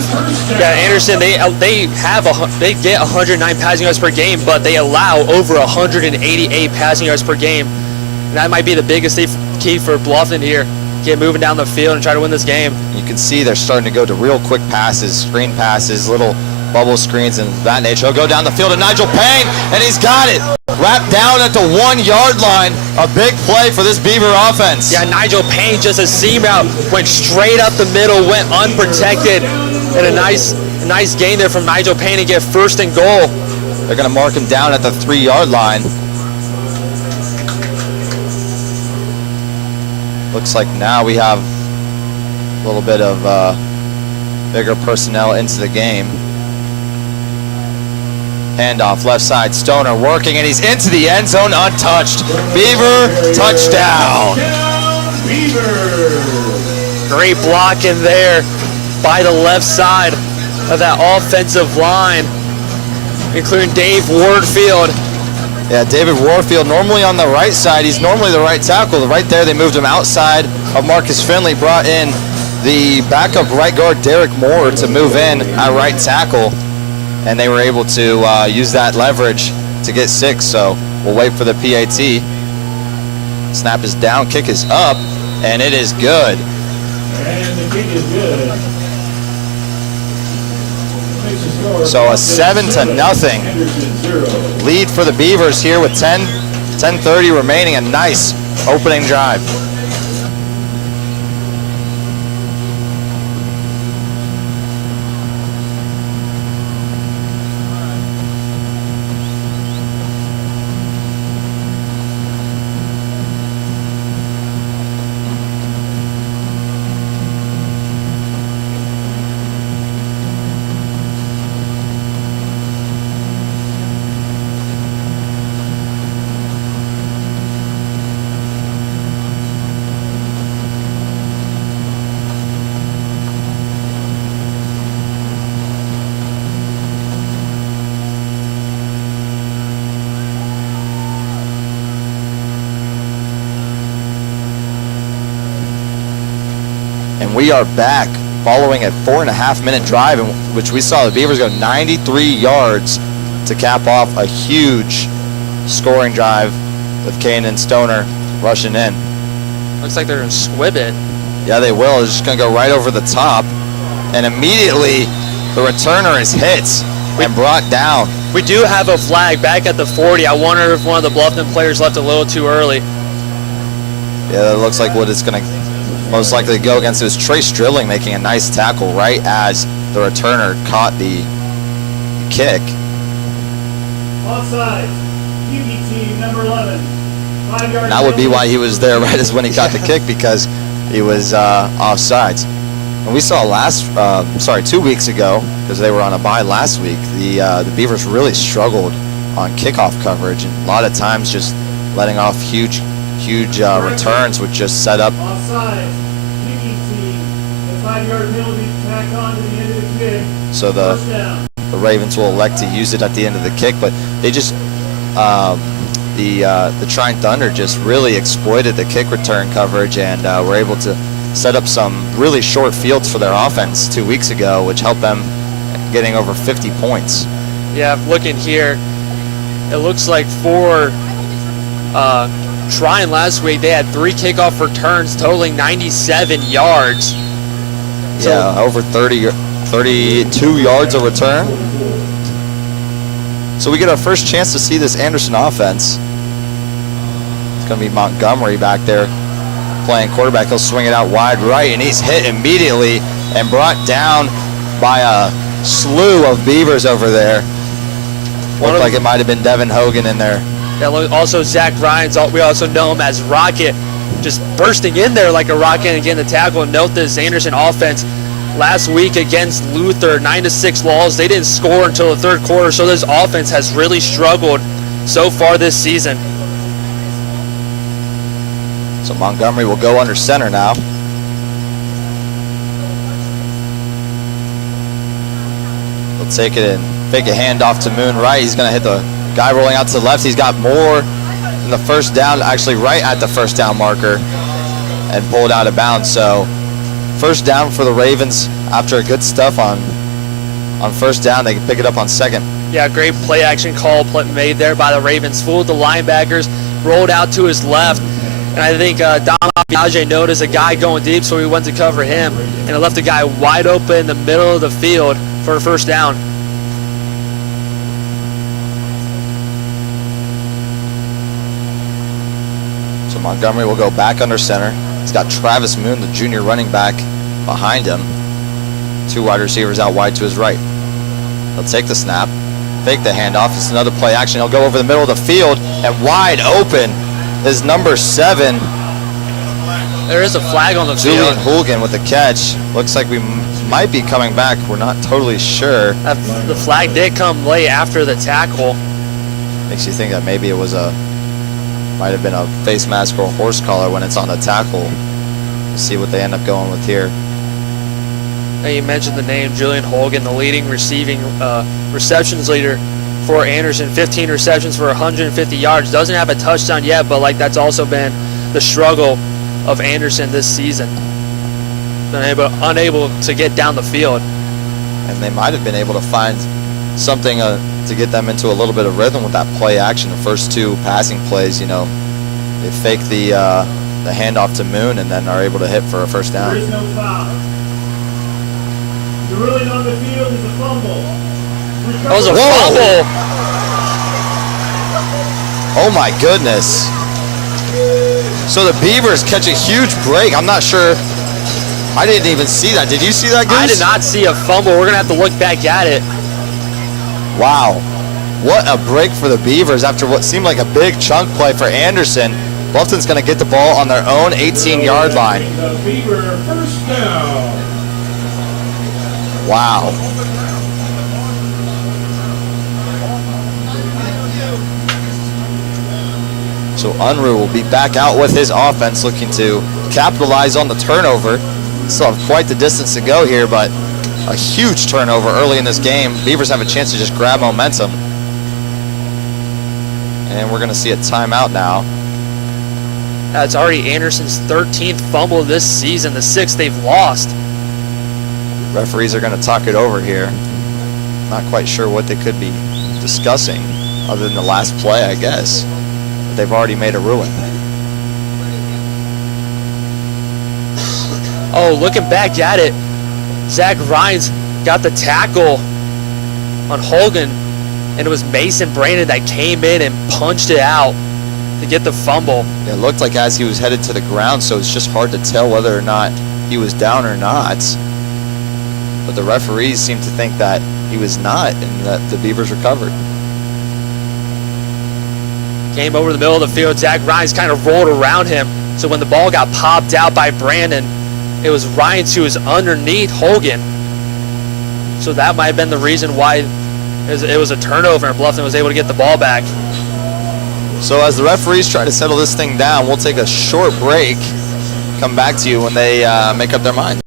drive. Yeah, Anderson, they get 109 passing yards per game, but they allow over 188 passing yards per game. And that might be the biggest key for Bluffton here. Get moving down the field and try to win this game. You can see they're starting to go to real quick passes, screen passes, little bubble screens and that nature. He'll go down the field to Nigel Payne, and he's got it. Wrapped down at the 1 yard line. A big play for this Beaver offense. Yeah, Nigel Payne, just a seam route, went straight up the middle, went unprotected. And a nice gain there from Nigel Payne to get 1st and goal. They're going to mark him down at the 3 yard line. Looks like now we have a little bit of bigger personnel into the game. Handoff left side, Stoner working, and he's into the end zone untouched. Beaver touchdown. Great block in there by the left side of that offensive line, including Dave Wardfield. Yeah, David Warfield normally on the right side. He's normally the right tackle. Right there, they moved him outside of Marcus Finley, brought in the backup right guard, Derek Moore, to move in at right tackle. And they were able to use that leverage to get 6. So we'll wait for the PAT. Snap is down, kick is up, and it is good. And the kick is good. So a 7-0 lead for the Beavers here with 10:30 remaining. A nice opening drive. And we are back following a 4.5-minute drive in which we saw the Beavers go 93 yards to cap off a huge scoring drive with Kane and Stoner rushing in. Looks like they're going to squib it. Yeah, they will. It's just going to go right over the top. And immediately the returner is hit and brought down. We do have a flag back at the 40. I wonder if one of the Bluffton players left a little too early. Yeah, that looks like what it's going to most likely go against. It was Trace Drilling making a nice tackle right as the returner caught the kick. Offside, UB team number 11. 5 yards. That would be why he was there right as when he got the kick, because he was offsides. And we saw 2 weeks ago, because they were on a bye last week, the Beavers really struggled on kickoff coverage, and a lot of times just letting off huge returns would just set up. Offside, UB team. The 5-yard penalty tack on to the end of the kick. So the Ravens will elect to use it at the end of the kick, but they just the Trine Thunder just really exploited the kick return coverage and were able to set up some really short fields for their offense 2 weeks ago, which helped them getting over 50 points. Yeah, looking here, it looks like for Trine last week, they had 3 kickoff returns totaling 97 yards. So, yeah, over 32 yards a return. So we get our first chance to see this Anderson offense. It's going to be Montgomery back there playing quarterback. He'll swing it out wide right, and he's hit immediately and brought down by a slew of Beavers over there. Looked like it might have been Devin Hogan in there. Yeah, also Zach Ryan's, we also know him as Rocket, just bursting in there like a rocket and getting the tackle. And note this Anderson offense last week against Luther, 9-6 loss. They didn't score until the third quarter, so this offense has really struggled so far this season. So Montgomery will go under center now. He'll take it and fake a handoff to Moon right. He's going to hit the guy rolling out to the left. He's got more than the first down, actually right at the first down marker, and pulled out of bounds. So first down for the Ravens after good stuff on first down, they can pick it up on second. Yeah, great play action call made there by the Ravens. Fooled the linebackers, rolled out to his left, and I think Don Biaggi noticed a guy going deep, so he went to cover him, and it left the guy wide open in the middle of the field for a first down. So Montgomery will go back under center. He's got Travis Moon, the junior running back, behind him. 2 wide receivers out wide to his right. He'll take the snap, fake the handoff. It's another play action. He'll go over the middle of the field, and wide open is number 7. There is a flag on the Julian field. Hooligan with the catch. Looks like we might be coming back. We're not totally sure. The flag did come late after the tackle. Makes you think that maybe it was might have been a face mask or a horse collar when it's on the tackle. We'll see what they end up going with here. You mentioned the name Julian Hogan, the leading receptions leader for Anderson. 15 receptions for 150 yards. Doesn't have a touchdown yet, but like that's also been the struggle of Anderson this season. Unable to get down the field. And they might have been able to find something to get them into a little bit of rhythm with that play action. The first 2 passing plays, you know, they fake the handoff to Moon and then are able to hit for a first down. There is no foul. The ruling on the field is a fumble. That was a fumble. Oh my goodness. So the Beavers catch a huge break. I'm not sure. I didn't even see that. Did you see that, Goose? I did not see a fumble. We're going to have to look back at it. Wow. What a break for the Beavers after what seemed like a big chunk play for Anderson. Bluffton's going to get the ball on their own 18-yard line. The Beaver first down. Wow. So Unruh will be back out with his offense, looking to capitalize on the turnover. Still have quite the distance to go here, but a huge turnover early in this game. Beavers have a chance to just grab momentum. And we're going to see a timeout now. That's already Anderson's 13th fumble this season, the 6th they've lost. Referees are going to talk it over here. Not quite sure what they could be discussing other than the last play, I guess. But they've already made a ruling. Oh, looking back at it, Zach Rhines got the tackle on Hogan, and it was Mason Brandon that came in and punched it out to get the fumble. It looked like as he was headed to the ground, so it's just hard to tell whether or not he was down or not. But the referees seem to think that he was not and that the Beavers recovered. Came over the middle of the field. Zach Rhines kind of rolled around him, so when the ball got popped out by Brandon, it was Rhines who was underneath Hogan. So that might have been the reason why it was a turnover and Bluffton was able to get the ball back. So as the referees try to settle this thing down, we'll take a short break. Come back to you when they make up their minds.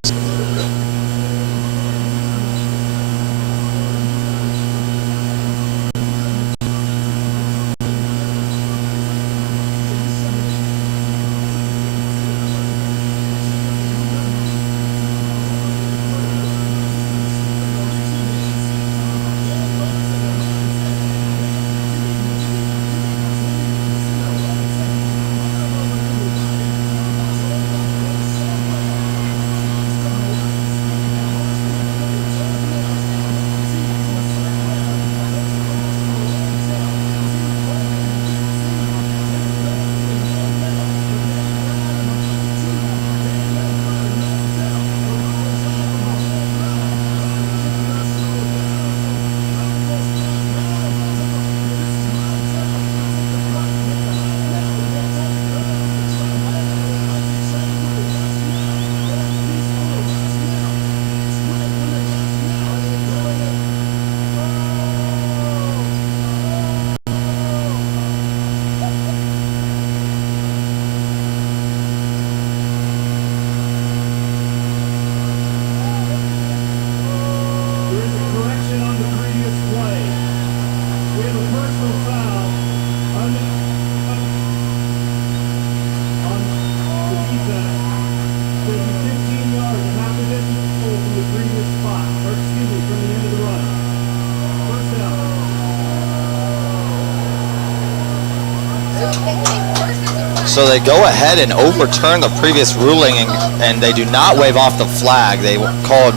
So they go ahead and overturn the previous ruling, and they do not wave off the flag. They called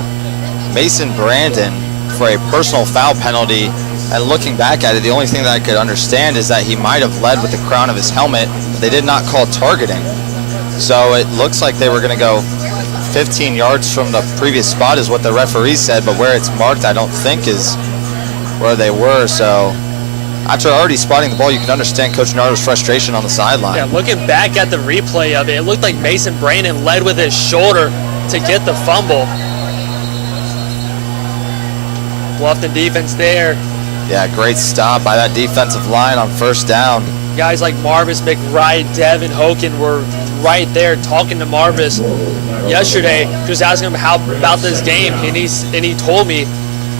Mason Brandon for a personal foul penalty. And looking back at it, the only thing that I could understand is that he might have led with the crown of his helmet. They did not call targeting. So it looks like they were going to go 15 yards from the previous spot is what the referee said, but where it's marked I don't think is where they were. So after already spotting the ball, you can understand Coach Nardo's frustration on the sideline. Yeah, looking back at the replay of it, it looked like Mason Brandon led with his shoulder to get the fumble. Bluffton defense there. Yeah, great stop by that defensive line on first down. Guys like Marvis McBride, Devin Hoken were right there talking to Marvis yesterday, just asking him how about this game, and he told me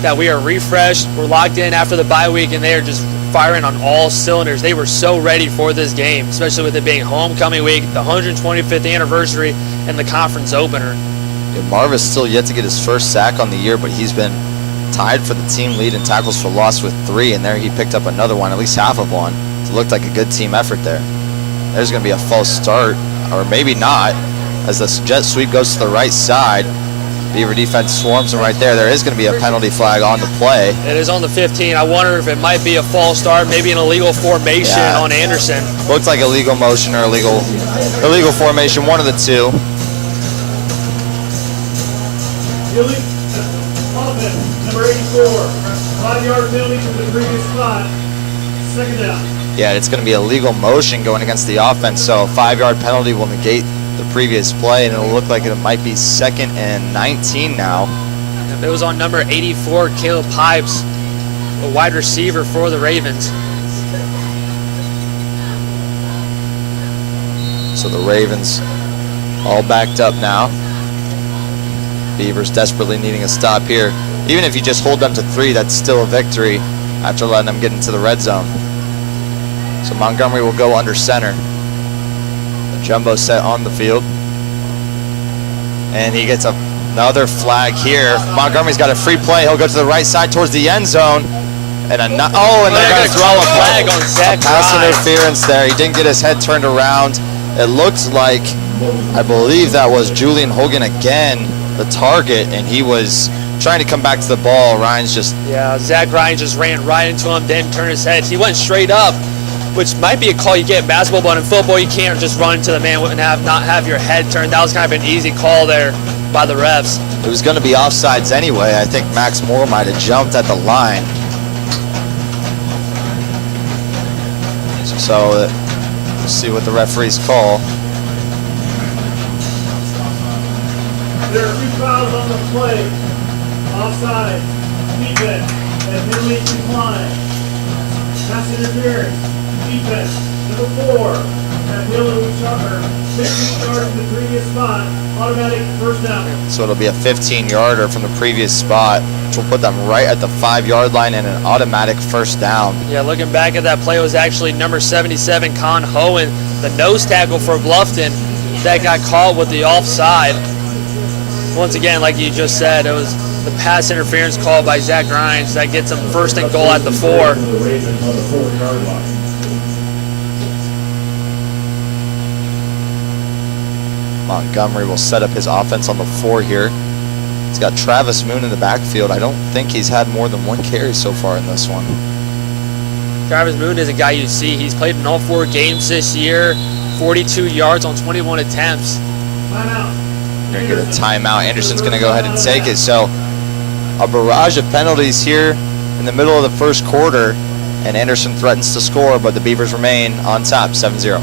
that we are refreshed, we're locked in after the bye week, and they are just firing on all cylinders. They were so ready for this game, especially with it being homecoming week, the 125th anniversary, and the conference opener. Yeah, Marvis still yet to get his first sack on the year, but he's been tied for the team lead in tackles for loss with 3, and there he picked up another one, at least half of one. So it looked like a good team effort there. There's going to be a false start, or maybe not, as the jet sweep goes to the right side. Beaver defense swarms him right there. There is going to be a penalty flag on the play. It is on the 15. I wonder if it might be a false start, maybe an illegal formation on Anderson. Looks like illegal motion or illegal formation, one of the two. Offense, number 84, 5-yard penalty from the previous spot, second down. Yeah, it's going to be a legal motion going against the offense, so a 5-yard penalty will negate the previous play, and it'll look like it might be 2nd and 19 now. It was on number 84, Caleb Pipes, a wide receiver for the Ravens. So the Ravens all backed up now. Beavers desperately needing a stop here. Even if you just hold them to 3, that's still a victory after letting them get into the red zone. So Montgomery will go under center. The jumbo set on the field. And he gets another flag here. Montgomery's got a free play. He'll go to the right side towards the end zone. And they're going to throw a flag on Zach pass Grimes. interference there. He didn't get his head turned around. It looks like, I believe that was Julian Hogan again, the target, and he was trying to come back to the ball. Ryan's just... Yeah, Zach Ryan just ran right into him, didn't turn his head. He went straight up, which might be a call you get in basketball, but in football you can't just run into the man and not have your head turned. That was kind of an easy call there by the refs. It was going to be offsides anyway. I think Max Moore might have jumped at the line. So we'll see what the referees call. There are 2 fouls on the play. Offside, defense, and penalty decline. Pass interference, defense, number 4, and penalty charter, 15 yards from the previous spot, automatic first down. So it'll be a 15-yarder from the previous spot, which will put them right at the 5-yard line and an automatic first down. Yeah, looking back at that play, it was actually number 77, Con Hohen, the nose tackle for Bluffton, that got caught with the offside. Once again, like you just said, it was the pass interference call by Zach Grimes that gets him first and goal at the 4. Montgomery will set up his offense on the 4 here. He's got Travis Moon in the backfield. I don't think he's had more than 1 carry so far in this one. Travis Moon is a guy you see. He's played in all 4 games this year, 42 yards on 21 attempts. Timeout. We're going to get a timeout. Anderson's going to go ahead and take it. So a barrage of penalties here in the middle of the first quarter, and Anderson threatens to score, but the Beavers remain on top, 7-0.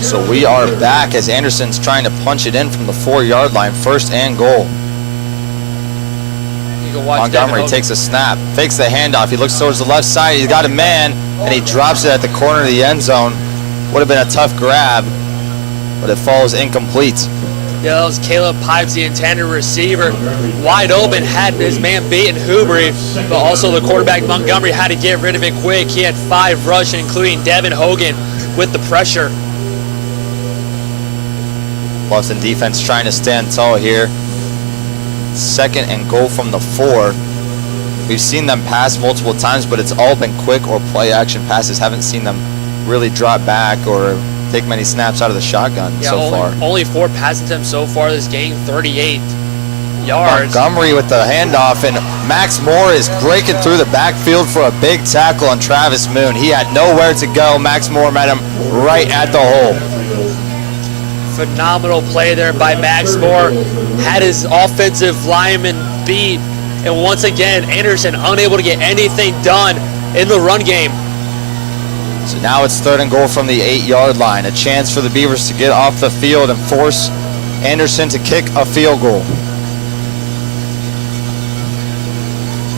So we are back as Anderson's trying to punch it in from the 4-yard line, 1st and goal. You can watch Montgomery takes a snap, fakes the handoff. He looks towards the left side. He's got a man, and he drops it at the corner of the end zone. Would have been a tough grab, but it falls incomplete. Yeah, that was Caleb Pipes, the intended receiver. Wide open, had his man beaten Hubry, but also the quarterback Montgomery had to get rid of it quick. He had 5 rushing, including Devin Hogan with the pressure. Bluffton defense trying to stand tall here. 2nd and goal from the 4. We've seen them pass multiple times, but it's all been quick or play action passes. Haven't seen them really drop back or take many snaps out of the shotgun so far. Only 4 passing attempts so far this game, 38 yards. Montgomery with the handoff, and Max Moore is breaking through the backfield for a big tackle on Travis Moon. He had nowhere to go. Max Moore met him right at the hole. Phenomenal play there by Max Moore. Had his offensive lineman beat, and once again, Anderson unable to get anything done in the run game. So now it's 3rd and goal from the 8-yard line. A chance for the Beavers to get off the field and force Anderson to kick a field goal.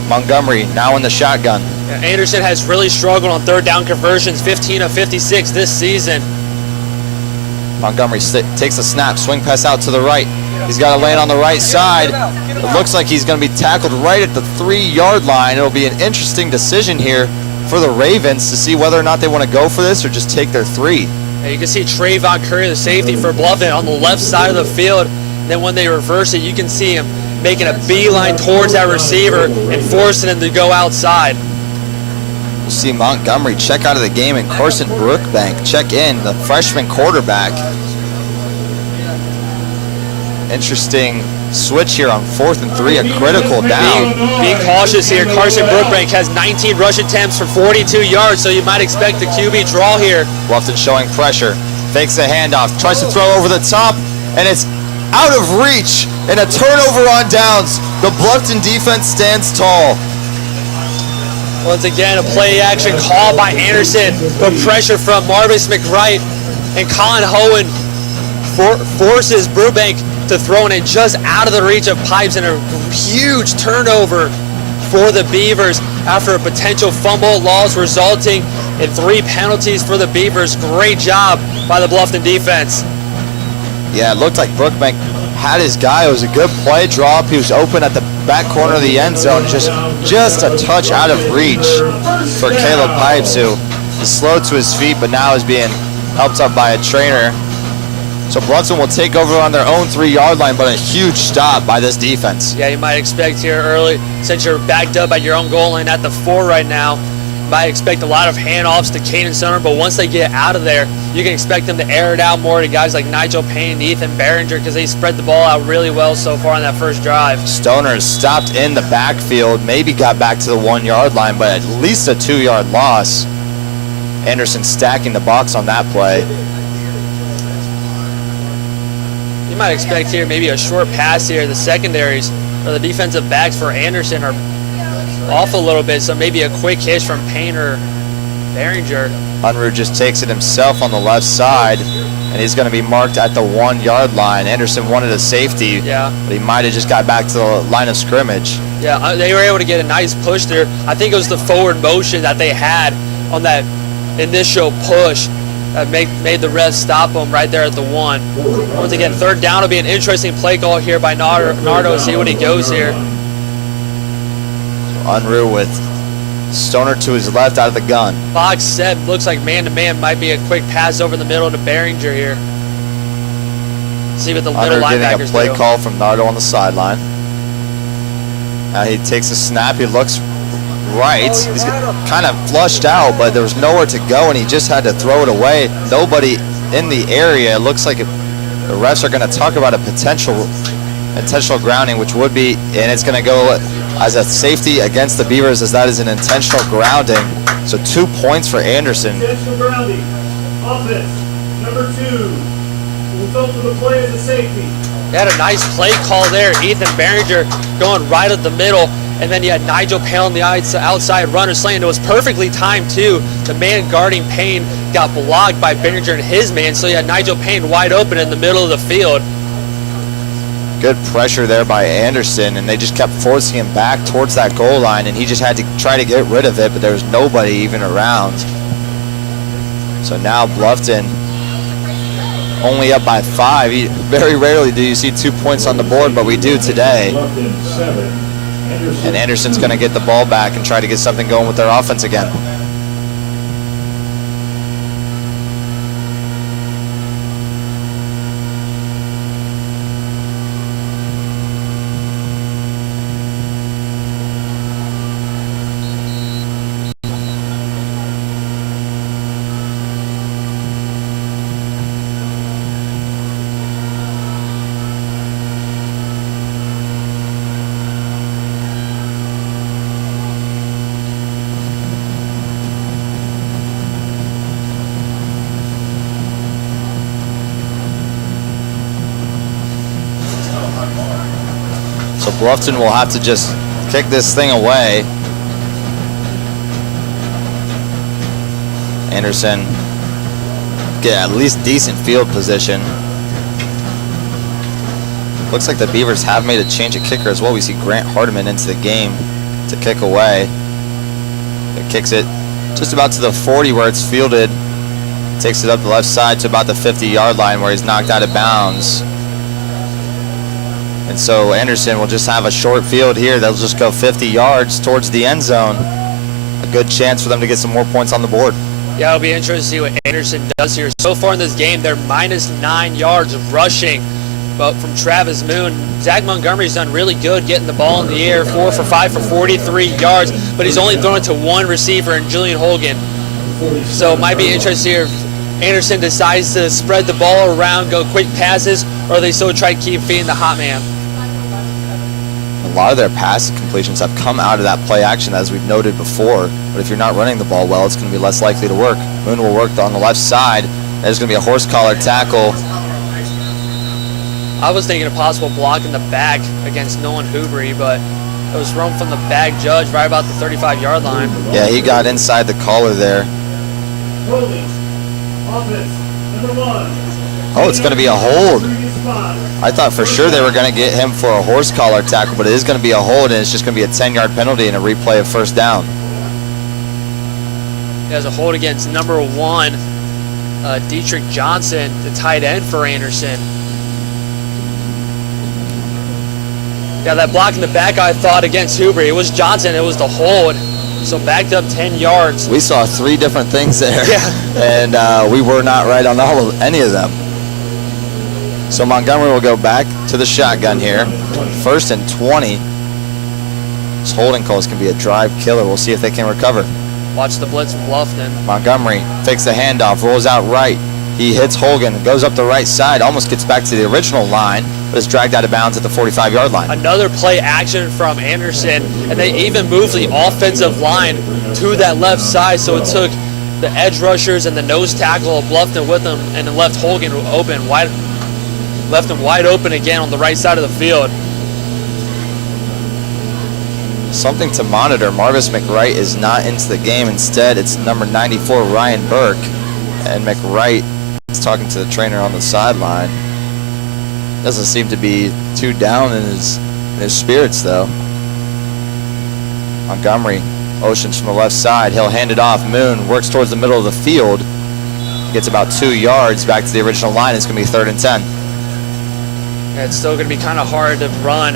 Montgomery now in the shotgun. Yeah, Anderson has really struggled on 3rd down conversions, 15 of 56 this season. Montgomery takes a snap, swing pass out to the right. He's got to land on the right side. It looks like he's going to be tackled right at the 3-yard line. It'll be an interesting decision here for the Ravens to see whether or not they want to go for this or just take their 3. Yeah, you can see Trayvon Curry, the safety for Bluffton, on the left side of the field. Then when they reverse it, you can see him making a beeline towards that receiver and forcing him to go outside. We'll see Montgomery check out of the game and Carson Brookbank check in, the freshman quarterback. Interesting switch here on 4th and 3, a critical down. Being cautious here, Carson Brookbank has 19 rush attempts for 42 yards, so you might expect the QB draw here. Bluffton showing pressure, fakes the handoff, tries to throw over the top, and it's out of reach, and a turnover on downs. The Bluffton defense stands tall. Once again, a play action call by Anderson, but pressure from Marvis McWright, and Colin Hohen forces Brubank to throw it just out of the reach of Pipes, and a huge turnover for the Beavers after a potential fumble loss resulting in 3 penalties for the Beavers. Great job by the Bluffton defense. Yeah, it looked like Brookbank had his guy. It was a good play drop. He was open at the back corner of the end zone, just a touch out of reach for Caleb Pipes, who is slow to his feet but now is being helped up by a trainer. So Bluffton will take over on their own 3-yard line, but a huge stop by this defense. Yeah, you might expect here early, since you're backed up at your own goal line at the 4 right now, you might expect a lot of handoffs to Caden Stoner, but once they get out of there, you can expect them to air it out more to guys like Nigel Payne and Ethan Behringer, because they spread the ball out really well so far on that first drive. Stoner stopped in the backfield, maybe got back to the 1-yard line, but at least a 2-yard loss. Anderson stacking the box on that play. You might expect here maybe a short pass here. The secondaries or the defensive backs for Anderson are off a little bit, so maybe a quick hitch from Payne or Behringer. Unruh just takes it himself on the left side, and he's going to be marked at the 1-yard line. Anderson wanted a safety, but he might have just got back to the line of scrimmage. Yeah, they were able to get a nice push there. I think it was the forward motion that they had on that initial push that made the refs stop them right there at the 1. Once again, 3rd down will be an interesting play call here by Nardo. See what he goes here. Unruh with Stoner to his left out of the gun. Box set, looks like man-to-man, might be a quick pass over the middle to Behringer here. See what the little Unruh linebackers getting a play do. call from Nardo on the sideline. Now he takes a snap, he looks right. He's kind of flushed out, but there was nowhere to go, and he just had to throw it away. Nobody in the area. It looks like the refs are going to talk about a potential intentional grounding, which would be, and it's going to go as a safety against the Beavers, as that is an intentional grounding. So 2 points for Anderson. Intentional grounding. Offense, number 2. The result of the play is a safety. They had a nice play call there. Ethan Behringer going right up the middle. And then you had Nigel Payne on the outside runner slaying. It was perfectly timed too. The man guarding Payne got blocked by Behringer and his man, so you had Nigel Payne wide open in the middle of the field. Good pressure there by Anderson, and they just kept forcing him back towards that goal line, and he just had to try to get rid of it, but there was nobody even around. So now Bluffton only up by 5. Very rarely do you see 2 points on the board, but we do today. Bluffton 7. And Anderson's going to get the ball back and try to get something going with their offense again. So Bluffton will have to just kick this thing away. Anderson get at least decent field position. Looks like the Beavers have made a change at kicker as well. We see Grant Hardiman into the game to kick away. It kicks it just about to the 40 where it's fielded. Takes it up the left side to about the 50-yard line where he's knocked out of bounds. And so Anderson will just have a short field here. They'll just go 50 yards towards the end zone. A good chance for them to get some more points on the board. Yeah, it'll be interesting to see what Anderson does here. So far in this game, they're -9 yards rushing, but from Travis Moon. Zach Montgomery's done really good getting the ball in the air, 4 for 5 for 43 yards, but he's only thrown it to one receiver, and Julian Hogan. So it might be interesting here if Anderson decides to spread the ball around, go quick passes, or they still try to keep feeding the hot man. A lot of their pass completions have come out of that play action, as we've noted before. But if you're not running the ball well, it's going to be less likely to work. Moon will work on the left side. There's going to be a horse collar tackle. I was thinking a possible block in the back against Nolan Hoobery, but it was thrown from the back judge right about the 35-yard line. Yeah, he got inside the collar there. Holding. Offense. Number 1. Oh, it's going to be a hold. I thought for sure they were going to get him for a horse collar tackle, but it is going to be a hold, and it's just going to be a 10-yard penalty and a replay of first down. He has a hold against number 1, Dietrich Johnson, the tight end for Anderson. Yeah, that block in the back, I thought, against Hoobery. It was Johnson. It was the hold. So backed up 10 yards. We saw 3 different things there. Yeah. And we were not right on any of them. So Montgomery will go back to the shotgun here. 1st and 20. This holding calls can be a drive killer. We'll see if they can recover. Watch the blitz from Bluffton. Montgomery fakes the handoff, rolls out right. He hits Hogan, goes up the right side, almost gets back to the original line, but is dragged out of bounds at the 45-yard line. Another play action from Anderson, and they even moved the offensive line to that left side, so it took the edge rushers and the nose tackle of Bluffton with them, and then left Hogan open, left him wide open again on the right side of the field. Something to monitor. Marvis McWright is not into the game. Instead, it's number 94, Ryan Burke, and McWright is talking to the trainer on the sideline. Doesn't seem to be too down in his spirits, though. Montgomery, Oceans from the left side. He'll hand it off. Moon works towards the middle of the field. Gets about 2 yards back to the original line. It's going to be 3rd and 10. Yeah, it's still going to be kind of hard to run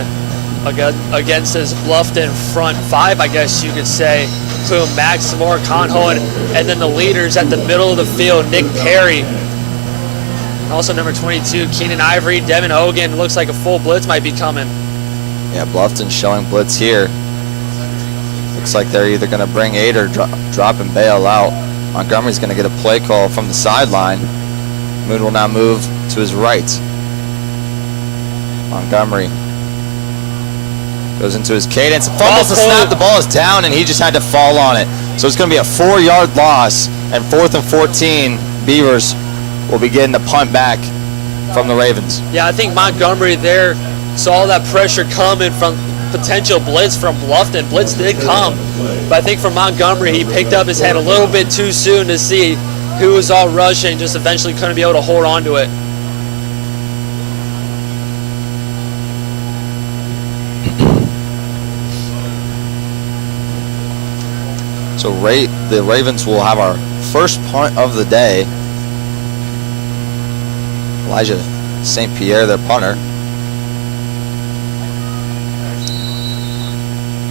against this Bluffton front 5, I guess you could say. Including Max Moore, Conhoen, and then the leaders at the middle of the field, Nick Perry. Also number 22, Keenan Ivory, Devin Hogan. Looks like a full blitz might be coming. Yeah, Bluffton showing blitz here. Looks like they're either going to bring 8 or drop and bail out. Montgomery's going to get a play call from the sideline. Moon will now move to his right. Montgomery goes into his cadence, fumbles the snap, the ball is down, and he just had to fall on it. So it's going to be a 4-yard loss, and 4th and 14, Beavers will be getting the punt back from the Ravens. Yeah, I think Montgomery there saw that pressure coming from potential blitz from Bluffton. Blitz did come, but I think from Montgomery, he picked up his head a little bit too soon to see who was all rushing, just eventually couldn't be able to hold on to it. So the Ravens will have our first punt of the day. Elijah St. Pierre, their punter.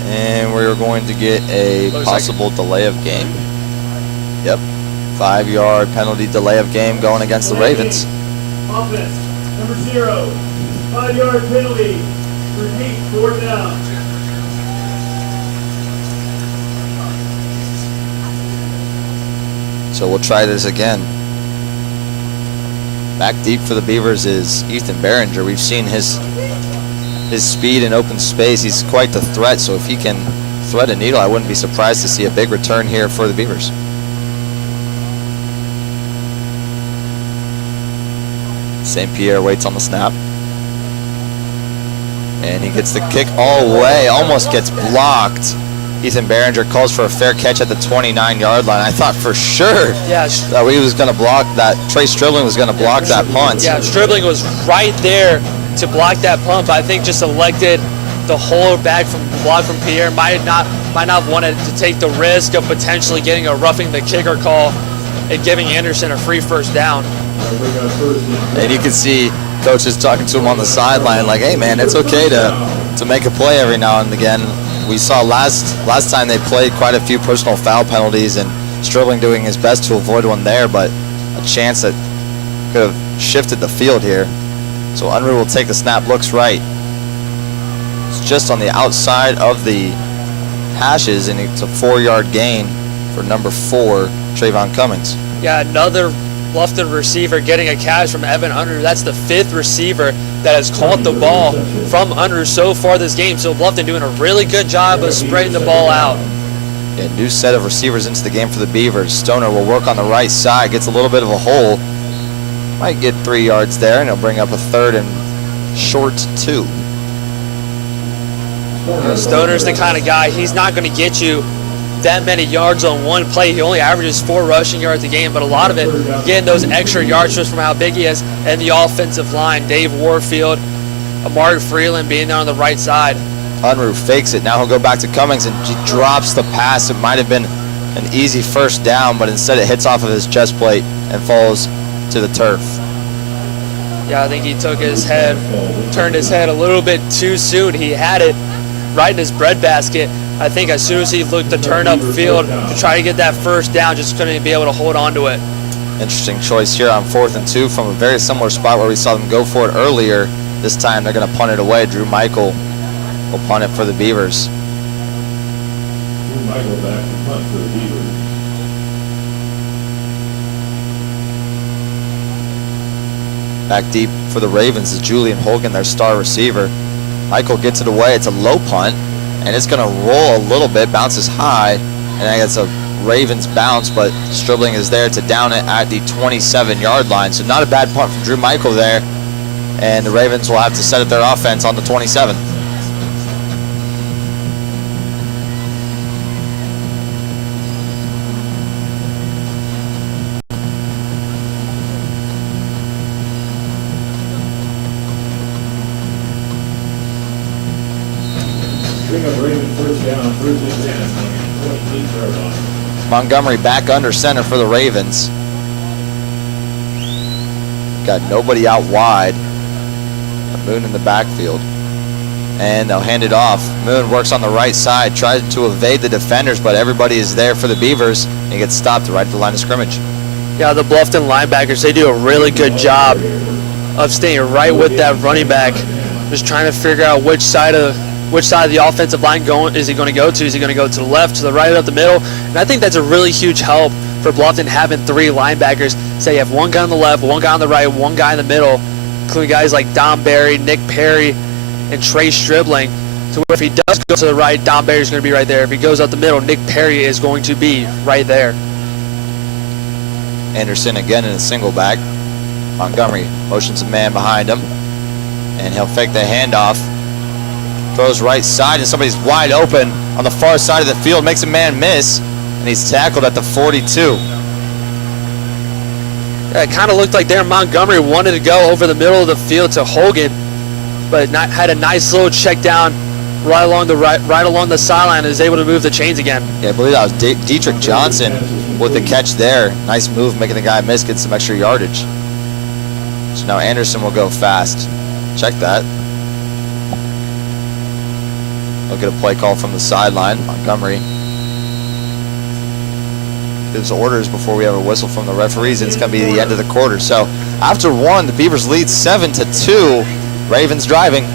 And we're going to get a possible delay of game. Yep. 5-yard penalty delay of game going against the Ravens. Offense, number 0, 5-yard penalty. Repeat, 4th down. So we'll try this again. Back deep for the Beavers is Ethan Behringer. We've seen his speed in open space. He's quite the threat, so if he can thread a needle, I wouldn't be surprised to see a big return here for the Beavers. St. Pierre waits on the snap. And he gets the kick all the way, almost gets blocked. Ethan Behringer calls for a fair catch at the 29-yard line. I thought for sure that he was going to block that. Trey Stribling was going to block that punt. Yeah, Stribling was right there to block that punt, but I think just elected to hold back from block from Pierre. Might not have wanted to take the risk of potentially getting a roughing the kicker call and giving Anderson a free first down. And you can see coaches talking to him on the sideline like, hey man, it's okay to make a play every now and again. We saw last time they played quite a few personal foul penalties and Stribling doing his best to avoid one there, but a chance that could have shifted the field here. So Unruh will take the snap, looks right. It's just on the outside of the hashes, and it's a 4-yard gain for number 4, Trayvon Cummings. Yeah, another Bluffton receiver getting a catch from Evan Unruh. That's the 5th receiver that has caught the ball from Unruh so far this game. So Bluffton doing a really good job of spreading the ball out. Yeah, new set of receivers into the game for the Beavers. Stoner will work on the right side, gets a little bit of a hole. Might get 3 yards there, and he'll bring up a 3rd and short 2. Stoner's the kind of guy, he's not going to get you that many yards on one play. He only averages 4 rushing yards a game, but a lot of it getting those extra yards just from how big he is. And the offensive line, Dave Warfield, Amari Freeland being there on the right side. Unruh fakes it. Now he'll go back to Cummings, and he drops the pass. It might have been an easy first down, but instead it hits off of his chest plate and falls to the turf. Yeah, I think he took his head, turned his head a little bit too soon. He had it right in his breadbasket. I think as soon as he looked to turn up field to try to get that first down, just couldn't be able to hold on to it. Interesting choice here on 4th and 2 from a very similar spot where we saw them go for it earlier. This time they're going to punt it away. Drew Michael will punt it for the Beavers. Drew Michael back to punt for the Beavers. Back deep for the Ravens is Julian Holgan, their star receiver. Michael gets it away. It's a low punt, and it's going to roll a little bit, bounces high, and then it's a Ravens bounce, but Stribling is there to down it at the 27-yard line. So not a bad punt from Drew Michael there, and the Ravens will have to set up their offense on the 27. Montgomery back under center for the Ravens. Got nobody out wide. Moon in the backfield. And they'll hand it off. Moon works on the right side, tries to evade the defenders, but everybody is there for the Beavers, and he gets stopped right at the line of scrimmage. Yeah, the Bluffton linebackers, they do a really good job of staying right with that running back, just trying to figure out which side of the offensive line is he going to go to? Is he going to go to the left, to the right, up the middle? And I think that's a really huge help for Bluffton having 3 linebackers. Say you have one guy on the left, one guy on the right, one guy in the middle, including guys like Dom Barry, Nick Perry, and Trey Stribling. So if he does go to the right, Dom Barry is going to be right there. If he goes up the middle, Nick Perry is going to be right there. Anderson again in a single back. Montgomery motions a man behind him, and he'll fake the handoff. Throws right side, and somebody's wide open on the far side of the field, makes a man miss, and he's tackled at the 42. Yeah, it kind of looked like there Montgomery wanted to go over the middle of the field to Hogan, but had a nice little check down right along the sideline, and is able to move the chains again. Yeah, I believe that was Dietrich Johnson with the catch there. Nice move, making the guy miss, get some extra yardage. So now Anderson will go fast. Check that. Look at a play call from the sideline. Montgomery gives orders before we have a whistle from the referees, and it's going to be the end of the quarter. So after one, the Beavers lead 7-2. Ravens driving.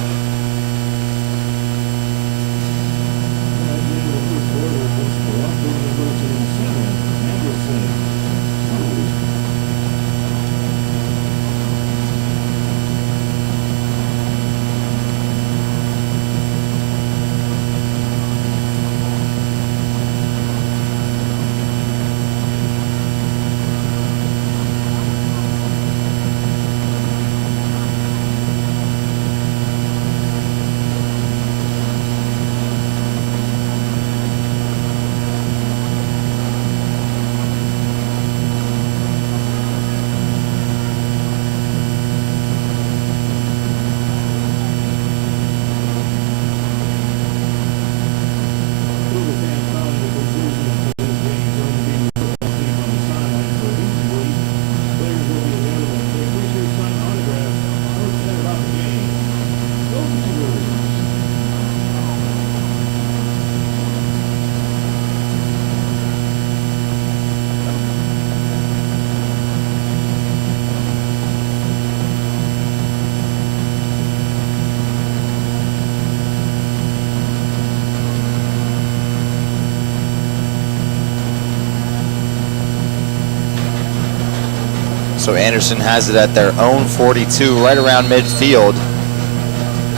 So Anderson has it at their own 42, right around midfield.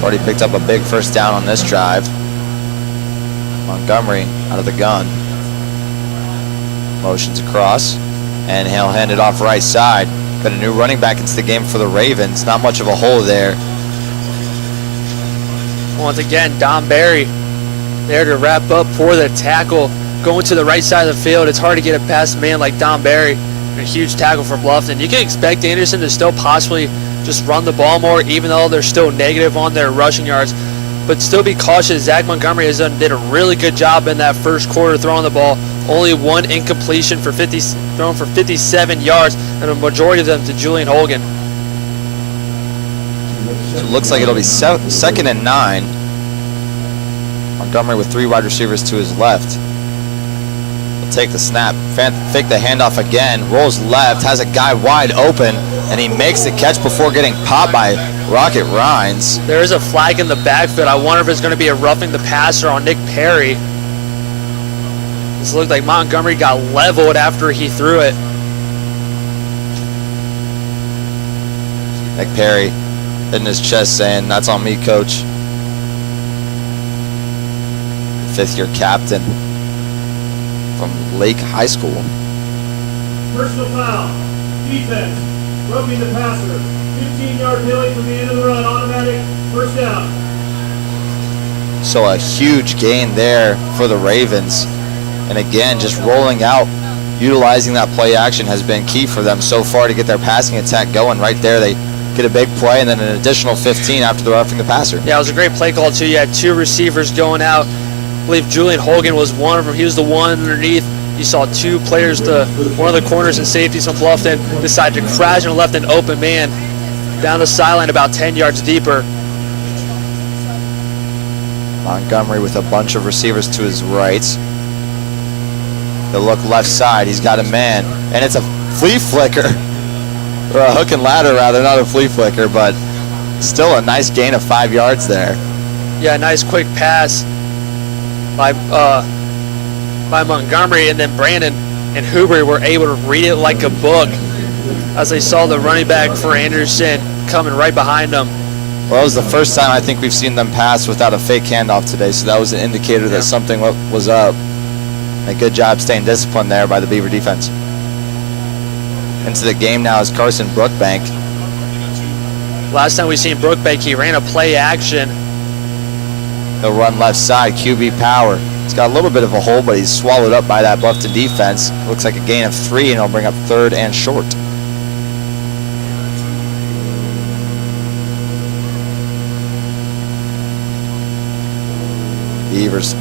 Already picked up a big first down on this drive. Montgomery out of the gun. Motions across, and he'll hand it off right side. Got a new running back into the game for the Ravens. Not much of a hole there. Once again, Don Barry there to wrap up for the tackle. Going to the right side of the field, it's hard to get it past a man like Don Barry. A huge tackle for Bluffton. You can expect Anderson to still possibly just run the ball more, even though they're still negative on their rushing yards. But still be cautious. Zach Montgomery did a really good job in that first quarter throwing the ball. Only one incompletion for thrown for 57 yards, and a majority of them to Julian Hogan. So it looks like it'll be second and 9. Montgomery with 3 wide receivers to his left. Take the snap, fake the handoff again, rolls left, has a guy wide open, and he makes the catch before getting popped by Rocket Rhines. There is a flag in the backfield. I wonder if it's going to be a roughing the passer on Nick Perry. This looked like Montgomery got leveled after he threw it. Nick Perry hitting his chest saying, "That's on me, coach." 5th-year captain from Lake High School. Personal foul. Defense. Roughing the passer. 15-yard penalty from the end of the run. Automatic first down. So a huge gain there for the Ravens. And again, just rolling out, utilizing that play action has been key for them so far to get their passing attack going. Right there, they get a big play and then an additional 15 after the roughing the passer. Yeah, it was a great play call too. You had 2 receivers going out. I believe Julian Hogan was one of them. He was the one underneath. You saw 2 players, one of the corners and safeties from Bluffton, decide to crash and left an open man down the sideline about 10 yards deeper. Montgomery with a bunch of receivers to his right. He'll look left side. He's got a man, and it's a flea flicker, or a hook and ladder rather, not a flea flicker, but still a nice gain of 5 yards there. Yeah, nice quick pass by Montgomery, and then Brandon and Huber were able to read it like a book as they saw the running back for Anderson coming right behind them. Well, it was the first time I think we've seen them pass without a fake handoff today, so that was an indicator that something was up. A good job staying disciplined there by the Beaver defense. Into the game now is Carson Brookbank. Last time we seen Brookbank, he ran a play action. He'll run left side, QB power. He's got a little bit of a hole, but he's swallowed up by that Bluffton defense. Looks like a gain of 3, and he'll bring up 3rd and short. Beavers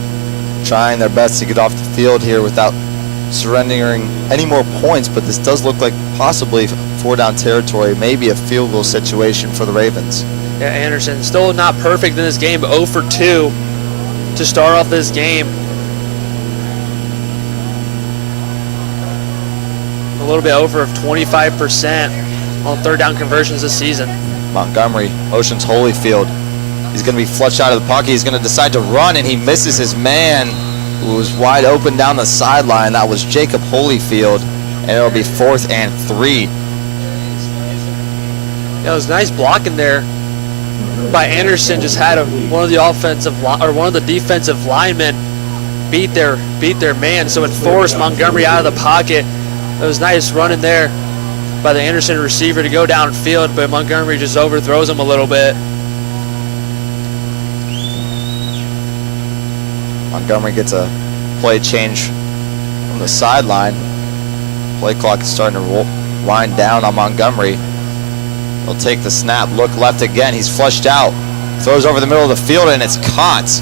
trying their best to get off the field here without surrendering any more points, but this does look like possibly 4-down territory, maybe a field goal situation for the Ravens. Yeah, Anderson still not perfect in this game, 0 for 2 to start off this game. A little bit over of 25% on 3rd down conversions this season. Montgomery motions Holyfield. He's going to be flushed out of the pocket. He's going to decide to run, and he misses his man who was wide open down the sideline. That was Jacob Holyfield, and it'll be 4th and 3. Yeah, it was nice blocking there by Anderson. Just had one of the defensive linemen beat their man, so it forced Montgomery out of the pocket. It was nice running there by the Anderson receiver to go downfield, but Montgomery just overthrows him a little bit. Montgomery gets a play change from the sideline. Play clock is starting to wind down on Montgomery. He'll take the snap, look left again. He's flushed out, throws over the middle of the field, and it's caught.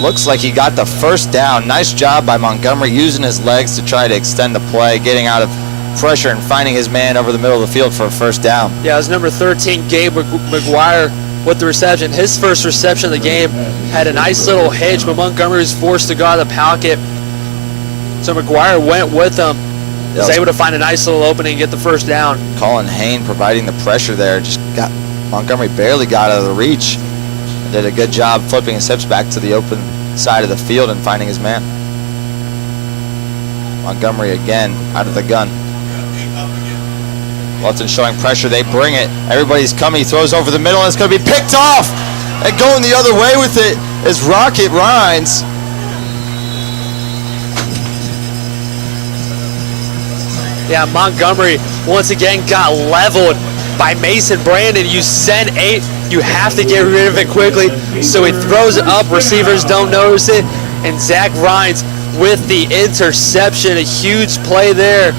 Looks like he got the 1st down. Nice job by Montgomery using his legs to try to extend the play, getting out of pressure and finding his man over the middle of the field for a 1st down. Yeah, it was number 13, Gabe McGuire, with the reception. His first reception of the game had a nice little hitch, but Montgomery was forced to go out of the pocket. So McGuire went with him. Was able to find a nice little opening and get the 1st down. Colin Hain providing the pressure there. Montgomery barely got out of the reach. Did a good job flipping his hips back to the open side of the field and finding his man. Montgomery again out of the gun. Bluffton showing pressure. They bring it. Everybody's coming. He throws over the middle, and it's going to be picked off. And going the other way with it is Rocket Rhines. Yeah, Montgomery once again got leveled by Mason Brandon. You send 8, you have to get rid of it quickly. So he throws it up, receivers don't notice it, and Zach Rhines with the interception. A huge play there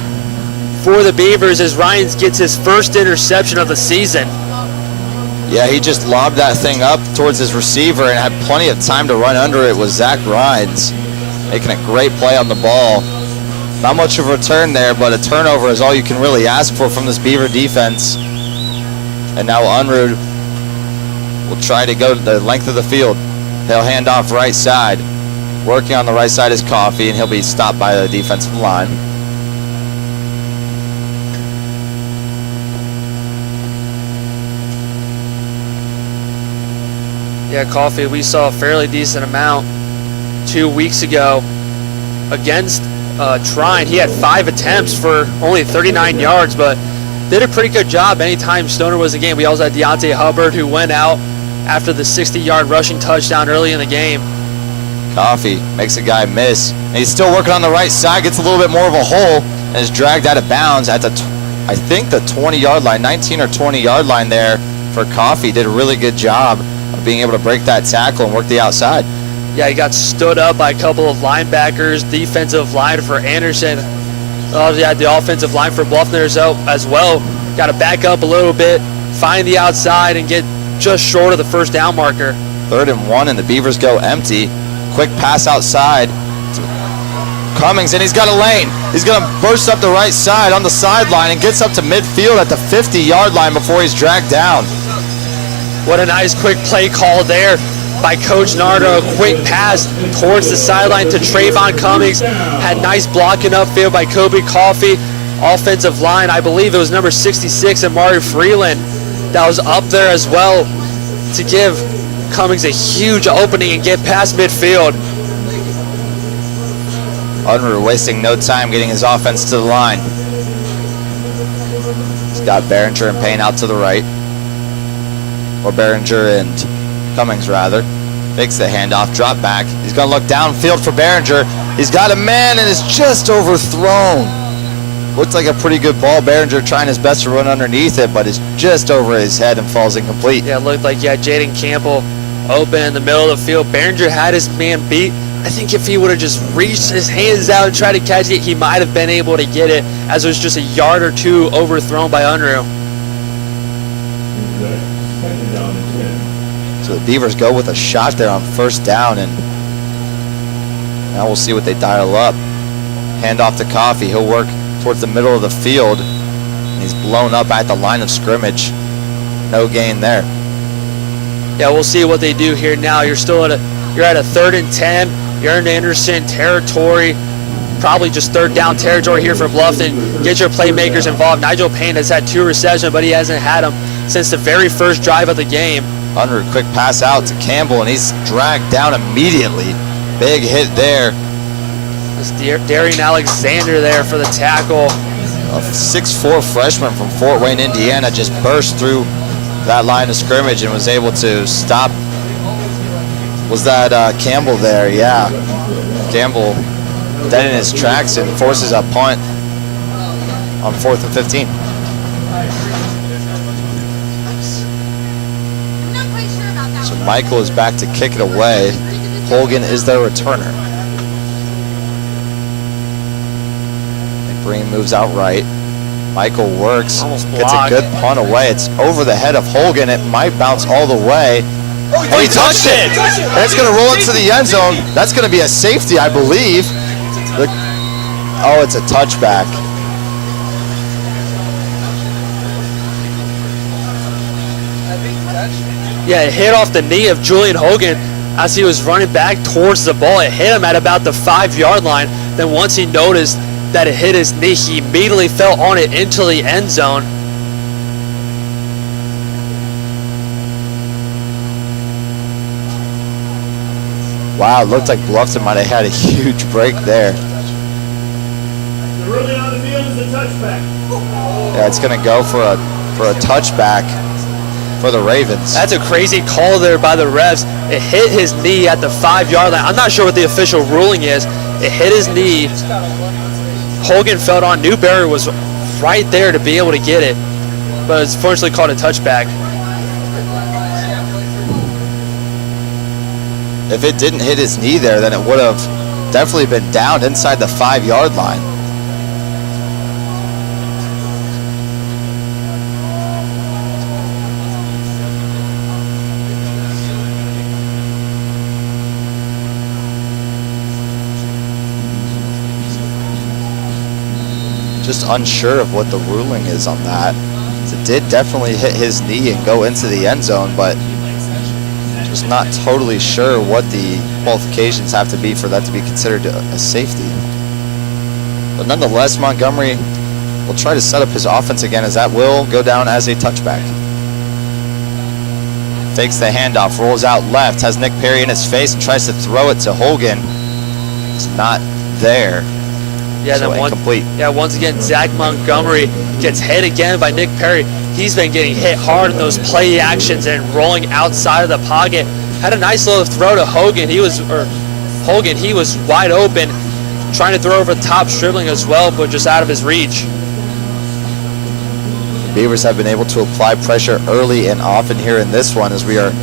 for the Beavers as Rhines gets his 1st interception of the season. Yeah, he just lobbed that thing up towards his receiver and had plenty of time to run under it with Zach Rhines, making a great play on the ball. Not much of a return there, but a turnover is all you can really ask for from this Beaver defense. And now Unruh will try to go to the length of the field. He'll hand off right side. Working on the right side is Coffee, and he'll be stopped by the defensive line. Yeah, Coffee, we saw a fairly decent amount 2 weeks ago against Trine. He had 5 attempts for only 39 yards, but did a pretty good job anytime Stoner was in the game. We also had Deontay Hubbard, who went out after the 60-yard rushing touchdown early in the game. Coffee makes a guy miss. And he's still working on the right side, gets a little bit more of a hole, and is dragged out of bounds at the, I think, the 20-yard line, 19 or 20-yard line there for Coffee. Did a really good job of being able to break that tackle and work the outside. Yeah, he got stood up by a couple of linebackers, defensive line for Anderson. Yeah, the offensive line for Bluffton as well. Got to back up a little bit, find the outside, and get just short of the 1st down marker. 3rd and 1, and the Beavers go empty. Quick pass outside to Cummings, and he's got a lane. He's going to burst up the right side on the sideline and gets up to midfield at the 50-yard line before he's dragged down. What a nice quick play call there by Coach Nardo. A quick pass towards the sideline to Trayvon Cummings. Had nice blocking upfield by Kobe Coffee. Offensive line, I believe it was number 66, Amari Freeland, that was up there as well to give Cummings a huge opening and get past midfield. Unruh wasting no time getting his offense to the line. He's got Behringer and Payne out to the right. Or Behringer and Cummings, rather. Makes the handoff, drop back. He's going to look downfield for Behringer. He's got a man and is just overthrown. Looked like a pretty good ball. Behringer trying his best to run underneath it, but it's just over his head and falls incomplete. Yeah, it looked like, yeah, Jaden Campbell open in the middle of the field. Behringer had his man beat. I think if he would have just reached his hands out and tried to catch it, he might have been able to get it, as it was just a yard or two overthrown by Unruh. So the Beavers go with a shot there on first down, and now we'll see what they dial up. Hand off to Coffee. He'll work towards the middle of the field, and he's blown up at the line of scrimmage. No gain there. Yeah, we'll see what they do here now. You're still at a 3rd and 10. You're in Anderson territory. Probably just 3rd down territory here for Bluffton. Get your playmakers involved. Nigel Payne has had 2 receptions, but he hasn't had them since the very first drive of the game. Unruh, quick pass out to Campbell, and he's dragged down immediately. Big hit there. It's Darian Alexander there for the tackle. A 6'4" freshman from Fort Wayne, Indiana, just burst through that line of scrimmage and was able to stop. Was that Campbell there? Yeah. Campbell dead in his tracks and forces a punt on 4th and 15. So Michael is back to kick it away. Holgan is their returner. McBreen moves out right. Michael works, gets a good punt away. It's over the head of Holgan. It might bounce all the way. Oh, he touched it! And it's going to roll into the end zone. That's going to be a safety, I believe. Oh, it's a touchback. Yeah, it hit off the knee of Julian Hogan as he was running back towards the ball. It hit him at about the 5-yard line. Then once he noticed that it hit his knee, he immediately fell on it into the end zone. Wow, it looked like Bluffton might have had a huge break there. The ruling on the field is a touchback. Yeah, it's going to go for a touchback for the Ravens. That's a crazy call there by the refs. It hit his knee at the 5-yard line. I'm not sure what the official ruling is. It hit his knee. Hogan fell on. Newberry was right there to be able to get it, but it's fortunately called a touchback. If it didn't hit his knee there, then it would have definitely been down inside the 5-yard line. Just unsure of what the ruling is on that. It did definitely hit his knee and go into the end zone, but just not totally sure what the qualifications have to be for that to be considered a safety. But nonetheless, Montgomery will try to set up his offense again, as that will go down as a touchback. Fakes the handoff, rolls out left, has Nick Perry in his face and tries to throw it to Hogan. It's not there. Yeah, so then incomplete. Once again, Zach Montgomery gets hit again by Nick Perry. He's been getting hit hard in those play actions and rolling outside of the pocket. Had a nice little throw to Hogan. He was wide open, trying to throw over the top, dribbling as well, but just out of his reach. The Beavers have been able to apply pressure early and often here in this one, as we are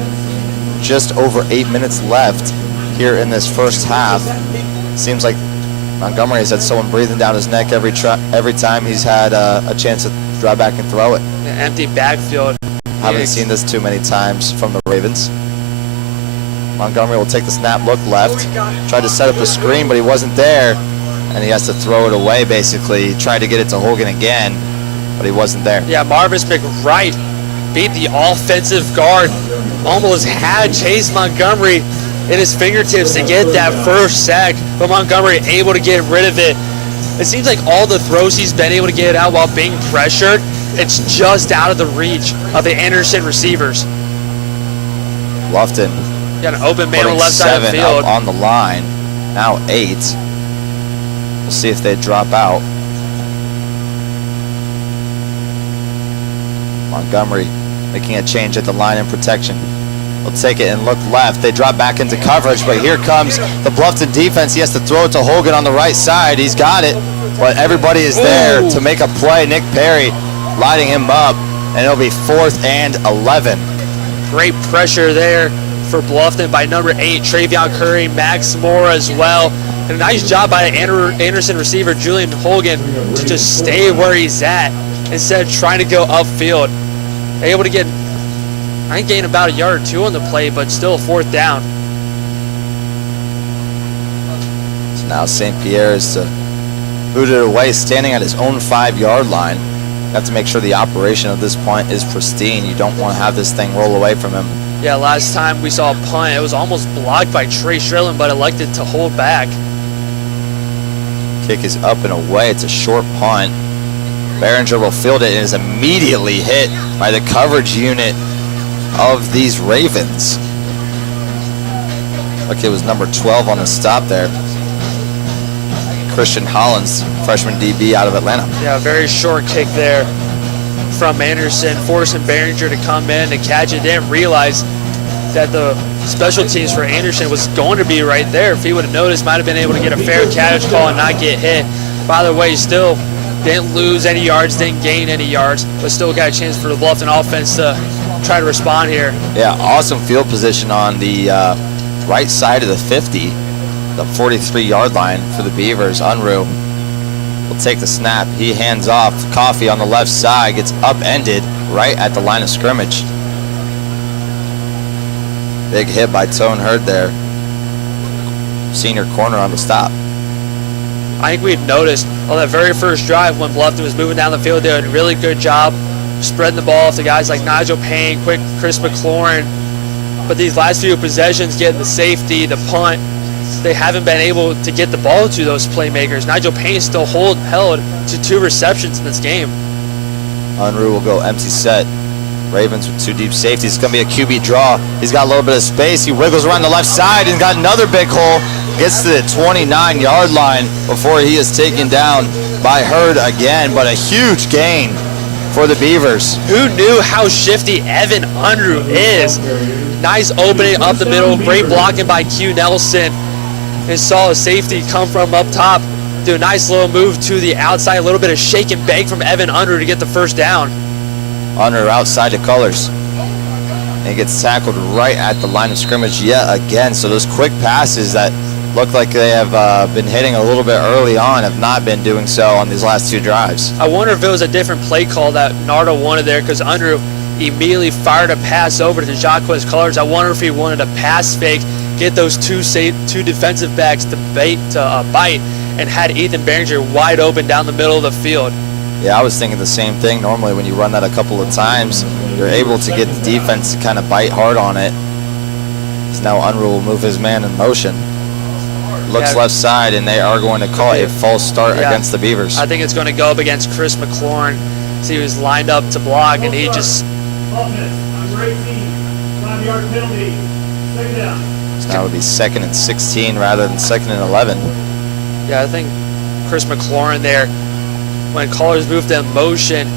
just over 8 minutes left here in this first half. Seems like Montgomery has had someone breathing down his neck every time he's had a chance to drive back and throw it. An empty backfield. Haven't seen this too many times from the Ravens. Montgomery will take the snap, look left, tried to set up a screen, but he wasn't there, and he has to throw it away basically. He tried to get it to Hogan again, but he wasn't there. Yeah, Marvis McWright beat the offensive guard. Almost had Chase Montgomery in his fingertips to get that first sack, but Montgomery able to get rid of it. It seems like all the throws he's been able to get out while being pressured, it's just out of the reach of the Anderson receivers. Bluffton Got an open man on the left side of the field. Up on the line, now 8. We'll see if they drop out. Montgomery making a change at the line in protection. They'll take it and look left. They drop back into coverage, but here comes the Bluffton defense. He has to throw it to Hogan on the right side. He's got it. but everybody is there to make a play. Nick Perry lighting him up, and it'll be 4th and 11. Great pressure there for Bluffton by number 8, Travion Curry, Max Moore as well. And a nice job by Anderson receiver Julian Holgan to just stay where he's at instead of trying to go upfield. Able to get, I think, gain about a yard or 2 on the play, but still 4th down. So now St. Pierre is to boot it away, standing at his own 5-yard line. You have to make sure the operation at this point is pristine. You don't want to have this thing roll away from him. Yeah, last time we saw a punt, it was almost blocked by Trey Shrillen, but elected to hold back. Kick is up and away. It's a short punt. Behringer will field it and is immediately hit by the coverage unit of these Ravens. Look, it was number 12 on the stop there. Christian Hollins, freshman DB out of Atlanta. Yeah, very short kick there from Anderson, forcing Behringer to come in and catch it. Didn't realize that the special teams for Anderson was going to be right there. If he would have noticed, might have been able to get a fair catch call and not get hit. By the way, still didn't lose any yards, didn't gain any yards, but still got a chance for the Bluffton offense to try to respond here. Yeah, awesome field position on the right side of the 50, the 43-yard line for the Beavers. Unruh will take the snap. He hands off. Coffee on the left side gets upended right at the line of scrimmage. Big hit by Tone Hurd there. Senior corner on the stop. I think we'd noticed on that very first drive when Bluffton was moving down the field, they did a really good job spreading the ball off to guys like Nigel Payne, quick Chris McLaurin. But these last few possessions, getting the safety, the punt, they haven't been able to get the ball to those playmakers. Nigel Payne still held to 2 receptions in this game. Unruh will go empty set. Ravens with 2 deep safeties. It's going to be a QB draw. He's got a little bit of space. He wiggles around the left side and got another big hole. Gets to the 29-yard line before he is taken down by Hurd again. But a huge gain for the Beavers. Who knew how shifty Evan Unruh is? Nice opening up the middle. Great blocking by Q Nelson. And saw a safety come from up top. Do a nice little move to the outside. A little bit of shake and bake from Evan Unruh to get the first down. Unruh outside the colors. And he gets tackled right at the line of scrimmage yet again. So those quick passes that look like they have been hitting a little bit early on have not been doing so on these last 2 drives. I wonder if it was a different play call that Nardo wanted there, because Unruh immediately fired a pass over to Jacquez Colors. I wonder if he wanted a pass fake, get those two defensive backs to bite, and had Ethan Behringer wide open down the middle of the field. Yeah, I was thinking the same thing. Normally when you run that a couple of times, you're able to get the defense to kind of bite hard on it. So now Unruh will move his man in motion. Looks left side, and they are going to call a false start against the Beavers. I think it's going to go up against Chris McLaurin. So he was lined up to block, and he just... Offense, number 18, 5-yard penalty, 2nd down. So now it would be 2nd and 16 rather than 2nd and 11. Yeah, I think Chris McLaurin there, when Colors moved in motion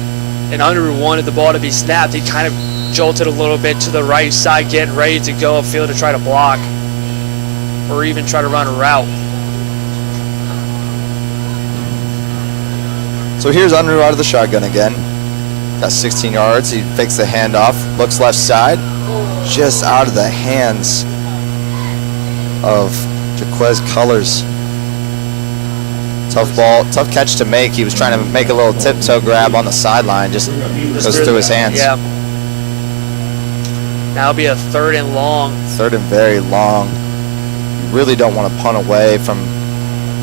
and Unruh wanted the ball to be snapped, he kind of jolted a little bit to the right side, getting ready to go upfield to try to block or even try to run a route. So here's Unruh out of the shotgun again. Got 16 yards. He fakes the handoff, looks left side, just out of the hands of Jaquez Colors. Tough ball, tough catch to make. He was trying to make a little tiptoe grab on the sideline, just goes through his hands. Yeah. Now it'll be a 3rd and long. 3rd and very long. You really don't want to punt away from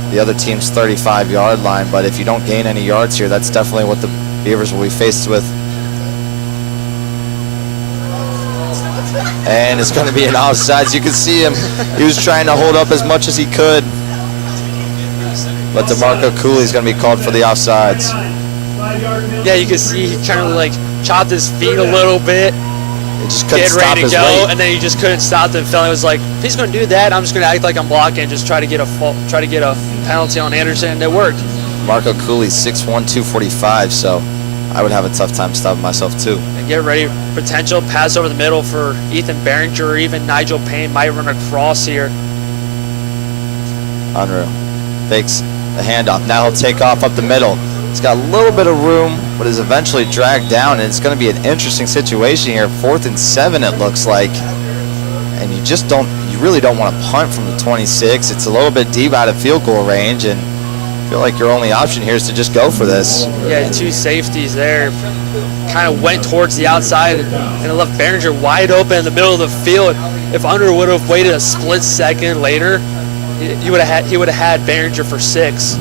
the other team's 35-yard line, but if you don't gain any yards here, that's definitely what the Beavers will be faced with. And it's going to be an offsides. You can see him. He was trying to hold up as much as he could. But DeMarco Cooley's going to be called for the offsides. Yeah, you can see he kind of like chopped his feet a little bit. He just couldn't Getting stop ready to his go, weight. and then he just couldn't stop the film. He was like, if he's going to do that, I'm just going to act like I'm blocking and just try to get a penalty on Anderson, and it worked. Marco Cooley's 6'1", 245, so I would have a tough time stopping myself too. And get ready, potential pass over the middle for Ethan Behringer, or even Nigel Payne might run across here. Unreal. Fakes the handoff. Now he'll take off up the middle. He's got a little bit of room, but is eventually dragged down, and it's going to be an interesting situation here. 4th and 7, it looks like. And you really don't want to punt from the 26. It's a little bit deep out of field goal range, and I feel like your only option here is to just go for this. Yeah, 2 safeties there. Kind of went towards the outside, and it left Behringer wide open in the middle of the field. If Unruh would have waited a split second later, he would have had Behringer for 6.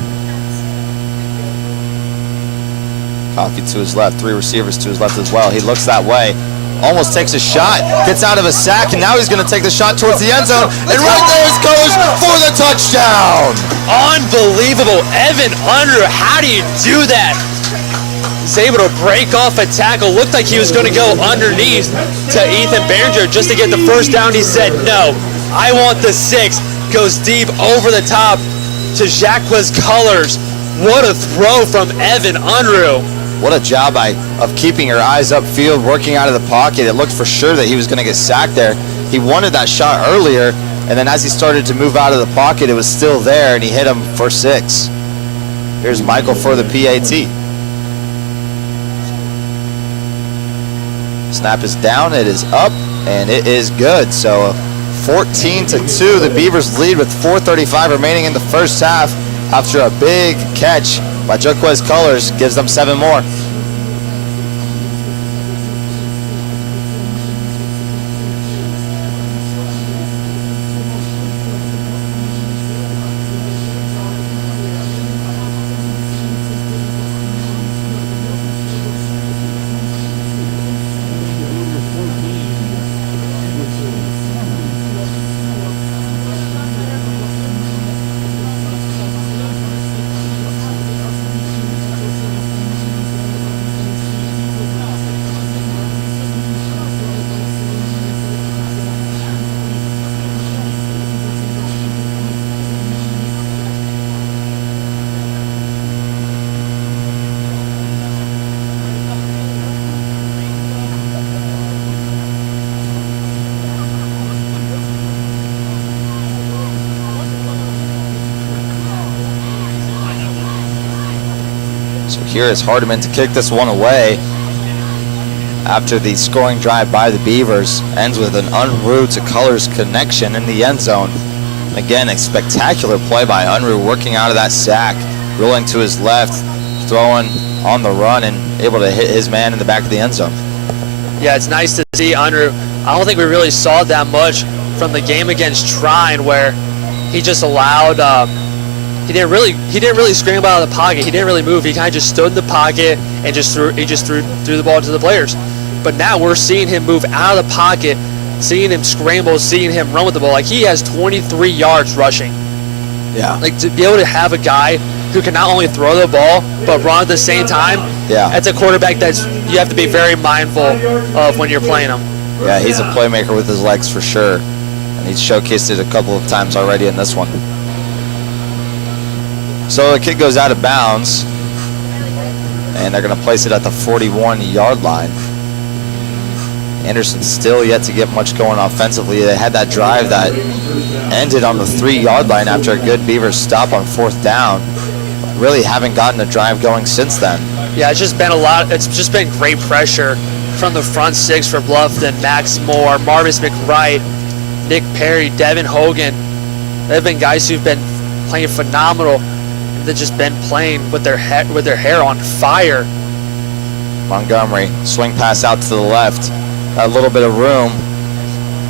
Coffee to his left, 3 receivers to his left as well. He looks that way, almost takes a shot, gets out of a sack, and now he's going to take the shot towards the end zone. And right there is Colors for the touchdown. Unbelievable. Evan Unruh, how do you do that? He's able to break off a tackle. Looked like he was going to go underneath to Ethan Behringer just to get the first down. He said, no, I want the 6. Goes deep over the top to Jacques Colors. What a throw from Evan Unruh. What a job of keeping your eyes upfield, working out of the pocket. It looked for sure that he was going to get sacked there. He wanted that shot earlier, and then as he started to move out of the pocket, it was still there, and he hit him for 6. Here's Michael for the PAT. Snap is down, it is up, and it is good. So 14-2, the Beavers lead with 4:35 remaining in the first half after a big catch by Jacques Colors, gives them 7 more. So here is Hardiman to kick this one away after the scoring drive by the Beavers. Ends with an Unruh to Colors connection in the end zone. Again, a spectacular play by Unruh, working out of that sack, rolling to his left, throwing on the run, and able to hit his man in the back of the end zone. Yeah, it's nice to see Unruh. I don't think we really saw that much from the game against Trine, where he just allowed he didn't really scramble out of the pocket. He didn't really move. He kind of just stood in the pocket and just threw the ball to the players. But now we're seeing him move out of the pocket, seeing him scramble, seeing him run with the ball. Like, he has 23 yards rushing. Yeah. Like, to be able to have a guy who can not only throw the ball but run at the same time. Yeah. That's a quarterback you have to be very mindful of when you're playing him. Yeah, he's a playmaker with his legs for sure, and he's showcased it a couple of times already in this one. So the kick goes out of bounds, and they're going to place it at the 41-yard line. Anderson still yet to get much going offensively. They had that drive that ended on the 3-yard line after a good Beavers stop on 4th down. Really haven't gotten a drive going since then. Yeah, it's just been great pressure from the front 6 for Bluffton. Max Moore, Marvis McWright, Nick Perry, Devin Hogan. They've been guys who've been playing phenomenal. They've just been playing with their hair on fire. Montgomery, swing pass out to the left. Got a little bit of room.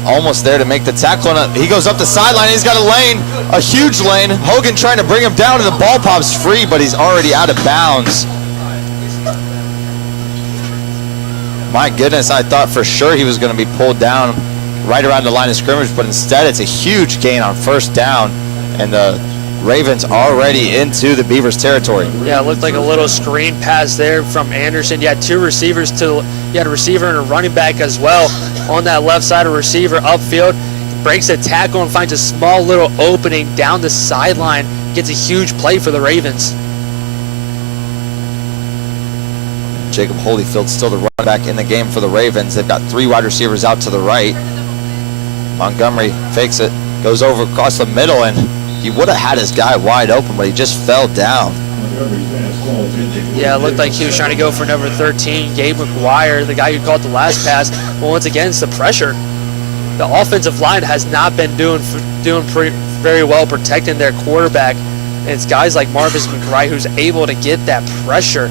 Almost there to make the tackle. And he goes up the sideline. He's got a lane, a huge lane. Hogan trying to bring him down, and the ball pops free, but he's already out of bounds. My goodness, I thought for sure he was going to be pulled down right around the line of scrimmage, but instead it's a huge gain on 1st down, and the Ravens already into the Beavers territory. Yeah, it looked like a little screen pass there from Anderson. You had 2 receivers you had a receiver and a running back as well on that left side. A receiver upfield breaks a tackle and finds a small little opening down the sideline. Gets a huge play for the Ravens. Jacob Holyfield still the running back in the game for the Ravens. They've got 3 wide receivers out to the right. Montgomery fakes it, goes over across the middle, and he would have had his guy wide open, but he just fell down. Yeah, it looked like he was trying to go for number 13, Gabe McGuire, the guy who caught the last pass. But once again, it's the pressure. The offensive line has not been doing very well protecting their quarterback. And it's guys like Marvis McGuire who's able to get that pressure.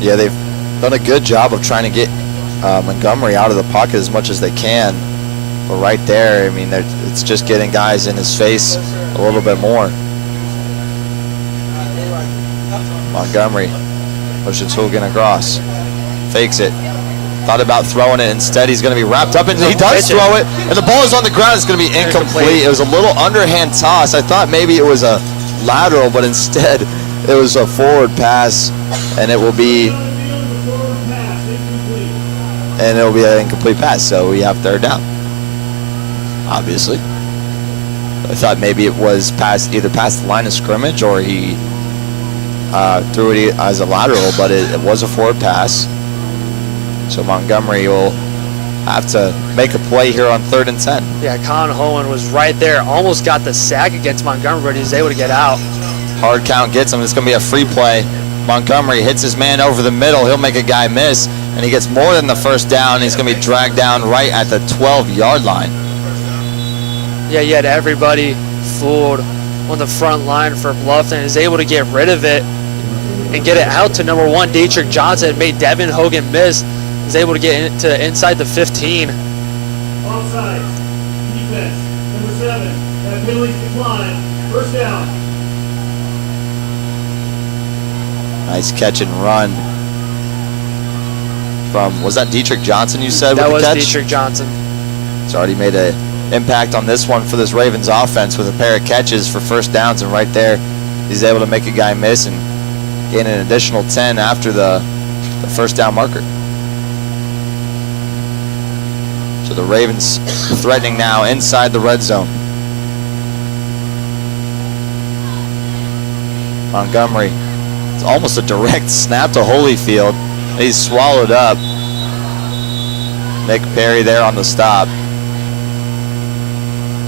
Yeah, they've done a good job of trying to get Montgomery out of the pocket as much as they can. But right there, I mean, it's just getting guys in his face a little bit more. Montgomery pushes Hogan across. Fakes it. Thought about throwing it. Instead, he's going to be wrapped up, and he does throw it. And the ball is on the ground. It's going to be incomplete. It was a little underhand toss. I thought maybe it was a lateral, but instead it was a forward pass, and it will be an incomplete pass. So we have third down. Obviously, I thought maybe it was either past the line of scrimmage or he threw it as a lateral, but it was a forward pass. So Montgomery will have to make a play here on 3rd and 10. Yeah, Colin Hohen was right there, almost got the sack against Montgomery, but he was able to get out. Hard count gets him. It's going to be a free play. Montgomery hits his man over the middle. He'll make a guy miss, and he gets more than the first down. He's going to be dragged down right at the 12-yard line. Yeah, you had everybody fooled on the front line for Bluffton. Is able to get rid of it and get it out to number 1, Dietrich Johnson. Made Devin Hogan miss. Is able to get into inside the 15. Offside. Defense. Number 7. That penalty decline. First down. Nice catch and run from, was that Dietrich Johnson you said? That with the was catch? Dietrich Johnson. He's already made an impact on this one for this Ravens offense with a pair of catches for first downs, and right there he's able to make a guy miss and gain an additional 10 after the first down marker. So the Ravens threatening now inside the red zone. Montgomery, it's almost a direct snap to Holyfield. He's swallowed up. Nick Perry there on the stop.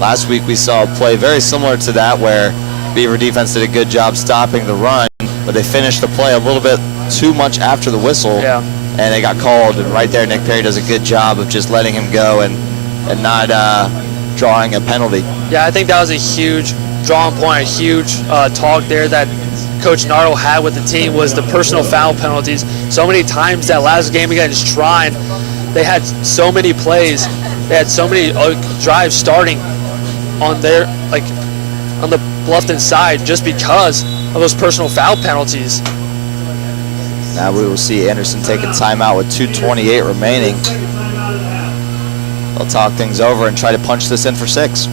Last week we saw a play very similar to that where Beaver defense did a good job stopping the run, but they finished the play a little bit too much after the whistle. Yeah. And they got called, and right there Nick Perry does a good job of just letting him go and not drawing a penalty. Yeah, I think that was a huge drawing point, a huge talk there that Coach Nardo had with the team was the personal foul penalties. So many times that last game against Shrine, they had so many plays, they had so many drives starting on their on the Bluffton side just because of those personal foul penalties. Now we will see Anderson take a timeout with 2:28 remaining. They'll talk things over and try to punch this in for 6.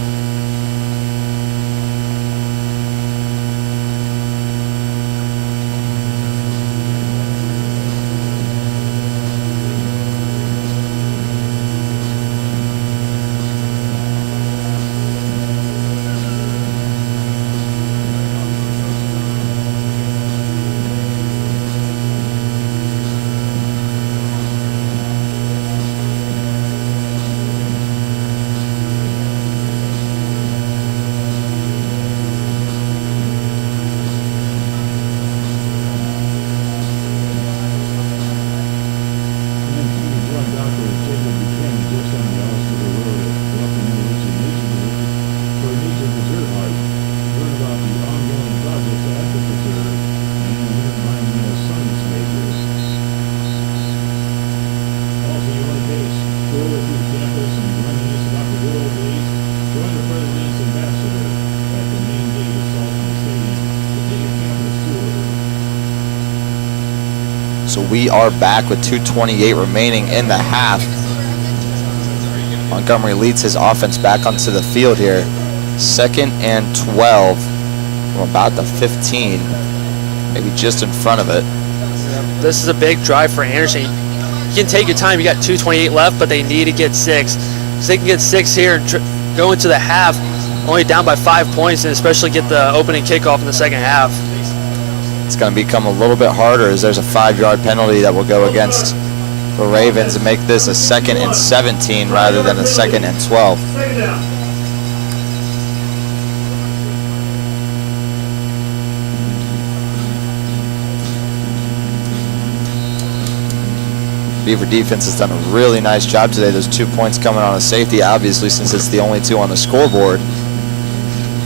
So we are back with 2:28 remaining in the half. Montgomery leads his offense back onto the field here. 2nd and 12 from about the 15, maybe just in front of it. This is a big drive for Anderson. You can take your time. You got 2:28 left, but they need to get 6. So they can get 6 here and go into the half, only down by 5 points, and especially get the opening kickoff in the second half. It's going to become a little bit harder as there's a 5-yard penalty that will go against the Ravens and make this a 2nd and 17 rather than a 2nd and 12. Second down. Beaver defense has done a really nice job today. Those 2 points coming on a safety, obviously, since it's the only 2 on the scoreboard.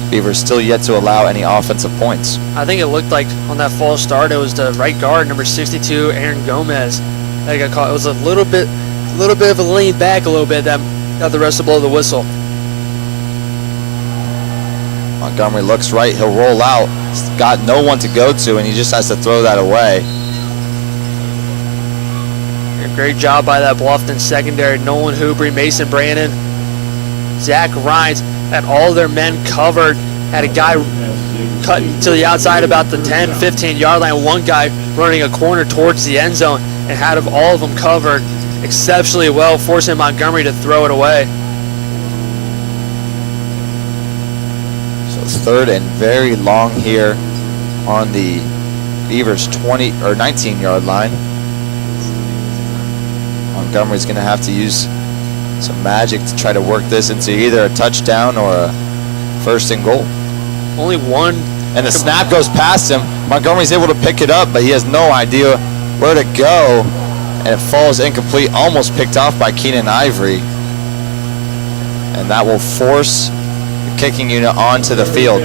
Beavers still yet to allow any offensive points. I think it looked like on that false start, it was the right guard, number 62, Aaron Gomez, that got caught. It was a little bit of a lean back a little bit that got the rest to blow the whistle. Montgomery looks right. He'll roll out. He's got no one to go to, and he just has to throw that away. Great job by that Bluffton secondary. Nolan Hoobrey, Mason Brandon, Zach Rhines had all their men covered. Had a guy cut to the outside about the 10, 15-yard line. One guy running a corner towards the end zone and had all of them covered exceptionally well, forcing Montgomery to throw it away. So it's 3rd and very long here on the Beavers 20 or 19-yard line. Montgomery's going to have to use some magic to try to work this into either a touchdown or a 1st and goal. Only one. And the snap goes past him. Montgomery's able to pick it up, but he has no idea where to go. And it falls incomplete, almost picked off by Keenan Ivory. And that will force the kicking unit onto the field.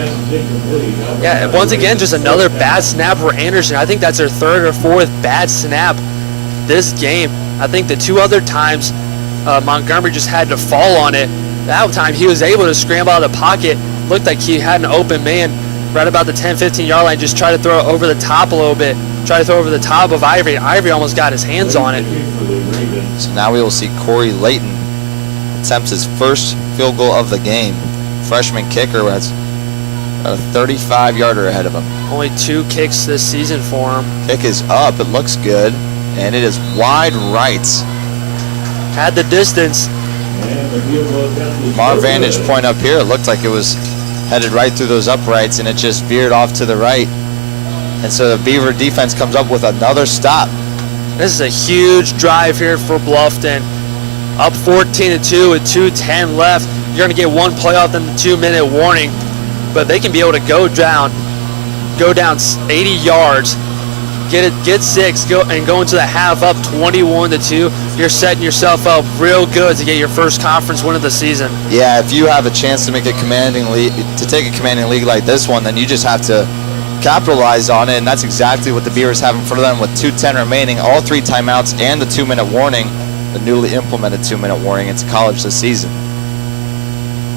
Yeah, once again, just another bad snap for Anderson. I think that's their 3rd or 4th bad snap this game. I think the 2 other times Montgomery just had to fall on it. That time he was able to scramble out of the pocket. Looked like he had an open man right about the 10, 15-yard line. Just try to throw it over the top a little bit. Try to throw over the top of Ivory. Ivory almost got his hands on it. So now we will see Corey Layton attempts his 1st field goal of the game. Freshman kicker has a 35-yarder ahead of him. Only 2 kicks this season for him. Kick is up. It looks good. And it is wide right. Had the distance. From our vantage point up here, it looked like it was headed right through those uprights, and it just veered off to the right. And so the Beaver defense comes up with another stop. This is a huge drive here for Bluffton. Up 14-2 with 2:10 left. You're going to get 1 play off in the 2-minute warning, but they can be able to go down 80 yards. Get 6, go into the half up 21-2. You're setting yourself up real good to get your 1st conference win of the season. Yeah, if you have a chance to make a commanding lead, to take a commanding lead like this one, then you just have to capitalize on it, and that's exactly what the Beavers have in front of them with 2:10 remaining, all 3 timeouts, and the 2-minute warning, the newly implemented 2-minute warning into college this season.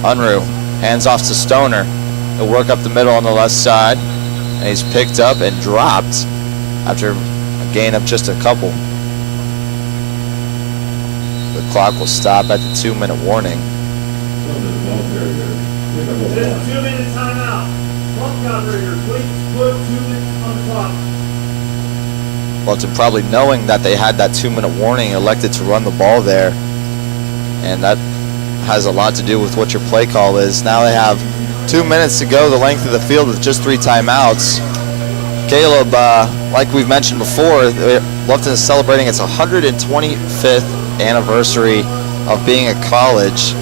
Unruh hands off to Stoner. He'll work up the middle on the left side, and he's picked up and dropped after a gain of just a couple. The clock will stop at the 2-minute warning. This is 2-minute timeout. Clock operator, please put 2 minutes on the clock. Bluffton, probably knowing that they had that 2-minute warning, elected to run the ball there. And that has a lot to do with what your play call is. Now they have 2 minutes to go the length of the field with just 3 timeouts. Caleb, like we've mentioned before, Bluffton is celebrating its 125th anniversary of being a college,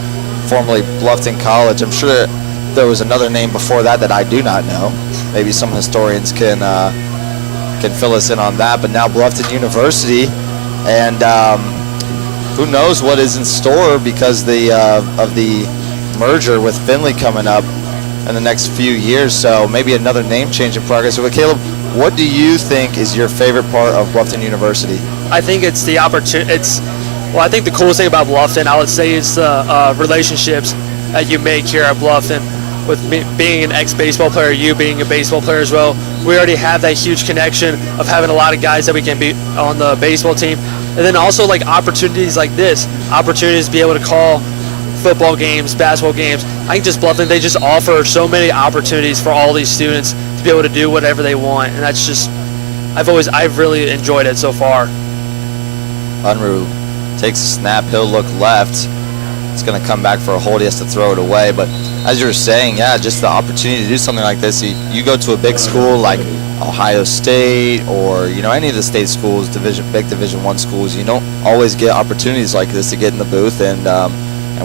formerly Bluffton College. I'm sure there was another name before that I do not know. Maybe some historians can fill us in on that. But now Bluffton University, and who knows what is in store because of the merger with Findlay coming up in the next few years. So maybe another name change in progress. So, Caleb, what do you think is your favorite part of Bluffton University? I think it's the opportunity. I think the coolest thing about Bluffton, I would say, is the relationships that you make here at Bluffton. With me being an ex-baseball player, you being a baseball player as well, we already have that huge connection of having a lot of guys that we can be on the baseball team. And then also like opportunities like this, opportunities to be able to call football games, basketball games. I think just Bluffton, they just offer so many opportunities for all these students to be able to do whatever they want. And that's just, I've really enjoyed it so far. Unruh takes a snap, he'll look left. It's going to come back for a hold, he has to throw it away. But as you were saying, yeah, just the opportunity to do something like this. You go to a big school like Ohio State or, any of the state schools, big Division I schools, you don't always get opportunities like this to get in the booth and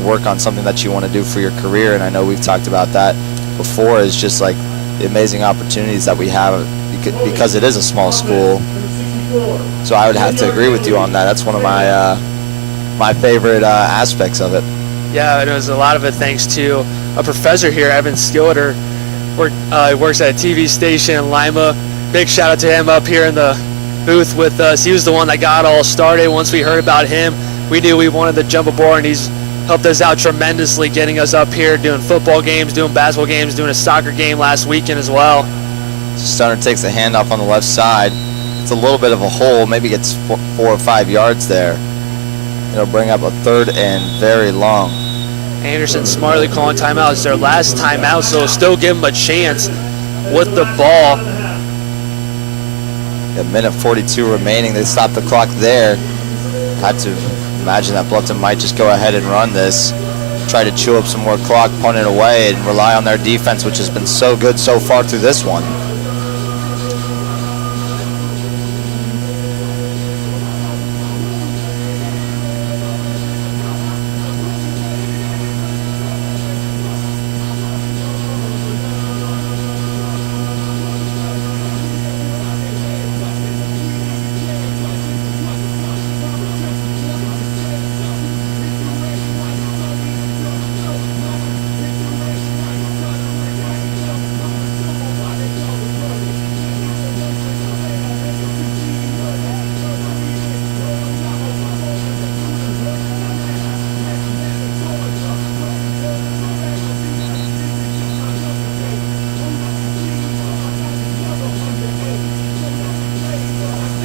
work on something that you want to do for your career. And I know we've talked about that before, is just like the amazing opportunities that we have because it is a small school. So I would have to agree with you on that. That's one of my my favorite aspects of it. Yeah, and it was a lot of it thanks to a professor here, Evan Skilder. Works at a TV station in Lima. Big shout out to him up here in the booth with us. He was the one that got all started. Once we heard about him, we knew we wanted to jump aboard, and he's helped us out tremendously getting us up here doing football games, doing basketball games, doing a soccer game last weekend as well. Stunner takes the handoff on the left side. It's a little bit of a hole, maybe gets 4 or 5 yards there. It'll bring up a 3rd and very long. Anderson smartly calling timeout. It's their last timeout, so it'll still give them a chance with the ball. A minute 42 remaining. They stopped the clock there. Had to imagine that Bluffton might just go ahead and run this, try to chew up some more clock, punt it away, and rely on their defense, which has been so good so far through this one.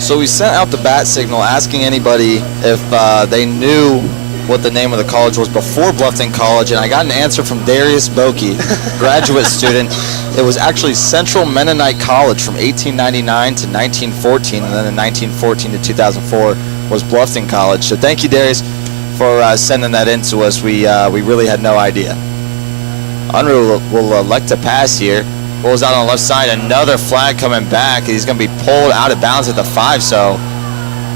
So we sent out the bat signal asking anybody if they knew what the name of the college was before Bluffton College, and I got an answer from Darius Bokey, graduate student. It was actually Central Mennonite College from 1899 to 1914, and then in 1914 to 2004 was Bluffton College. So thank you, Darius, for sending that in to us. We really had no idea. Unruh will elect to pass here. Rolls out on the left side, another flag coming back. He's going to be pulled out of bounds at the 5, so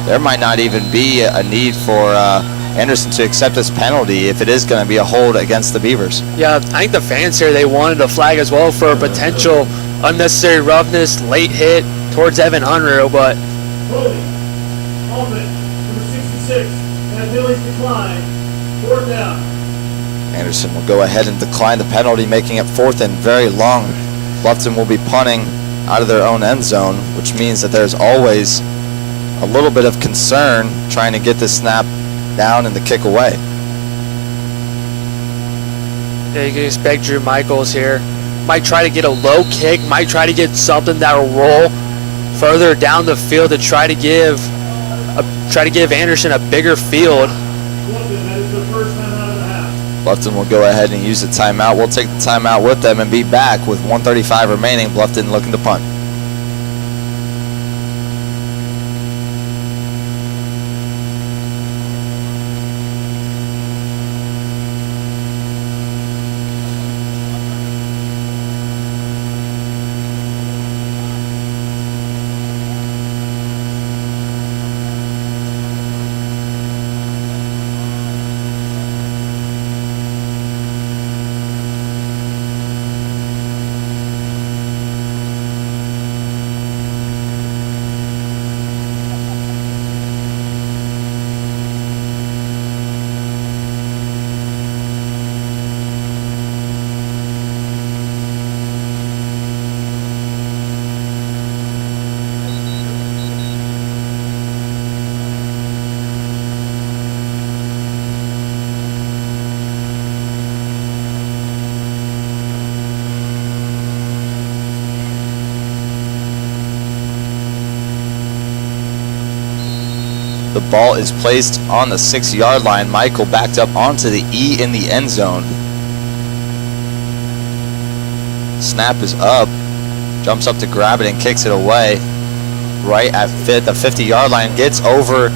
there might not even be a need for Anderson to accept this penalty if it is going to be a hold against the Beavers. Yeah, I think the fans here, they wanted a flag as well for a potential unnecessary roughness, late hit towards Evan Unruh, but... Holding. Altman, number 66, and Billy's decline. 4th down. Anderson will go ahead and decline the penalty, making it 4th and very long. Bluffton will be punting out of their own end zone, which means that there's always a little bit of concern trying to get the snap down and the kick away. Yeah, you can expect Drew Michaels here. Might try to get a low kick, might try to get something that'll roll further down the field to try to give Anderson a bigger field. That is the first time out of the half. Bluffton will go ahead and use the timeout. We'll take the timeout with them and be back with 1:35 remaining. Bluffton looking to punt. The ball is placed on the 6-yard line. Michael backed up onto the E in the end zone. Snap is up. Jumps up to grab it and kicks it away. Right at the 50-yard line. Gets over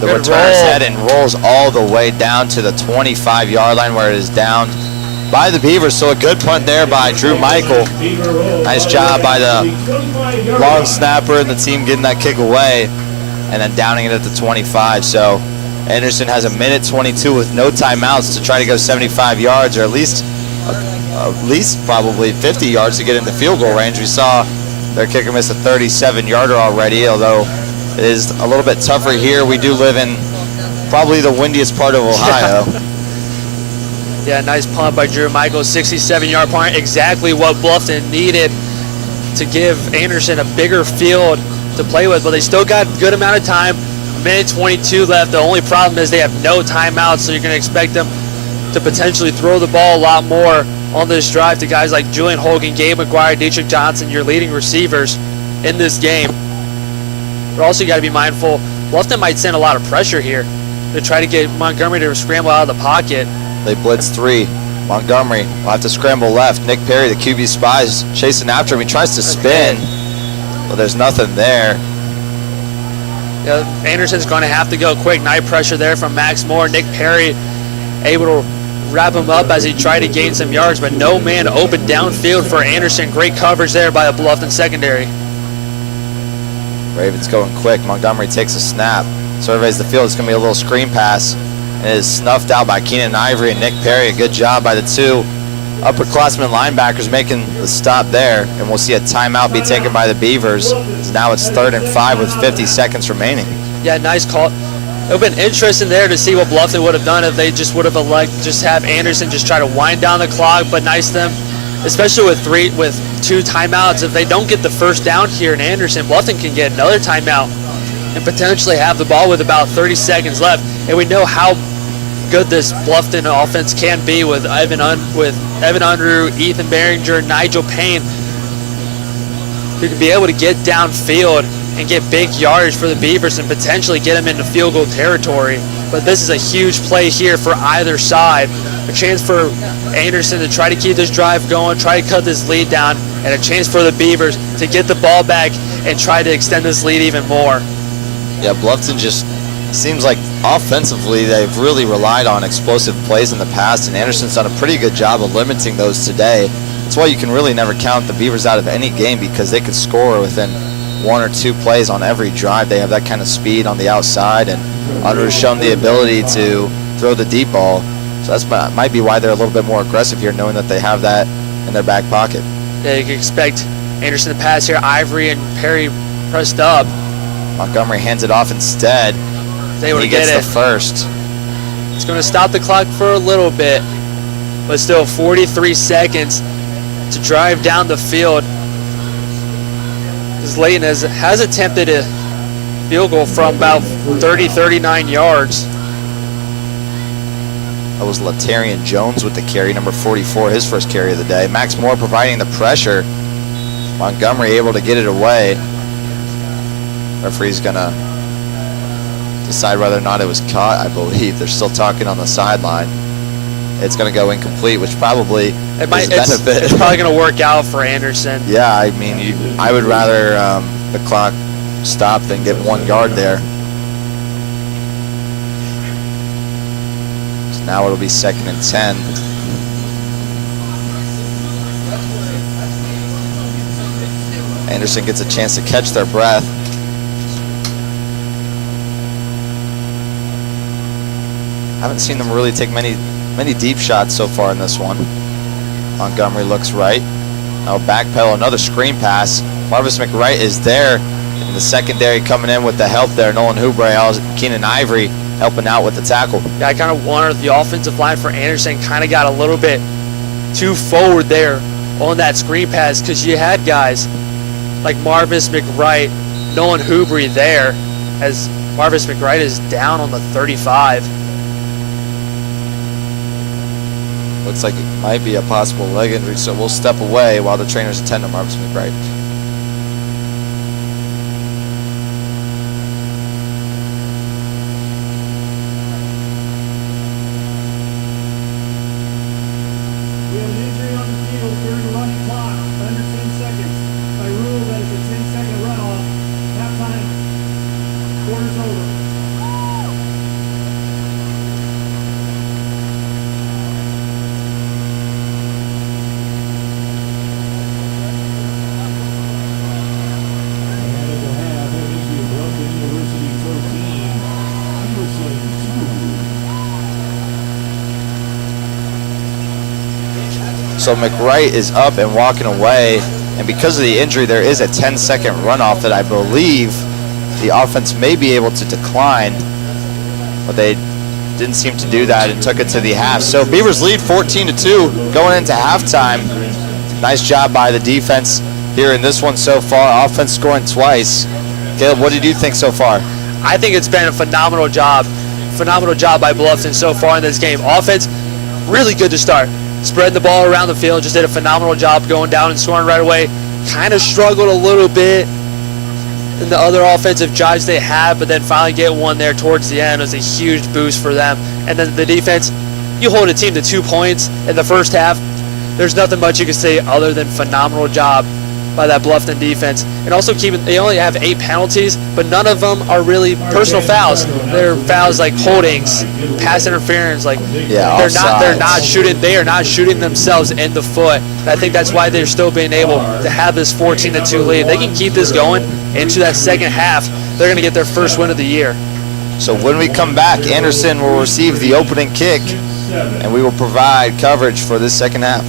the returner's head and rolls all the way down to the 25-yard line where it is downed by the Beavers. So a good punt there by Drew Michael. Nice job by the long snapper and the team getting that kick away and then downing it at the 25. So Anderson has a minute 22 with no timeouts to try to go 75 yards, or at least probably 50 yards to get into field goal range. We saw their kicker miss a 37-yarder already, although It is a little bit tougher here. We do live in probably the windiest part of Ohio. Yeah, nice punt by Drew Michaels, 67-yard punt, exactly what Bluffton needed to give Anderson a bigger field to play with, but they still got a good amount of time. A minute 22 left. The only problem is they have no timeouts, so you're going to expect them to potentially throw the ball a lot more on this drive to guys like Julian Hogan, Gabe McGuire, Dietrich Johnson, your leading receivers in this game. But also you got to be mindful, Bluffton might send a lot of pressure here to try to get Montgomery to scramble out of the pocket. They blitz 3. Montgomery will have to scramble left. Nick Perry, the QB spy, is chasing after him. He tries to spin, but there's nothing there. Yeah, Anderson's going to have to go quick. Night pressure there from Max Moore. Nick Perry able to wrap him up as he tried to gain some yards, but no man open downfield for Anderson. Great coverage there by the Bluffton secondary. Ravens going quick. Montgomery takes a snap, surveys the field. It's going to be a little screen pass, and it is snuffed out by Keenan Ivory and Nick Perry. A good job by the two upperclassmen linebackers making the stop there, and we'll see a timeout be taken by the Beavers. Now it's 3rd and 5 with 50 seconds remaining. Yeah, nice call. It would have been interesting there to see what Bluffton would have done if they just would have elected just have Anderson just try to wind down the clock, but nice them, especially with 2 timeouts. If they don't get the first down here in Anderson, Bluffton can get another timeout and potentially have the ball with about 30 seconds left. And we know how good this Bluffton offense can be with Evan Unruh, Ethan Behringer, Nigel Payne, who can be able to get downfield and get big yardage for the Beavers and potentially get them into field goal territory. But this is a huge play here for either side. A chance for Anderson to try to keep this drive going, try to cut this lead down, and a chance for the Beavers to get the ball back and try to extend this lead even more. Yeah, Bluffton just seems like offensively they've really relied on explosive plays in the past, and Anderson's done a pretty good job of limiting those today. That's why you can really never count the Beavers out of any game, because they could score within 1 or 2 plays on every drive. They have that kind of speed on the outside, and Unruh's shown the ability to throw the deep ball. So that might be why they're a little bit more aggressive here, knowing that they have that in their back pocket. Yeah, you can expect Anderson to pass here. Ivory and Perry pressed up. Montgomery hands it off instead. He gets the first. It's going to stop the clock for a little bit, but still 43 seconds to drive down the field. As Layton has attempted a field goal from about 39 yards. That was Latarian Jones with the carry, number 44, his first carry of the day. Max Moore providing the pressure. Montgomery able to get it away. Referee's going to decide whether or not it was caught, I believe. They're still talking on the sideline. It's going to go incomplete, which probably is a benefit. It's probably going to work out for Anderson. Yeah, I mean, I would rather the clock stop than get 1 yard there. So now it'll be 2nd and 10. Anderson gets a chance to catch their breath. Haven't seen them really take many deep shots so far in this one. Montgomery looks right. Now backpedal, another screen pass. Marvis McWright is there in the secondary, coming in with the help there. Nolan Hubre, Keenan Ivory helping out with the tackle. Yeah, I kind of wondered the offensive line for Anderson kind of got a little bit too forward there on that screen pass, because you had guys like Marvis McWright, Nolan Hubre there, as Marvis McWright is down on the 35. Looks like it might be a possible leg injury, so we'll step away while the trainers attend to Marvis McWright. We have an injury on the field during the running clock, under 10 seconds. By rule, that is a 10-second runoff. Halftime, quarter's over. So McWright is up and walking away, and because of the injury, there is a 10-second runoff that I believe the offense may be able to decline, but they didn't seem to do that and took it to the half. So Beavers lead 14-2 going into halftime. Nice job by the defense here in this one so far. Offense scoring twice. Caleb, what did you think so far? I think it's been a phenomenal job by Bluffton so far in this game. Offense, really good to start. Spreading the ball around the field, just did a phenomenal job going down and scoring right away. Kind of struggled a little bit in the other offensive drives they had, but then finally get one there towards the end was a huge boost for them. And then the defense, you hold a team to 2 points in the first half, there's nothing much you can say other than phenomenal job by that Bluffton defense. And also they only have 8 penalties, but none of them are really personal fouls. They're fouls like holdings, pass interference, like they are not shooting themselves in the foot. And I think that's why they're still being able to have this 14-2 lead. They can keep this going into that second half. They're going to get their first win of the year. So when we come back, Anderson will receive the opening kick, and we will provide coverage for this second half.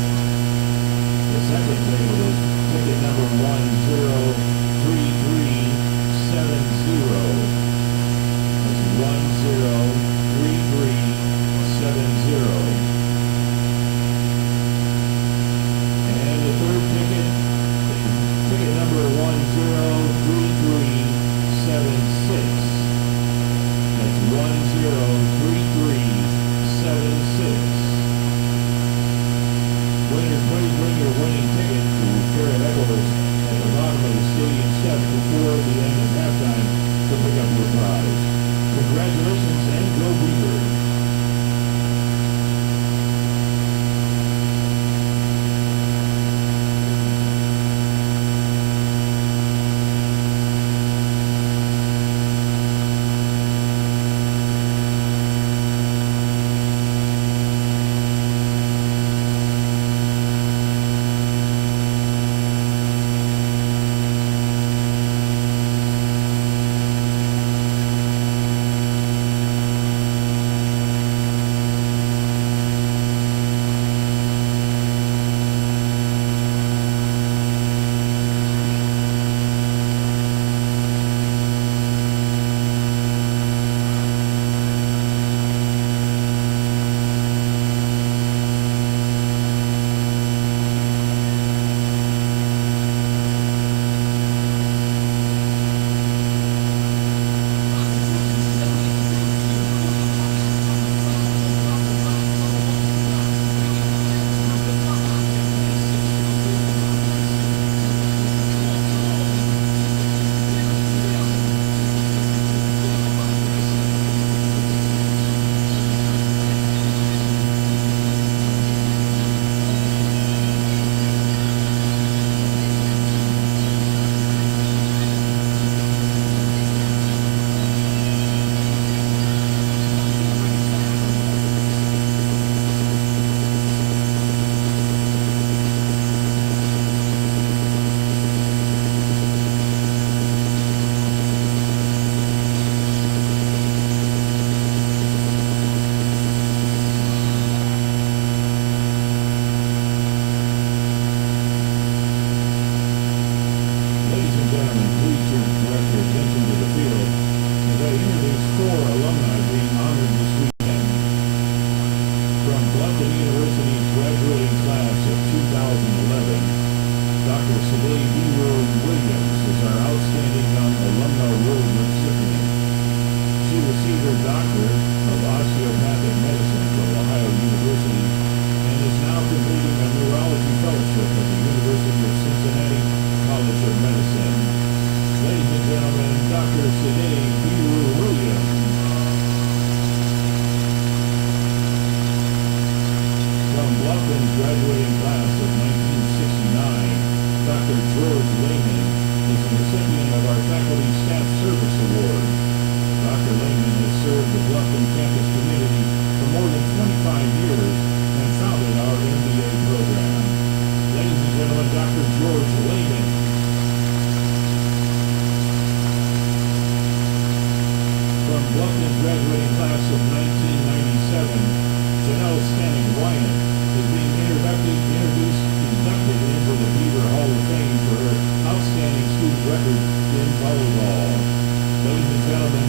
Ladies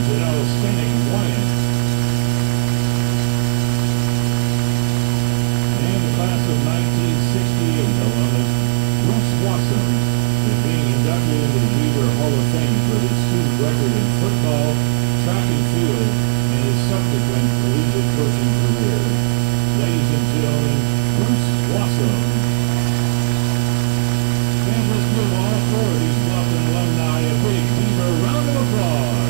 There's an outstanding Wyatt. And the class of 1968, alumnus Bruce Watson is being inducted into the Beaver Hall of Fame for his student record in football, track and field, and his subsequent collegiate coaching career. Ladies and gentlemen, Bruce Watson. And let's give all four of these Bluffton alumni a big Beaver round of applause.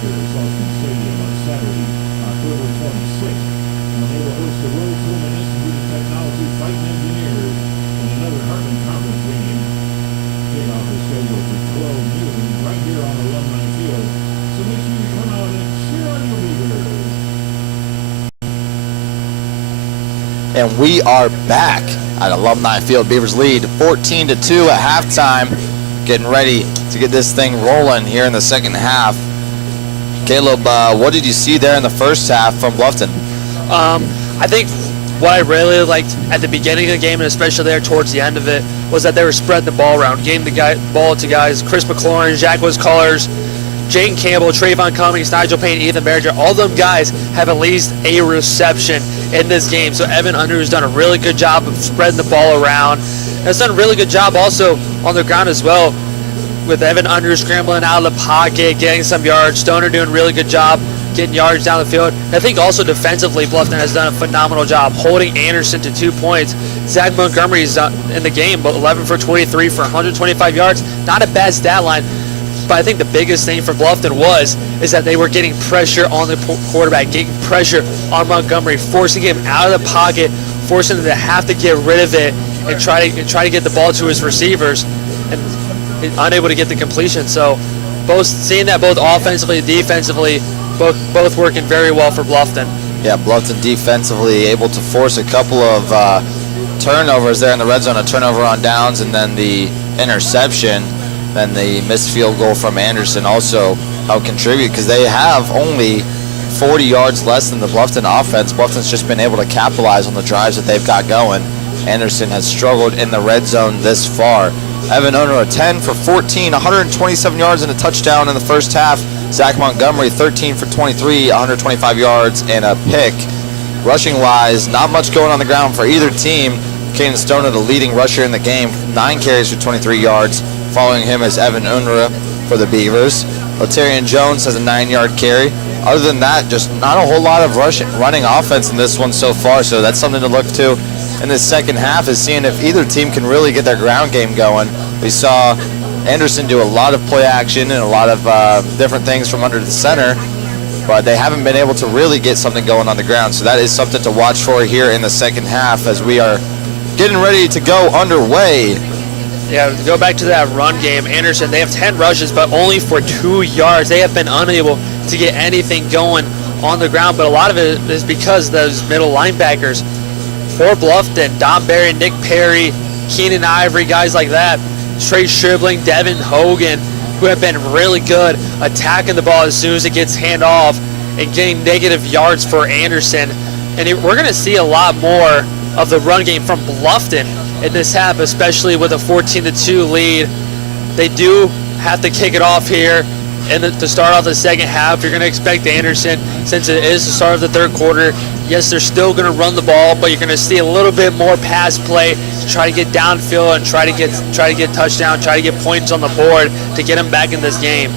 Rogers Austin Stadium on Saturday, October 26th. And they will host the Rose Home and Institute of Technology Fighting Engineers in another Heartland Conference game. Kickoff is scheduled for 12 noon right here on Alumni Field. So make sure you come out and cheer on your Beavers. And we are back at Alumni Field. Beavers lead 14-2 at halftime. Getting ready to get this thing rolling here in the second half. Caleb, what did you see there in the first half from Bluffton? I think what I really liked at the beginning of the game, and especially there towards the end of it, was that they were spreading the ball around, getting the ball to guys, Chris McLaurin, Jack Woods Colors, Jaden Campbell, Trayvon Cummings, Nigel Payne, Ethan Berger. All them guys have at least a reception in this game. So Evan Underwood's done a really good job of spreading the ball around. And has done a really good job also on the ground as well, with Evan Underwood scrambling out of the pocket, getting some yards. Stoner doing a really good job getting yards down the field. And I think also defensively, Bluffton has done a phenomenal job holding Anderson to 2 points. Zach Montgomery's in the game, but 11 for 23 for 125 yards. Not a bad stat line. But I think the biggest thing for Bluffton is that they were getting pressure on the quarterback, getting pressure on Montgomery, forcing him out of the pocket, forcing him to have to get rid of it and try to get the ball to his receivers, and unable to get the completion. So seeing that both offensively and defensively, both working very well for Bluffton. Yeah, Bluffton defensively able to force a couple of turnovers there in the red zone, a turnover on downs, and then the interception. Then the missed field goal from Anderson also helped contribute, because they have only 40 yards less than the Bluffton offense. Bluffton's just been able to capitalize on the drives that they've got going. Anderson has struggled in the red zone this far. Evan Owner, 10 for 14, 127 yards and a touchdown in the first half. Zach Montgomery, 13 for 23, 125 yards and a pick. Rushing-wise, not much going on the ground for either team. Caden Stoner, the leading rusher in the game, 9 carries for 23 yards. Following him is Evan Unruh for the Beavers. Latarian Jones has a 9-yard carry. Other than that, just not a whole lot of running offense in this one so far, so that's something to look to in the second half, is seeing if either team can really get their ground game going. We saw Anderson do a lot of play action and a lot of different things from under the center, but they haven't been able to really get something going on the ground, so that is something to watch for here in the second half as we are getting ready to go underway. Yeah, to go back to that run game, Anderson, they have 10 rushes, but only for 2 yards. They have been unable to get anything going on the ground, but a lot of it is because those middle linebackers for Bluffton, Don Barry, Nick Perry, Keenan Ivory, guys like that, Trey Stribling, Devin Hogan, who have been really good attacking the ball as soon as it gets hand off and getting negative yards for Anderson. And we're going to see a lot more of the run game from Bluffton in this half, especially with a 14-2 lead. They do have to kick it off here and to start off the second half. You're going to expect Anderson, since it is the start of the third quarter, yes, they're still going to run the ball, but you're going to see a little bit more pass play to try to get downfield and try to get touchdown, try to get points on the board to get them back in this game.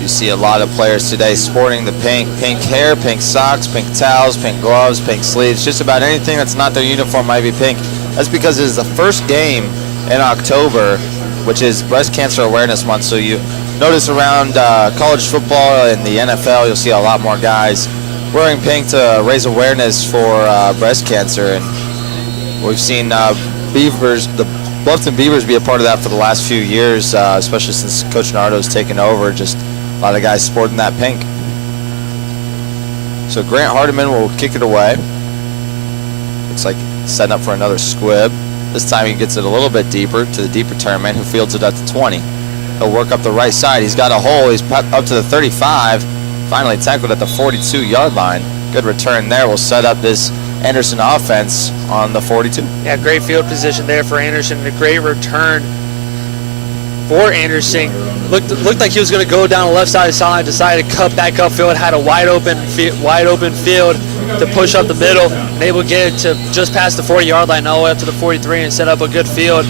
You see a lot of players today sporting the pink hair, pink socks, pink towels, pink gloves, pink sleeves. Just about anything that's not their uniform might be pink. That's because it is the first game in October, which is Breast Cancer Awareness Month. So you notice around college football and the NFL, you'll see a lot more guys wearing pink to raise awareness for breast cancer. And we've seen Beavers, the Bluffton Beavers, be a part of that for the last few years, especially since Coach Nardo's taken over. Just a lot of guys sporting that pink. So Grant Hardiman will kick it away. Looks like setting up for another squib. This time he gets it a little bit deeper to the deep return man, who fields it at the 20. He'll work up the right side. He's got a hole. He's up to the 35. Finally tackled at the 42-yard line. Good return there. Will set up this Anderson offense on the 42. Yeah, great field position there for Anderson. A great return for Anderson. Looked like he was going to go down the left side of the sideline. Decided to cut back upfield. Had a wide open field to push up the middle. And able to get it to just past the 40-yard line, all the way up to the 43, and set up a good field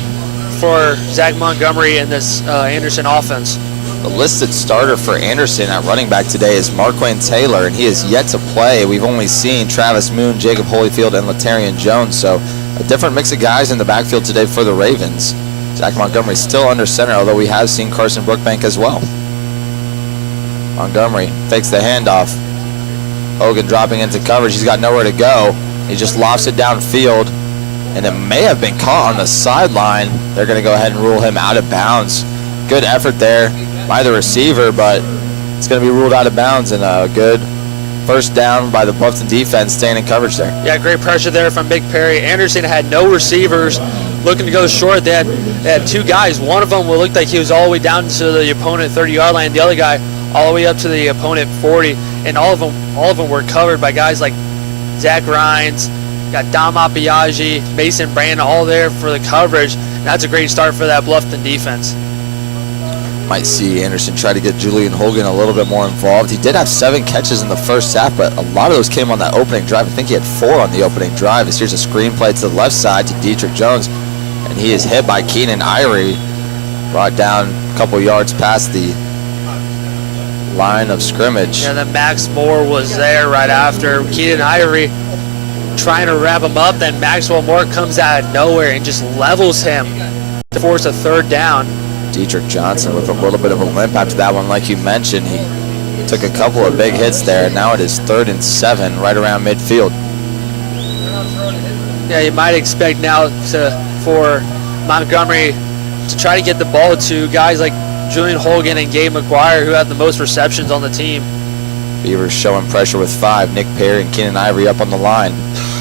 for Zach Montgomery and this Anderson offense. The listed starter for Anderson at running back today is Marquand Taylor, and he is yet to play. We've only seen Travis Moon, Jacob Holyfield, and Latarian Jones, so a different mix of guys in the backfield today for the Ravens. Zach Montgomery still under center, although we have seen Carson Brookbank as well. Montgomery fakes the handoff. Hogan dropping into coverage. He's got nowhere to go. He just lofts it downfield, and it may have been caught on the sideline. They're going to go ahead and rule him out of bounds. Good effort there by the receiver, but it's going to be ruled out of bounds, and a good first down by the Bluffton defense staying in coverage there. Yeah, great pressure there from Big Perry. Anderson had no receivers looking to go short. They had two guys. One of them looked like he was all the way down to the opponent 30-yard line. The other guy all the way up to the opponent 40. And all of them were covered by guys like Zach Rhines, got Dom Appiaggi, Mason Brand, all there for the coverage. And that's a great start for that Bluffton defense. Might see Anderson try to get Julian Hogan a little bit more involved. He did have 7 catches in the first half, but a lot of those came on that opening drive. I think he had 4 on the opening drive. As here's a screen play to the left side to Dietrich Jones, and he is hit by Keenan Irie, brought down a couple yards past the line of scrimmage. And then Max Moore was there right after. Keenan Irie trying to wrap him up, then Maxwell Moore comes out of nowhere and just levels him to force a third down. Dietrich Johnson with a little bit of a limp after that one. Like you mentioned, he took a couple of big hits there, and now it is 3rd and 7 right around midfield. Yeah, you might expect now for Montgomery to try to get the ball to guys like Julian Hogan and Gabe McGuire, who have the most receptions on the team. Beavers showing pressure with 5. Nick Perry and Keenan Ivory up on the line.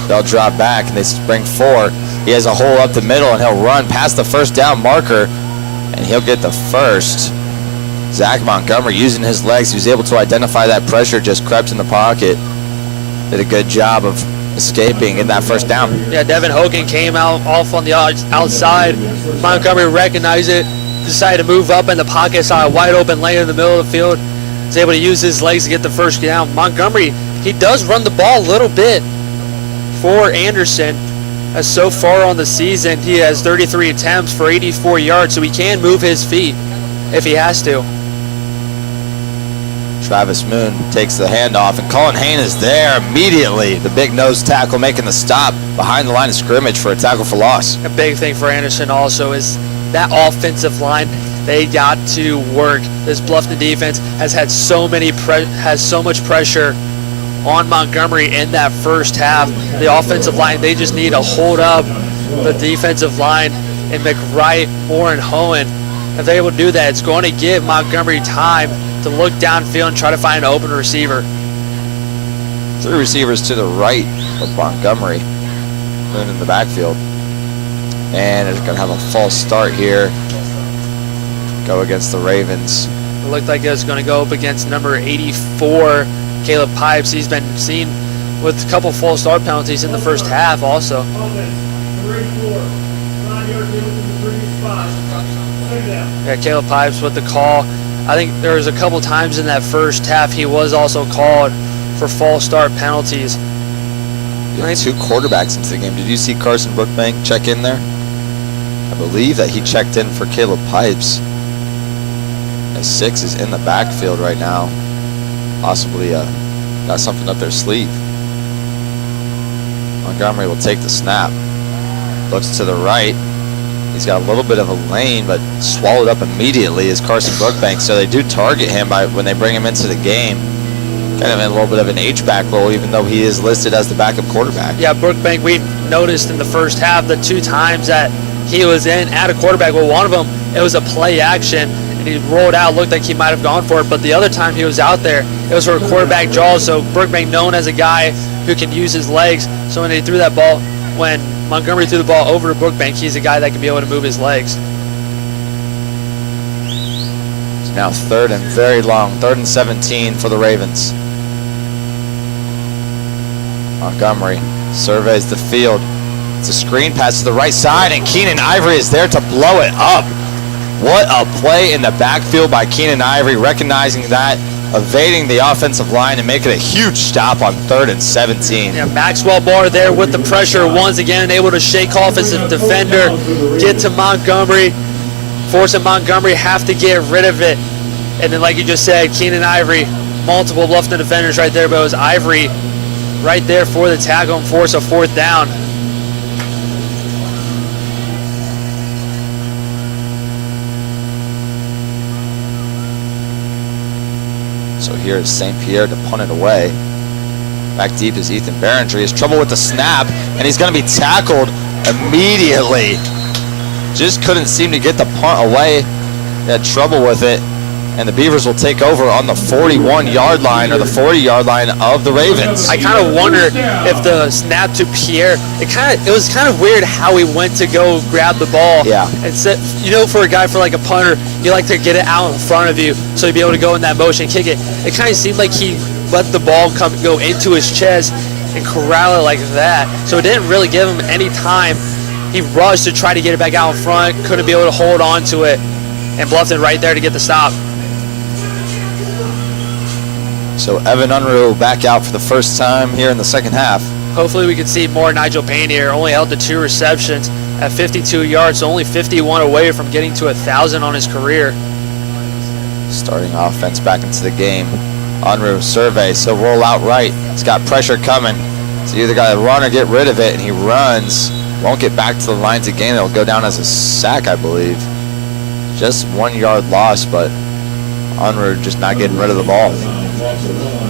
They'll drop back, and they bring 4. He has a hole up the middle, and he'll run past the first down marker, and he'll get the first. Zach Montgomery using his legs. He was able to identify that pressure, just crept in the pocket. Did a good job of escaping in that first down. Yeah, Devin Hogan came out off on the outside. Montgomery recognized it, decided to move up in the pocket, saw a wide open lane in the middle of the field. Was able to use his legs to get the first down. Montgomery, he does run the ball a little bit for Anderson. As so far on the season, he has 33 attempts for 84 yards, so he can move his feet if he has to. Travis Moon takes the handoff, and Colin Hain is there immediately. The big nose tackle making the stop behind the line of scrimmage for a tackle for loss. A big thing for Anderson also is that offensive line. They got to work. This Bluffton defense has had so much pressure on Montgomery in that first half. The offensive line, they just need to hold up the defensive line, and McWright, Moore, and Hohen. If they're able to do that, it's going to give Montgomery time to look downfield and try to find an open receiver. 3 receivers to the right of Montgomery. Moon in the backfield. And it's going to have a false start here. Go against the Ravens. It looked like it was going to go up against number 84, Caleb Pipes. He's been seen with a couple false start penalties in the first half also. Yeah, Caleb Pipes with the call. I think there was a couple times in that first half he was also called for false start penalties. You had 2 quarterbacks into the game. Did you see Carson Brookbank check in there? I believe that he checked in for Caleb Pipes. 6 is in the backfield right now. Possibly got something up their sleeve. Montgomery will take the snap. Looks to the right. He's got a little bit of a lane, but swallowed up immediately is Carson Brookbank. So they do target him when they bring him into the game. Kind of in a little bit of an H-back role, even though he is listed as the backup quarterback. Yeah, Brookbank, we noticed in the first half the 2 times that he was in at a quarterback. Well, one of them, it was a play action, and he rolled out, looked like he might have gone for it, but the other time he was out there, it was for a quarterback draw. So Brookbank, known as a guy who can use his legs, so when they threw that ball, when Montgomery threw the ball over to Brookbank, he's a guy that can be able to move his legs. It's now 3rd and very long, 3rd and 17 for the Ravens. Montgomery surveys the field. It's a screen pass to the right side, and Keenan Ivory is there to blow it up. What a play in the backfield by Keenan Ivory, recognizing that, evading the offensive line, and making a huge stop on 3rd and 17. Yeah, Maxwell Barr there with the pressure once again, able to shake off as a defender, get to Montgomery, forcing Montgomery have to get rid of it. And then like you just said, Keenan Ivory, multiple Bluffton defenders right there, but it was Ivory right there for the tackle and force a 4th down. So here is St. Pierre to punt it away. Back deep is Ethan Berenger. He has trouble with the snap, and he's going to be tackled immediately. Just couldn't seem to get the punt away. He had trouble with it, and the Beavers will take over on the 41-yard line or the 40-yard line of the Ravens. I kind of wonder if the snap to Pierre, it was kind of weird how he went to go grab the ball. Yeah. And said, for a guy, for like a punter, you like to get it out in front of you so you'd be able to go in that motion and kick it. It kind of seemed like he let the ball go into his chest and corral it like that. So it didn't really give him any time. He rushed to try to get it back out in front, couldn't be able to hold on to it, and Bluffton right there to get the stop. So Evan Unruh back out for the first time here in the second half. Hopefully we can see more Nigel Payne here. Only held to 2 receptions at 52 yards, so only 51 away from getting to 1,000 on his career. Starting offense back into the game. Unruh surveys, he'll roll out right. He's got pressure coming. So you either got to run or get rid of it, and he runs. Won't get back to the lines of game. It'll go down as a sack, I believe. Just 1 yard loss, but Unruh just not getting rid of the ball.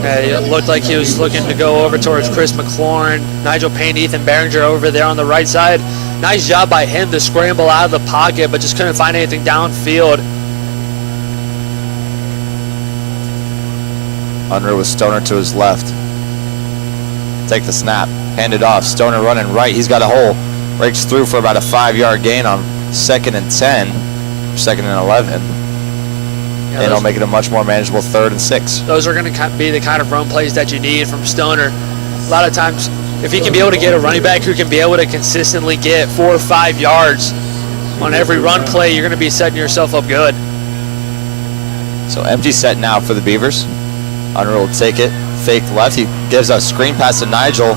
It looked like he was looking to go over towards Chris McLaurin. Nigel Payne, Ethan Berenger over there on the right side. Nice job by him to scramble out of the pocket, but just couldn't find anything downfield. Unruh with Stoner to his left. Take the snap. Hand it off. Stoner running right. He's got a hole. Breaks through for about a 5-yard gain on 2nd and 10. 2nd and 11. And it'll make it a much more manageable 3rd and 6. Those are going to be the kind of run plays that you need from Stoner. A lot of times, if he can be able to get a running back who can be able to consistently get 4 or 5 yards on every run play, you're going to be setting yourself up good. So empty set now for the Beavers. Unruh will take it. Fake left. He gives a screen pass to Nigel.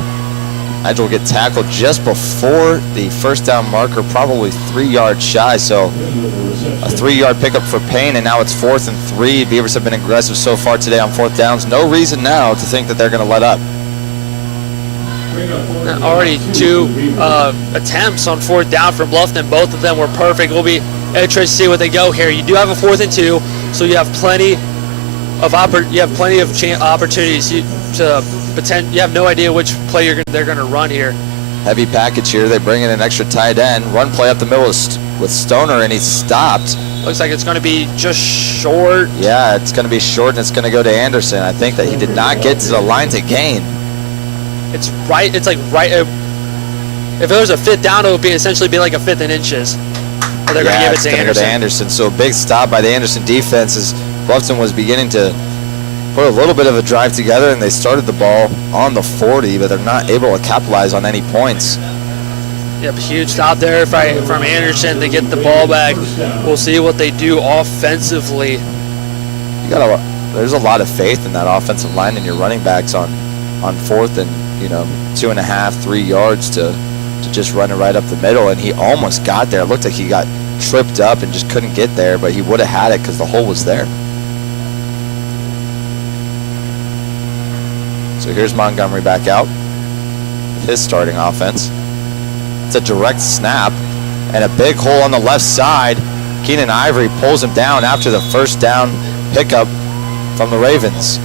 Nigel will get tackled just before the first down marker, probably 3 yards shy. So a 3-yard pickup for Payne, and now it's 4th and 3. Beavers have been aggressive so far today on 4th downs. No reason now to think that they're going to let up. Already 2 attempts on 4th down for Bluffton. Both of them were perfect. We'll be interested to see what they go here. You do have a 4th and 2, so you have plenty of opportunities to pretend. You have no idea which play they're going to run here. Heavy package here. They bring in an extra tight end. Run play up the middle with Stoner, and he's stopped. Looks like it's going to be just short. Yeah, it's going to be short, and it's going to go to Anderson. I think that he did not get to the line to gain. It's right. It's like right. If it was a 5th down, it would essentially be like a 5th and inches. Or they're going to give it to Anderson. Go to Anderson. So a big stop by the Anderson defense as Bluffton was beginning to put a little bit of a drive together, and they started the ball on the 40, but they're not able to capitalize on any points. Yep, huge stop there from Anderson to get the ball back. We'll see what they do offensively. There's a lot of faith in that offensive line and your running backs on 4th and 2.5, 3 yards to just run it right up the middle, and he almost got there. It looked like he got tripped up and just couldn't get there, but he would have had it because the hole was there. So here's Montgomery back out with his starting offense. It's a direct snap and a big hole on the left side. Keenan Ivory pulls him down after the first down pickup from the Ravens.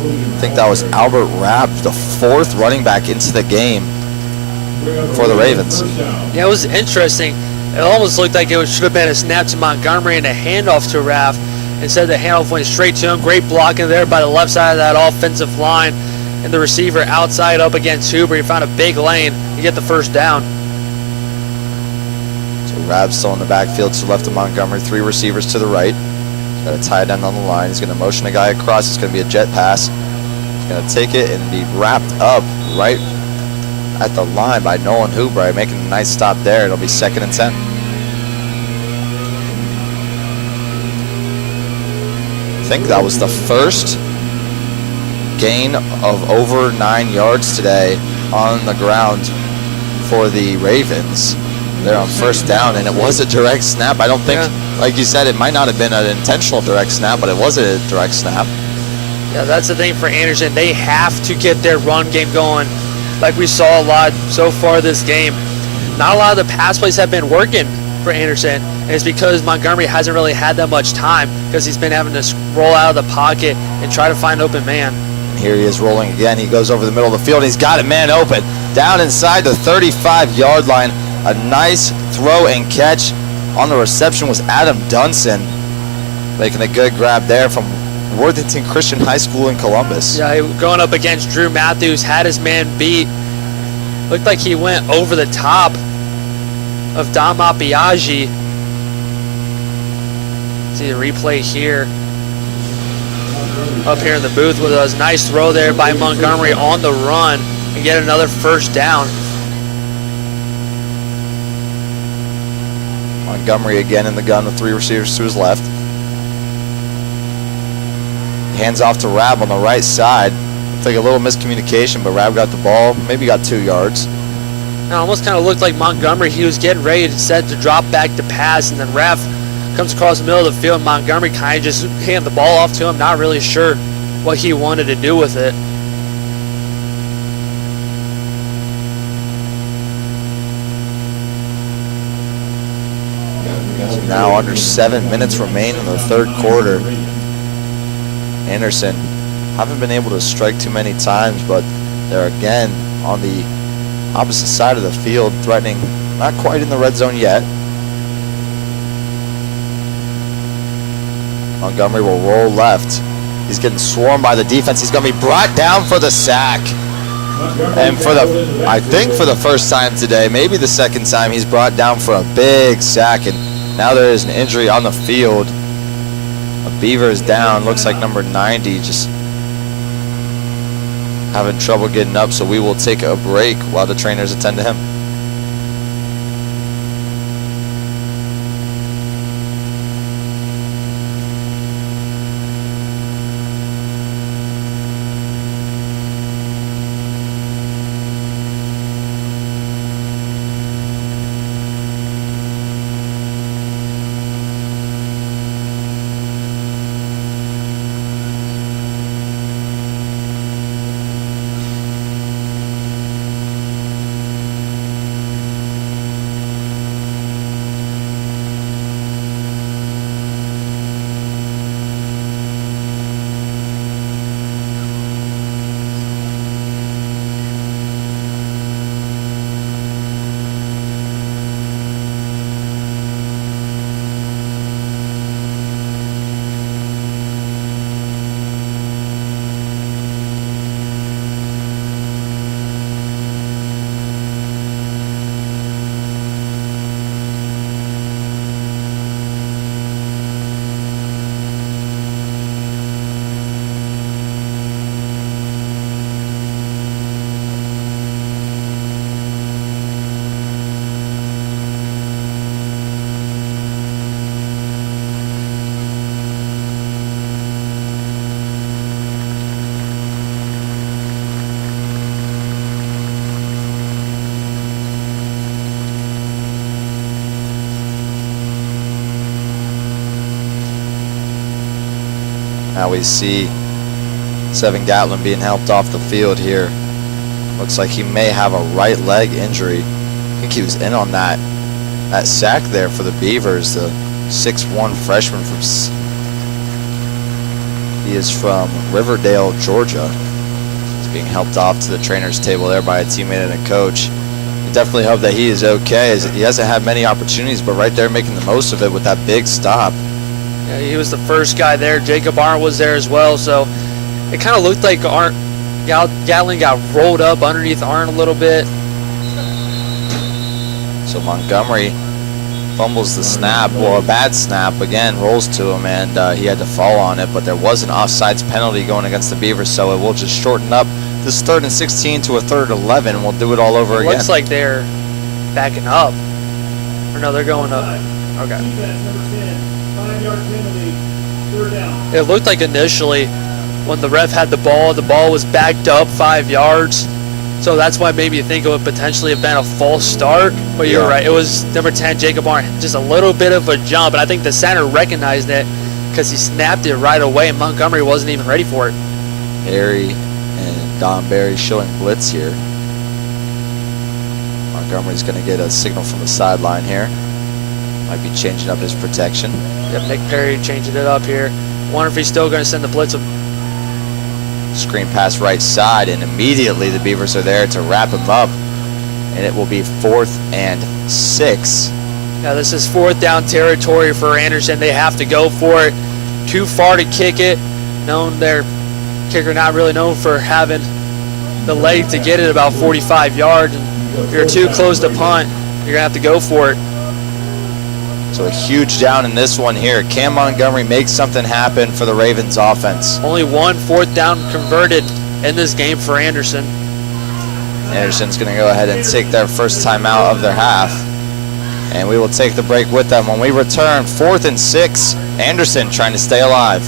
I think that was Albert Rabb, the 4th running back into the game for the Ravens. Yeah, it was interesting. It almost looked like it should have been a snap to Montgomery and a handoff to Raff. Instead, the handoff went straight to him. Great blocking there by the left side of that offensive line. And the receiver outside up against Huber. He found a big lane to get the first down. So Rabb's still in the backfield to the left of Montgomery. 3 receivers to the right. He's got a tight end on the line. He's going to motion a guy across. It's going to be a jet pass. He's going to take it and be wrapped up right at the line by Nolan Huber, making a nice stop there. It'll be 2nd and 10. I think that was the first gain of over 9 yards today on the ground for the Ravens. They're on 1st down, and it was a direct snap. I don't think, like you said, it might not have been an intentional direct snap, but it was a direct snap. Yeah, that's the thing for Anderson. They have to get their run game going. Like we saw a lot so far this game. Not a lot of the pass plays have been working for Anderson. And it's because Montgomery hasn't really had that much time because he's been having to roll out of the pocket and try to find open man. And here he is rolling again. He goes over the middle of the field. He's got a man open down inside the 35-yard line. A nice throw and catch. On the reception was Adam Dunson, making a good grab there from Worthington Christian High School in Columbus. Yeah, going up against Drew Matthews, had his man beat. Looked like he went over the top of Dom Appiaggi. See the replay here. Up here in the booth with us. Nice throw there by Montgomery on the run and get another first down. Montgomery again in the gun with 3 receivers to his left. Hands off to Rab on the right side. Looks like a little miscommunication, but Rab got the ball, maybe got 2 yards. It almost kind of looked like Montgomery, he was getting ready to set to drop back to pass, and then Raf comes across the middle of the field. Montgomery kind of just handed the ball off to him, not really sure what he wanted to do with it. Now under 7 minutes remain in the third quarter. Anderson haven't been able to strike too many times, but they're again on the opposite side of the field, threatening, not quite in the red zone yet. Montgomery will roll left. He's getting swarmed by the defense. He's going to be brought down for the sack. And for the, I think for the first time today, maybe the second time, he's brought down for a big sack. And now there is an injury on the field. A Beaver is down. Looks like number 90 just having trouble getting up. So we will take a break while the trainers attend to him. Now we see Sevin Gatlin being helped off the field here. Looks like he may have a right leg injury. I think he was in on that sack there for the Beavers, the 6'1" freshman from, he is from Riverdale, Georgia. He's being helped off to the trainer's table there by a teammate and a coach. We definitely hope that he is okay, as he hasn't had many opportunities, but right there making the most of it with that big stop. Yeah, he was the first guy there. Jacob Arndt was there as well, so it kind of looked like Gatlin got rolled up underneath Arndt a little bit. So Montgomery fumbles the snap, well, a bad snap, again, rolls to him, and he had to fall on it, but there was an offsides penalty going against the Beavers, so it will just shorten up this 3rd and 16 to a 3rd and 11, and we'll do it all over again. Looks like they're backing up. Or no, they're going up. Okay. Defense, number 10, 5-yard penalty, 3rd down. It looked like initially when the ref had the ball was backed up 5 yards. So that's why maybe you think it would potentially have been a false start. But you're right. It was number 10, Jacob Arndt. Just a little bit of a jump. And I think the center recognized it because he snapped it right away, and Montgomery wasn't even ready for it. Harry and Don Barry showing blitz here. Montgomery's going to get a signal from the sideline here. Might be changing up his protection. Yep, Nick Perry changing it up here. Wonder if he's still going to send the blitz. Screen pass right side, and immediately the Beavers are there to wrap him up. And it will be 4th and 6. Yeah, this is 4th down territory for Anderson. They have to go for it. Too far to kick it. Their kicker not really known for having the leg to get it about 45 yards. And if you're too close to punt, you're going to have to go for it. So a huge down in this one here. Cam Montgomery makes something happen for the Ravens offense. Only one 4th down converted in this game for Anderson. Anderson's going to go ahead and take their first time out of their half. And we will take the break with them. When we return, 4th and 6, Anderson trying to stay alive.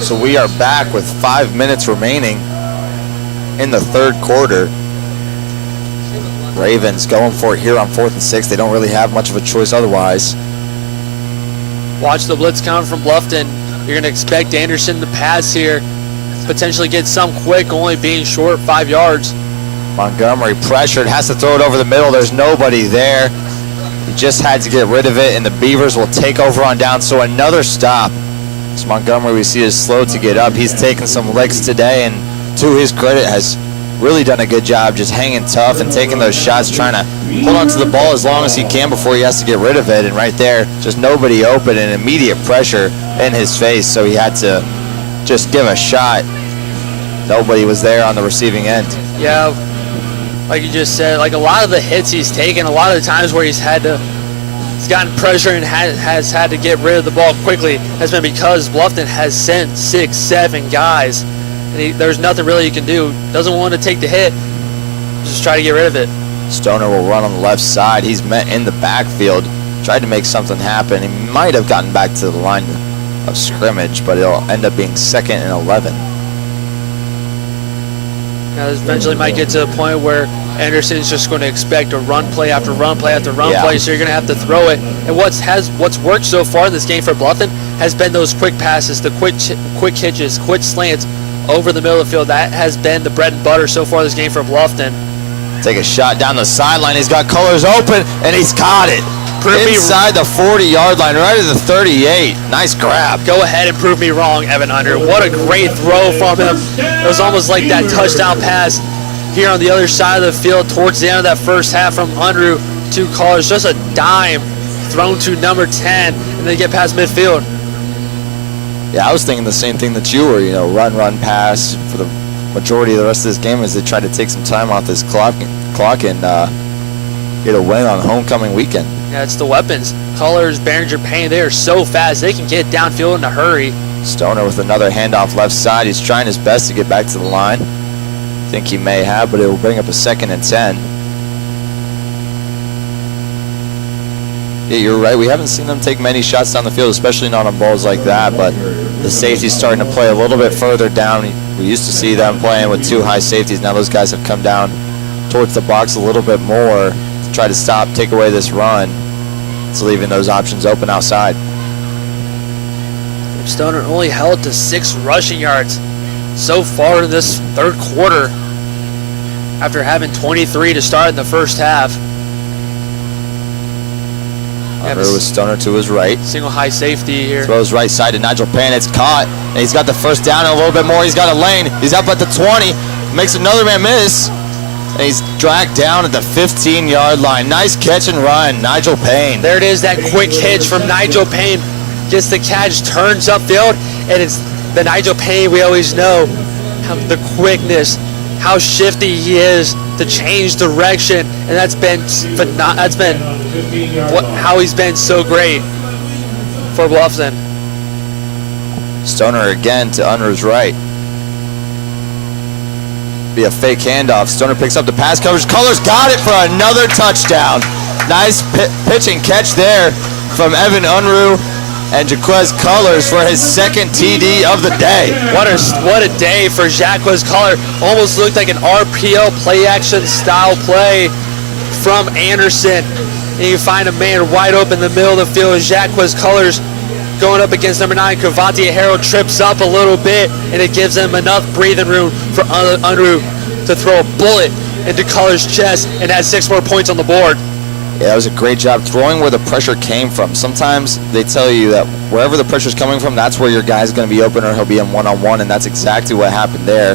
So we are back with 5 minutes remaining in the 3rd quarter. Ravens going for it here on 4th and 6. They don't really have much of a choice otherwise. Watch the blitz count from Bluffton. You're going to expect Anderson to pass here, potentially get some quick, only being short 5 yards. Montgomery pressured, has to throw it over the middle. There's nobody there. He just had to get rid of it, and the Beavers will take over on down. So another stop. So Montgomery, we see, is slow to get up. He's taken some licks today, and to his credit, has really done a good job just hanging tough and taking those shots, trying to hold on to the ball as long as he can before he has to get rid of it. And right there, just nobody open and immediate pressure in his face, so he had to just give a shot. Nobody was there on the receiving end. Yeah, like you just said, like a lot of the hits he's taken, a lot of the times where he's gotten pressure and has had to get rid of the ball quickly has been because Bluffton has sent 6, 7 guys. And there's nothing really he can do. Doesn't want to take the hit, just try to get rid of it. Stoner will run on the left side. He's met in the backfield, tried to make something happen. He might have gotten back to the line of scrimmage, but it'll end up being 2nd and 11. Now this eventually might get to a point where Anderson's just going to expect a run play after run play after run play, so you're going to have to throw it. And what's worked so far in this game for Bluffton has been those quick passes, the quick hitches, quick slants over the middle of the field. That has been the bread and butter so far this game for Bluffton. Take a shot down the sideline. He's got colors open, and he's caught it. Inside the 40-yard line, right at the 38. Nice grab. Go ahead and prove me wrong, Evan Hunter. What a great throw from him. It was almost like that touchdown pass here on the other side of the field towards the end of that first half from Unruh to Colors. Just a dime thrown to number 10, and they get past midfield. Yeah, I was thinking the same thing that you were, run, pass for the majority of the rest of this game as they try to take some time off this clock and get a win on homecoming weekend. Yeah, it's the weapons. Colors, Behringer, Payne, they are so fast. They can get downfield in a hurry. Stoner with another handoff left side. He's trying his best to get back to the line. I think he may have, but it will bring up a 2nd and 10. Yeah, you're right. We haven't seen them take many shots down the field, especially not on balls like that, but the safety's starting to play a little bit further down. We used to see them playing with 2 high safeties. Now those guys have come down towards the box a little bit more to try to take away this run. It's leaving those options open outside. Stoner only held to 6 rushing yards so far in this 3rd quarter after having 23 to start in the first half. Unruh with Stoner to his right. Single high safety here. Throws right side to Nigel Payne. It's caught, and he's got the first down and a little bit more. He's got a lane. He's up at the 20. Makes another man miss, and he's dragged down at the 15-yard line. Nice catch and run, Nigel Payne. There it is, that quick hitch from Nigel Payne. Gets the catch, turns upfield, and it's the Nigel Payne we always know. The quickness, how shifty he is to change direction, and that's been how he's been so great for Bluffton. Stoner again to Unruh's right. Be a fake handoff. Stoner picks up the pass coverage. Colors got it for another touchdown. Nice pitch and catch there from Evan Unruh and Jaquez Colors for his second TD of the day. What a day for Jaquez Color. Almost looked like an RPO play action style play from Anderson. And you find a man wide open in the middle of the field. Jaquez Colors going up against number 9, Cavante Harrell, trips up a little bit, and it gives him enough breathing room for Unruh to throw a bullet into Colors' chest and add 6 more points on the board. Yeah, that was a great job throwing where the pressure came from. Sometimes they tell you that wherever the pressure's coming from, that's where your guy's going to be open or he'll be in one-on-one, and that's exactly what happened there.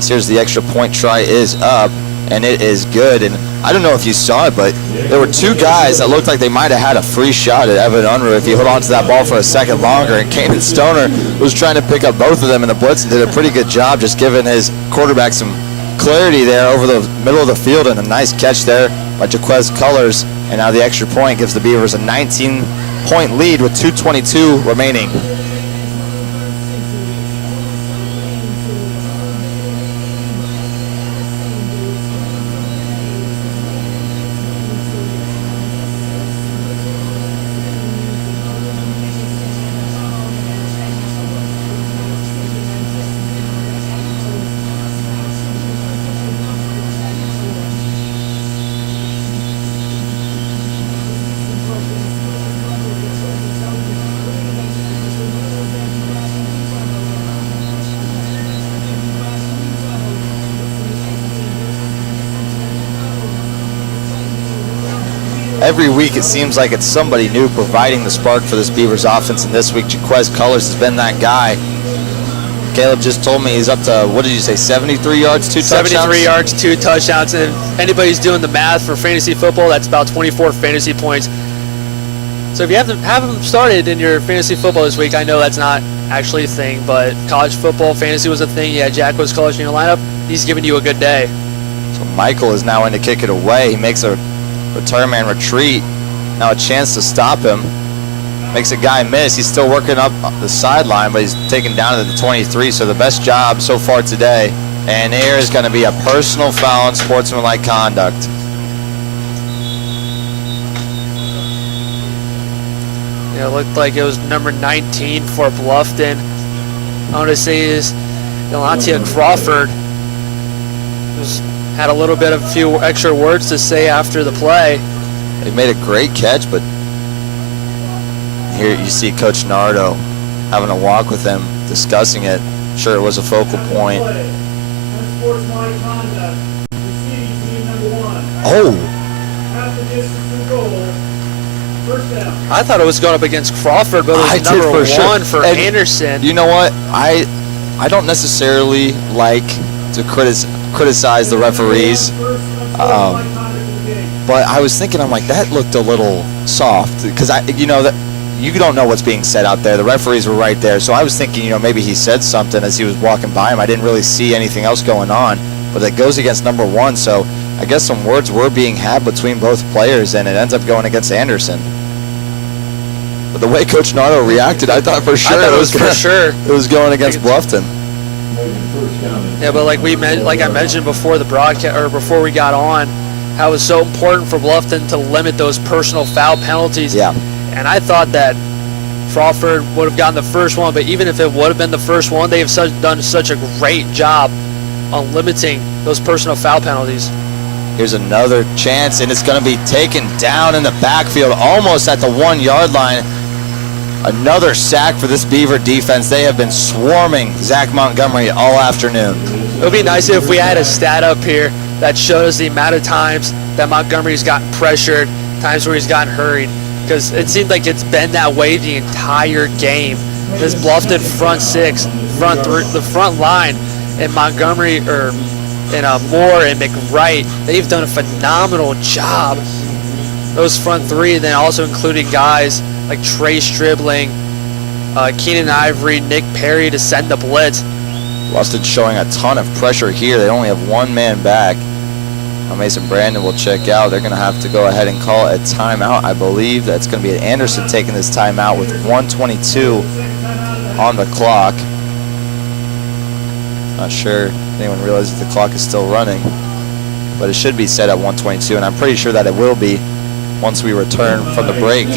Here's the extra point try is up, and it is good. And I don't know if you saw it, but there were 2 guys that looked like they might have had a free shot at Evan Unruh if he held on to that ball for a second longer, and Kanan Stoner was trying to pick up both of them in the blitz and did a pretty good job just giving his quarterback some clarity there over the middle of the field, and a nice catch there by Jaquez Colors. And now the extra point gives the Beavers a 19-point lead with 2:22 remaining. Every week it seems like it's somebody new providing the spark for this Beavers offense, and this week Jaquez Colors has been that guy. Caleb just told me he's up to, what did you say, 73 yards, 2 touchdowns? 73 yards, 2 touchdowns, and if anybody's doing the math for fantasy football, that's about 24 fantasy points. So if you haven't started in your fantasy football this week, I know that's not actually a thing, but college football fantasy was a thing. You had Jaquez Colors in your lineup. He's giving you a good day. So Michael is now in to kick it away. He makes a return man retreat. Now a chance to stop him. Makes a guy miss. He's still working up the sideline, but he's taken down to the 23. So the best job so far today. And here is going to be a personal foul on sportsmanlike conduct. Yeah, it looked like it was number 19 for Bluffton. I want to say is Delantia Crawford. Had a little bit of a few extra words to say after the play. He made a great catch, but here you see Coach Nardo having a walk with him, discussing it. Sure, it was a focal point. Oh! I thought it was going up against Crawford, but it was number 1 for Anderson. You know what? I don't necessarily like to criticize the referees, but I was thinking, I'm like, that looked a little soft, because you don't know what's being said out there. The referees were right there, so I was thinking, maybe he said something as he was walking by him. I didn't really see anything else going on, but it goes against number 1, so I guess some words were being had between both players, and it ends up going against Anderson. But the way Coach Nardo reacted, I thought for sure it was going against Bluffton. Yeah, but like I mentioned before the broadcast, or before we got on, how it was so important for Bluffton to limit those personal foul penalties. Yeah. And I thought that Crawford would have gotten the first one, but even if it would have been the first one, they have done such a great job on limiting those personal foul penalties. Here's another chance, and it's going to be taken down in the backfield, almost at the 1-yard line. Another sack for this Beaver defense. They have been swarming Zach Montgomery all afternoon. It would be nice if we had a stat up here that shows the amount of times that Montgomery's gotten pressured, times where he's gotten hurried, because it seemed like it's been that way the entire game. This Bluffton front 6, the front line, and Montgomery, or and Moore and McWright, they've done a phenomenal job. Those front three, and then also including guys like Trey Stribling, Keenan Ivory, Nick Perry to send the blitz. Bluffton showing a ton of pressure here. They only have one man back. Mason Brandon will check out. They're going to have to go ahead and call a timeout. I believe that's going to be Anderson taking this timeout with 1:22 on the clock. Not sure if anyone realizes the clock is still running, but it should be set at 1:22, and I'm pretty sure that it will be once we return from the break.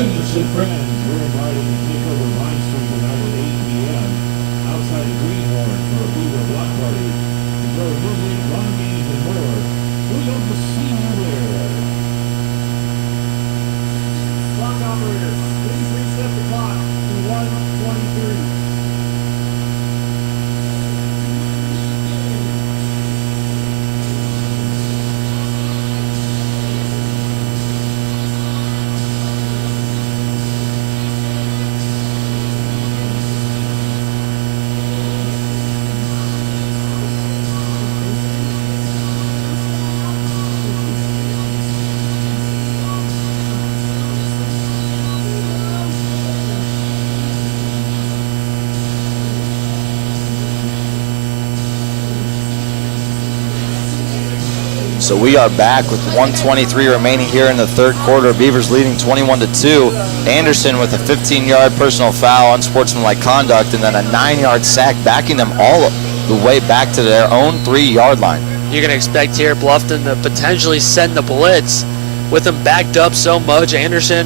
So we are back with 1:23 remaining here in the third quarter. Beavers leading 21-2. Anderson with a 15-yard personal foul, unsportsmanlike conduct, and then a 9-yard sack, backing them all the way back to their own 3-yard line. You're going to expect here Bluffton to potentially send the blitz. With them backed up so much, Anderson,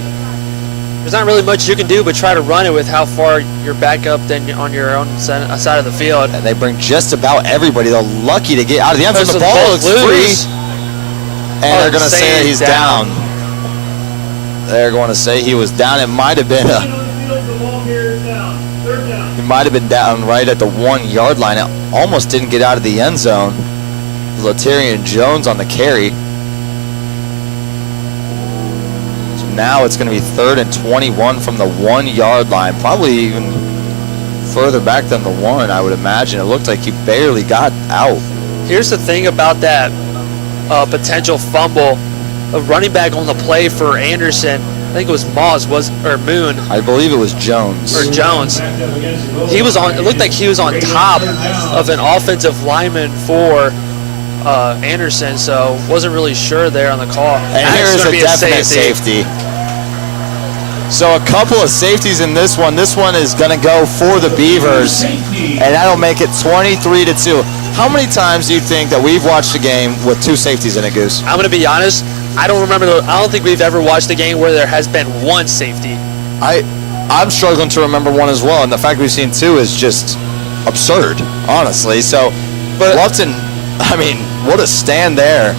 there's not really much you can do but try to run it with how far you're back up than on your own side of the field. And they bring just about everybody. They're lucky to get out of the end zone. The ball looks free. And they're going to say that he's down. They're going to say he was down. It might have been he might have been down right at the 1-yard line. It almost didn't get out of the end zone. Latarian Jones on the carry. So now it's going to be 3rd and 21 from the 1-yard line. Probably even further back than the 1, I would imagine. It looked like he barely got out. Here's the thing about that potential fumble. A running back on the play for Anderson, I think it was Moon. I believe it was Jones. Or Jones. He was on. It looked like he was on top of an offensive lineman for Anderson, so wasn't really sure there on the call. And here's a definite safety. So a couple of safeties in this one. This one is going to go for the Beavers, and that'll make it 23-2. How many times do you think that we've watched a game with 2 safeties in it, Goose? I'm going to be honest. I don't think we've ever watched a game where there has been 1 safety. I'm struggling to remember 1 as well, and the fact we've seen 2 is just absurd, honestly. So, but Bluffton, I mean, what a stand there,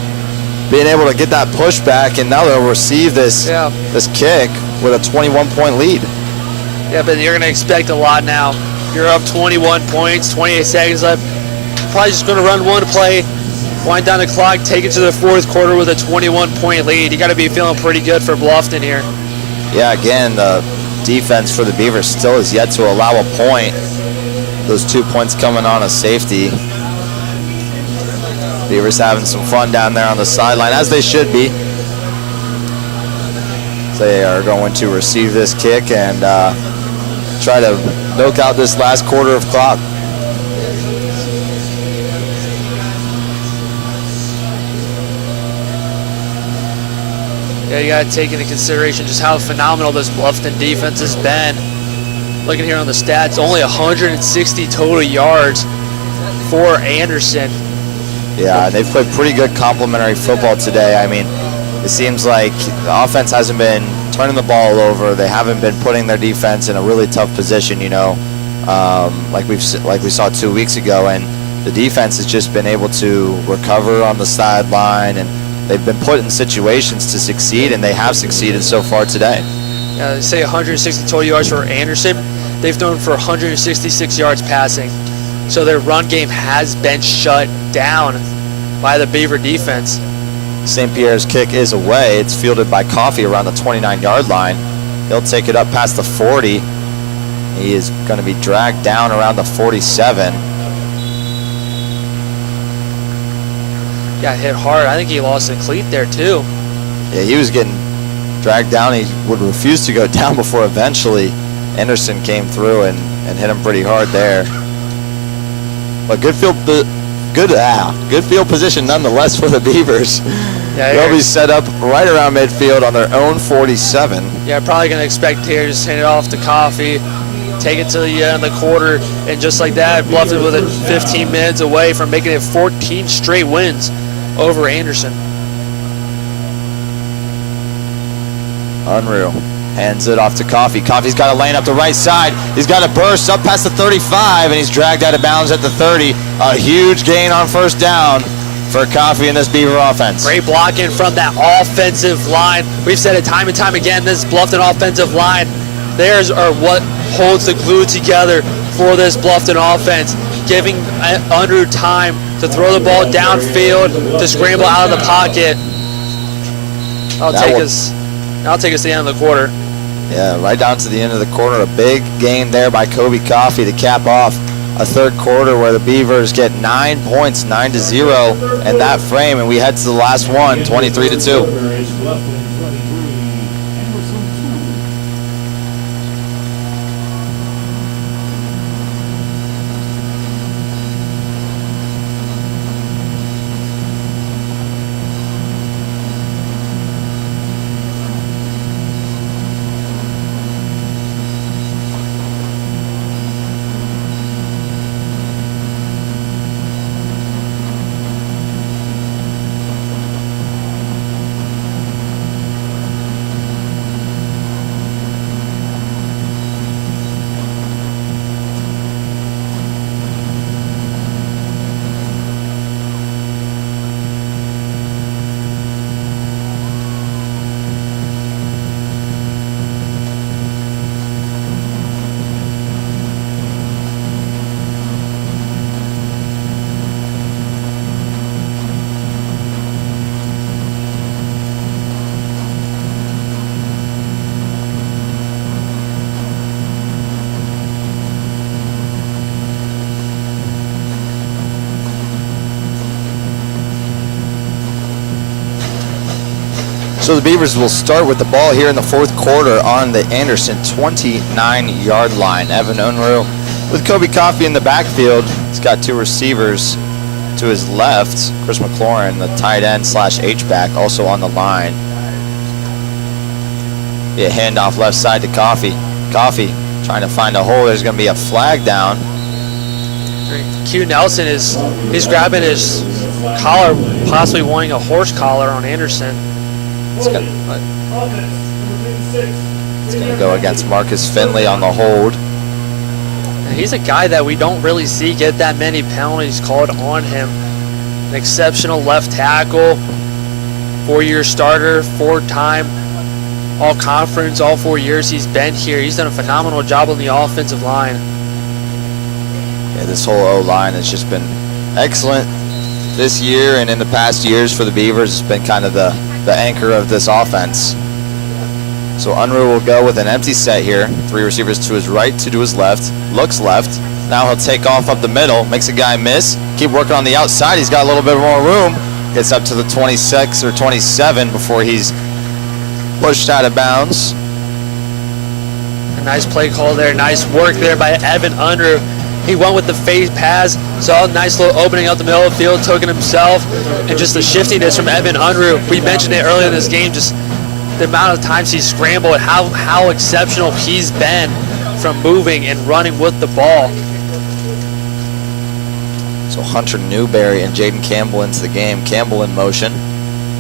being able to get that pushback, and now they'll receive this kick with a 21-point lead. Yeah, but you're going to expect a lot now. You're up 21 points, 28 seconds left. Probably just going to run one play, wind down the clock, take it to the 4th quarter with a 21-point lead. You got to be feeling pretty good for Bluffton here. Yeah, again, the defense for the Beavers still is yet to allow a point. Those 2 points coming on a safety. Beavers having some fun down there on the sideline, as they should be. They are going to receive this kick and try to milk out this last quarter of clock. Yeah, you got to take into consideration just how phenomenal this Bluffton defense has been. Looking here on the stats, only 160 total yards for Anderson. Yeah, they've played pretty good complementary football today. I mean, it seems like the offense hasn't been turning the ball over. They haven't been putting their defense in a really tough position, you know, like we saw 2 weeks ago. And the defense has just been able to recover on the sideline, and they've been put in situations to succeed, and they have succeeded so far today. Yeah, they say 160 total yards for Anderson. They've thrown for 166 yards passing. So their run game has been shut down by the Beaver defense. St. Pierre's kick is away. It's fielded by Coffey around the 29-yard line. He'll take it up past the 40. He is going to be dragged down around the 47. got hit hard. I think he lost a cleat there too. Yeah, he was getting dragged down. He would refuse to go down before eventually Anderson came through and hit him pretty hard there. But good field position nonetheless for the Beavers. Yeah, They'll be set up right around midfield on their own 47. Yeah, probably going to expect here, just hand it off to Coffee, take it to the end of the quarter, and just like that, Bluffton within 15 minutes away from making it 14 straight wins over Anderson. Unreal. Hands it off to Coffee. Coffee's got a lane up the right side. He's got a burst up past the 35, and he's dragged out of bounds at the 30. A huge gain on first down for Coffee in this Beaver offense. Great blocking from that offensive line. We've said it time and time again, this Bluffton offensive line, theirs are what holds the glue together for this Bluffton offense, giving Unruh time to throw the ball downfield, to scramble out of the pocket. That'll take us to the end of the quarter. Yeah, right down to the end of the quarter. A big gain there by Kobe Coffee to cap off a third quarter where the Beavers get 9 points, 9-0 in that frame, and we head to the last one, 23-2. So the Beavers will start with the ball here in the fourth quarter on the Anderson 29-yard line. Evan Unruh with Kobe Coffee in the backfield. He's got two receivers to his left. Chris McLaurin, the tight end / H-back, also on the line. Be a handoff left side to Coffee. Coffee trying to find a hole. There's going to be a flag down. Q Nelson he's grabbing his collar, possibly wanting a horse collar on Anderson. It's going to go against Marcus Finley on the hold. And he's a guy that we don't really see get that many penalties called on him. An exceptional left tackle, 4-year starter, 4-time all-conference, all 4 years he's been here. He's done a phenomenal job on the offensive line. Yeah, this whole O-line has just been excellent this year, and in the past years for the Beavers, it's been kind of the anchor of this offense. So Unruh will go with an empty set here. 3 receivers to his right, 2 to his left. Looks left. Now he'll take off up the middle. Makes a guy miss. Keep working on the outside. He's got a little bit more room. Gets up to the 26 or 27 before he's pushed out of bounds. A nice play call there. Nice work there by Evan Unruh. He went with the fade pass, saw a nice little opening out the middle of the field, took it himself, and just the shiftiness from Evan Unruh. We mentioned it earlier in this game, just the amount of times he's scrambled, how exceptional he's been from moving and running with the ball. So Hunter Newberry and Jaden Campbell into the game. Campbell in motion.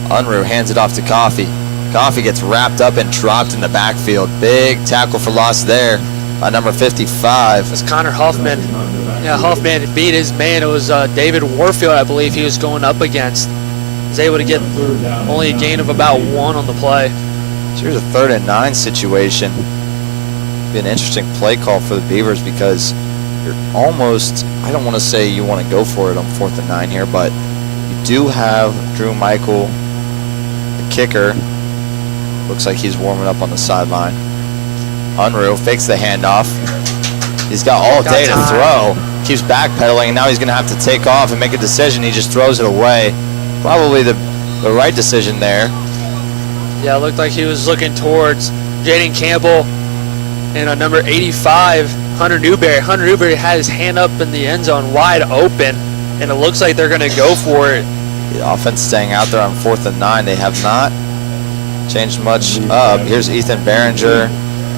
Unruh hands it off to Coffee. Coffee gets wrapped up and dropped in the backfield. Big tackle for loss there by number 55. It was Connor Huffman. Yeah, Huffman beat his man. It was David Warfield, I believe, he was going up against. He was able to get only a gain of about 1 on the play. So here's a 3rd and 9 situation. Be an interesting play call for the Beavers because you're almost, I don't want to say you want to go for it on 4th and 9 here, but you do have Drew Michael, the kicker. Looks like he's warming up on the sideline. Unruh fakes the handoff. He's got all day to throw. Keeps backpedaling, and now he's going to have to take off and make a decision. He just throws it away. probably the right decision there. Yeah, it looked like he was looking towards Jaden Campbell and number 85, Hunter Newberry. Hunter Newberry had his hand up in the end zone wide open, and it looks like they're going to go for it. The offense staying out there on 4th and 9. They have not changed much up. Here's Ethan Behringer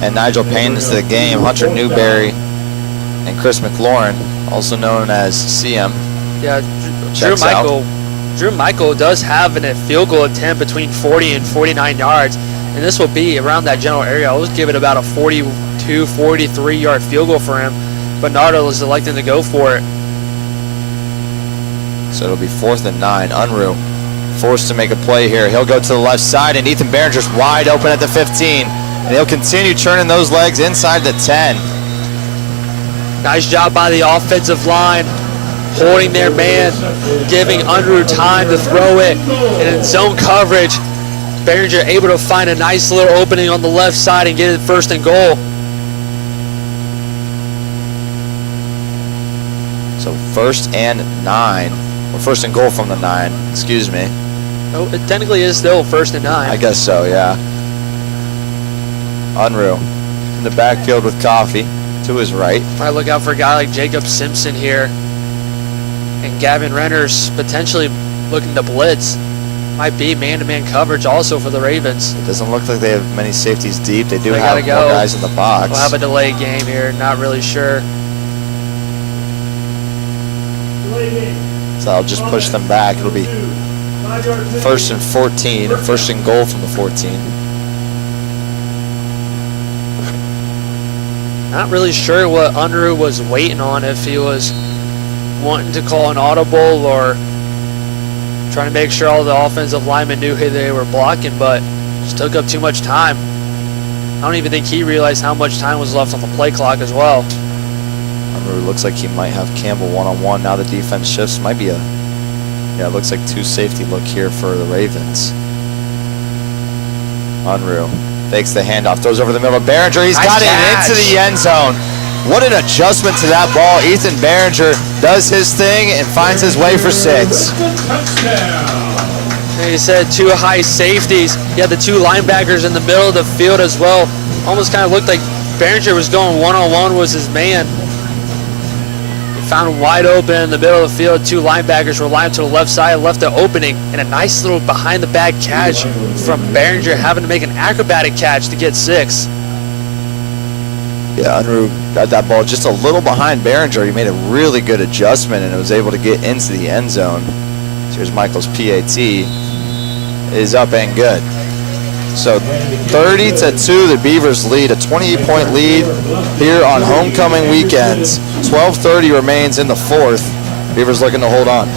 and Nigel Payne into the game. Hunter Newberry and Chris McLaurin, also known as CM. Yeah, Drew Michael does have a field goal attempt between 40 and 49 yards, and this will be around that general area. I would give it about a 42, 43 yard field goal for him, but Nardo is electing to go for it. So it'll be 4th and 9. Unruh forced to make a play here. He'll go to the left side, and Ethan Behringer's wide open at the 15, and he'll continue churning those legs inside the 10. Nice job by the offensive line, holding their man, giving Unruh time to throw it, and in zone coverage, Behringer able to find a nice little opening on the left side and get it 1st and goal. So 1st and 9, or 1st and goal from the 9, excuse me. Oh, it technically is still 1st and 9. I guess so, yeah. Unruh in the backfield with Coffee to his right. Might look out for a guy like Jacob Simpson here. And Gavin Renner's potentially looking to blitz. Might be man-to-man coverage also for the Ravens. It doesn't look like they have many safeties deep. They do They have gotta more go. guys in the box. We'll have a delayed game here, not really sure. So I'll just push them back. It'll be 1st and 14, 1st and goal from the 14. Not really sure what Unruh was waiting on, if he was wanting to call an audible or trying to make sure all the offensive linemen knew who they were blocking, but just took up too much time. I don't even think he realized how much time was left on the play clock as well. Unruh looks like he might have Campbell one-on-one. Now the defense shifts. Might be yeah, it looks like 2 safety look here for the Ravens. Unruh fakes the handoff, throws over the middle of Behringer. He's got it into the end zone. What an adjustment to that ball. Ethan Behringer does his thing and finds his way for 6. And he said 2 high safeties. He had the 2 linebackers in the middle of the field as well. Almost kind of looked like Behringer was going one-on-one with his man. He found him wide open in the middle of the field. 2 linebackers were lined to the left side, left the opening, and a nice little behind-the-back catch from Behringer, having to make an acrobatic catch to get 6. Yeah, Unruh got that ball just a little behind Behringer. He made a really good adjustment and was able to get into the end zone. So here's Michael's PAT. Is up and good. So 30-2, the Beavers lead, a 28-point lead here on homecoming weekends. 12:30 remains in the 4th. Beavers looking to hold on.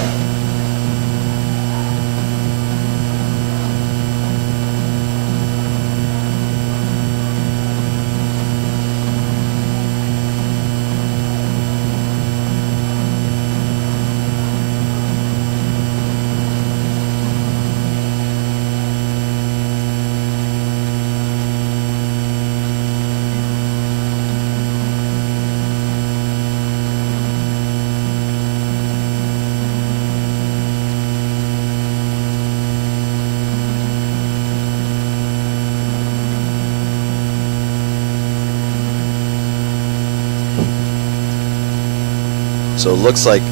So it looks like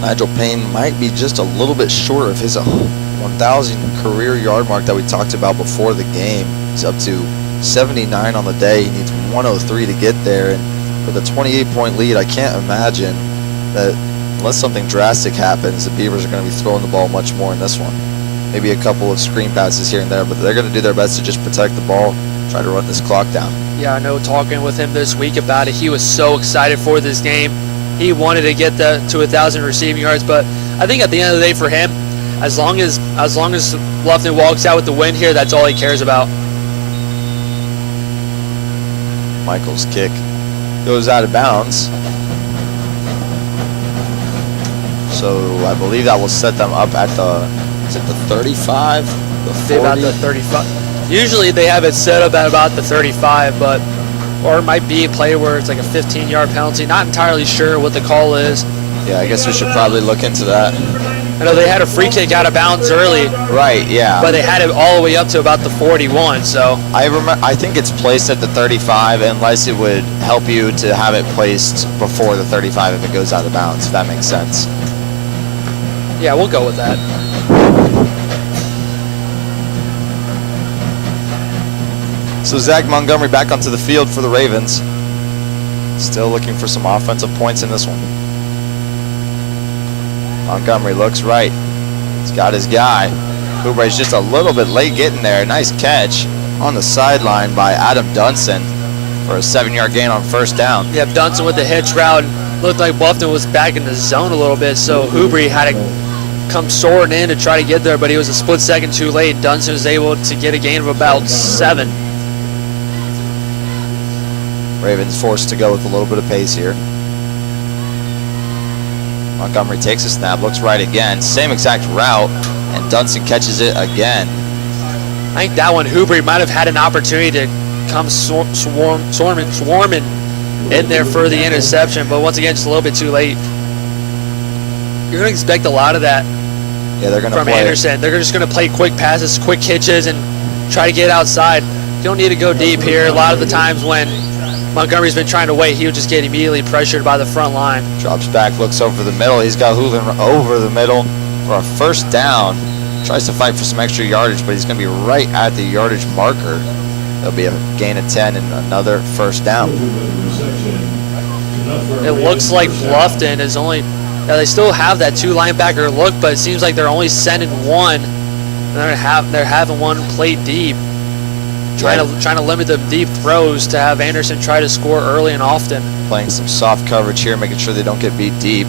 Nigel Payne might be just a little bit short of his 1,000 career yard mark that we talked about before the game. He's up to 79 on the day. He needs 103 to get there. And with a 28-point lead, I can't imagine that unless something drastic happens, the Beavers are going to be throwing the ball much more in this one. Maybe a couple of screen passes here and there, but they're going to do their best to just protect the ball, try to run this clock down. Yeah, I know, talking with him this week about it, he was so excited for this game. He wanted to get to 1,000 receiving yards, but I think at the end of the day for him, as long as Bluffton walks out with the win here, that's all he cares about. Michael's kick goes out of bounds. So I believe that will set them up at is it the 35? The 40? About the 35. Usually they have it set up at about the 35, but or it might be a play where it's like a 15-yard penalty. Not entirely sure what the call is. Yeah, I guess we should probably look into that. I know they had a free kick out of bounds early, Right, yeah. but they had it all the way up to about the 41. So I think it's placed at the 35 unless it would help you to have it placed before the 35 if it goes out of bounds, if that makes sense. yeah, we'll go with that. So Zach Montgomery back onto the field for the Ravens. Still looking for some offensive points in this one. Montgomery looks right. He's got his guy. Oubray's just a little bit late getting there. Nice catch on the sideline by Adam Dunson for a 7-yard gain on first down. Yeah, Dunson with the hitch route. Looked like Bluffton was back in the zone a little bit, so Oubre had to come soaring in to try to get there, but he was a split second too late. Dunson was able to get a gain of about 7. Ravens forced to go with a little bit of pace here. Montgomery takes a snap, looks right again, same exact route, and Dunson catches it again. I think that one, Oubre might have had an opportunity to come swarming in there for the interception, but once again, just a little bit too late. You're going to expect a lot of that Yeah, they're going to from play. Anderson. They're just going to play quick passes, quick hitches, and try to get outside. You don't need to go deep here. A lot of the times when Montgomery's been trying to wait, he would just get immediately pressured by the front line. Drops back, looks over the middle. He's got Houlihan over the middle for a first down. Tries to fight for some extra yardage, but he's going to be right at the yardage marker. There'll be a gain of 10 and another first down. It looks like Bluffton is only, they still have that 2 linebacker look, but it seems like they're only sending one. And they're having one played deep. Trying to limit the deep throws to have Anderson try to score early and often. Playing some soft coverage here, making sure they don't get beat deep.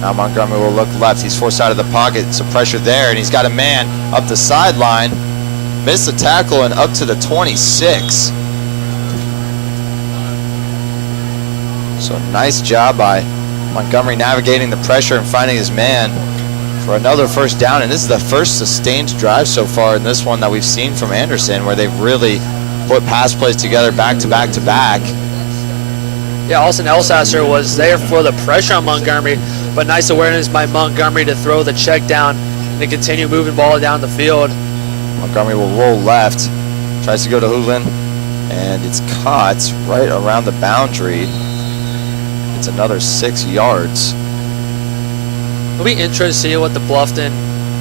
Now Montgomery will look left. He's forced out of the pocket. Some pressure there, and he's got a man up the sideline. Missed the tackle and up to the 26. So nice job by Montgomery navigating the pressure and finding his man for another first down. And this is the first sustained drive so far in this one that we've seen from Anderson, where they've really put pass plays together back to back to back. Yeah, Austin Elsasser was there for the pressure on Montgomery, but nice awareness by Montgomery to throw the check down and to continue moving ball down the field. Montgomery will roll left, tries to go to Houlihan, and it's caught right around the boundary. It's another 6 yards. It'll be interesting to see what the Bluffton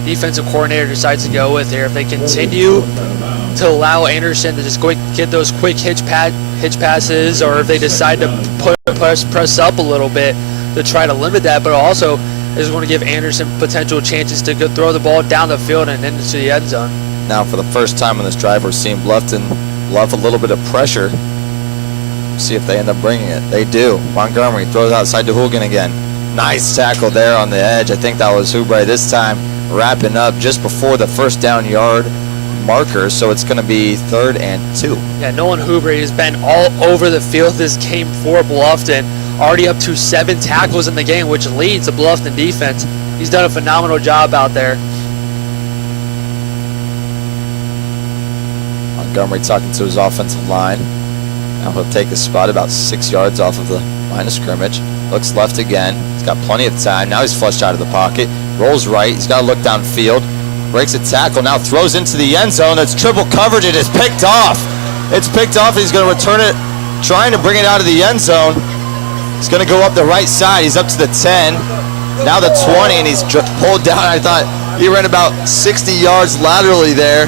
defensive coordinator decides to go with here. If they continue to allow Anderson to just get those quick hitch passes, or if they decide to press up a little bit to try to limit that, but also is going to give Anderson potential chances to go throw the ball down the field and into the end zone. Now for the first time on this drive, we're seeing Bluffton bluff a little bit of pressure. See if they end up bringing it. They do. Montgomery throws outside to Houlihan again. Nice tackle there on the edge. I think that was Oubre this time, wrapping up just before the first down yard marker, so it's going to be 3rd and 2. Yeah, Nolan Oubre has been all over the field this game for Bluffton. Already up to 7 tackles in the game, which leads the Bluffton defense. He's done a phenomenal job out there. Montgomery talking to his offensive line. Now he'll take a spot about 6 yards off of the line of scrimmage. Looks left again. He's got plenty of time. Now he's flushed out of the pocket. Rolls right. He's got to look downfield. Breaks a tackle. Now throws into the end zone. It's triple coverage. It is picked off. It's picked off. He's going to return it, trying to bring it out of the end zone. He's going to go up the right side. He's up to the 10. Now the 20, and he's pulled down. I thought he ran about 60 yards laterally there.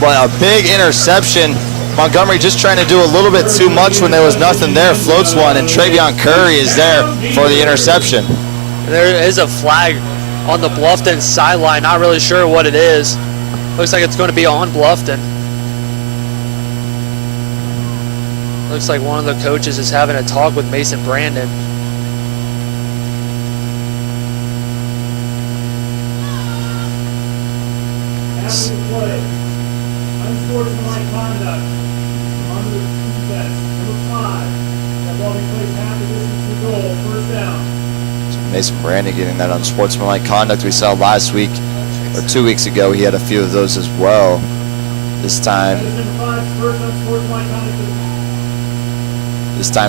But a big interception. Montgomery just trying to do a little bit too much when there was nothing there. Floats one, and Travion Curry is there for the interception. There is a flag on the Bluffton sideline. Not really sure what it is. Looks like it's going to be on Bluffton. Looks like one of the coaches is having a talk with Mason Brandon. After the play, unsportsmanlike conduct on the defense, number 5. That ball be played half the distance to goal, first down. Mason Brandon getting that unsportsmanlike conduct we saw last week, or 2 weeks ago. He had a few of those as well. This time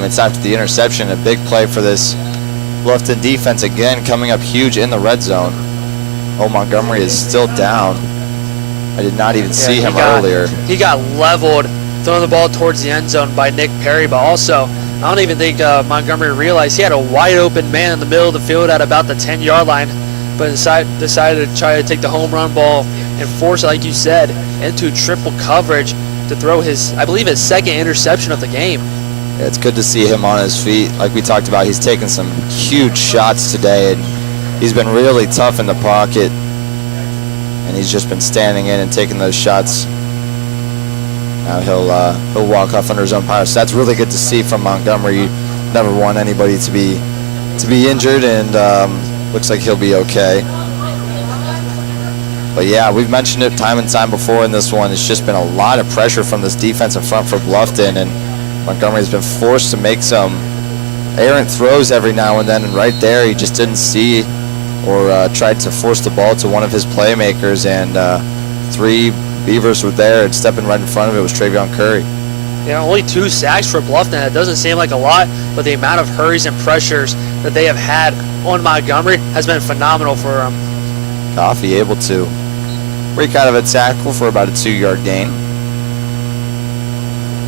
it's after the interception. A big play for this Bluffton defense again, coming up huge in the red zone. Oh, Montgomery is still down. I did not even see him earlier. He got leveled throwing the ball towards the end zone by Nick Perry, but also I don't even think Montgomery realized he had a wide open man in the middle of the field at about the 10-yard line, but decided to try to take the home run ball and force it, like you said, into triple coverage to throw his, I believe, his second interception of the game. Yeah, it's good to see him on his feet. Like we talked about, he's taken some huge shots today, and he's been really tough in the pocket, and he's just been standing in and taking those shots. Now he'll walk off under his own power. So that's really good to see from Montgomery. You never want anybody to be injured, and looks like he'll be okay. But yeah, we've mentioned it time and time before in this one. It's just been a lot of pressure from this defensive front for Bluffton, and Montgomery's been forced to make some errant throws every now and then, and right there he just didn't see or tried to force the ball to one of his playmakers, and 3 Beavers were there, and stepping right in front of it was Travion Curry. Yeah, only 2 sacks for Bluffton. It doesn't seem like a lot, but the amount of hurries and pressures that they have had on Montgomery has been phenomenal for them. Coffee able to break out of a tackle for about a 2-yard gain.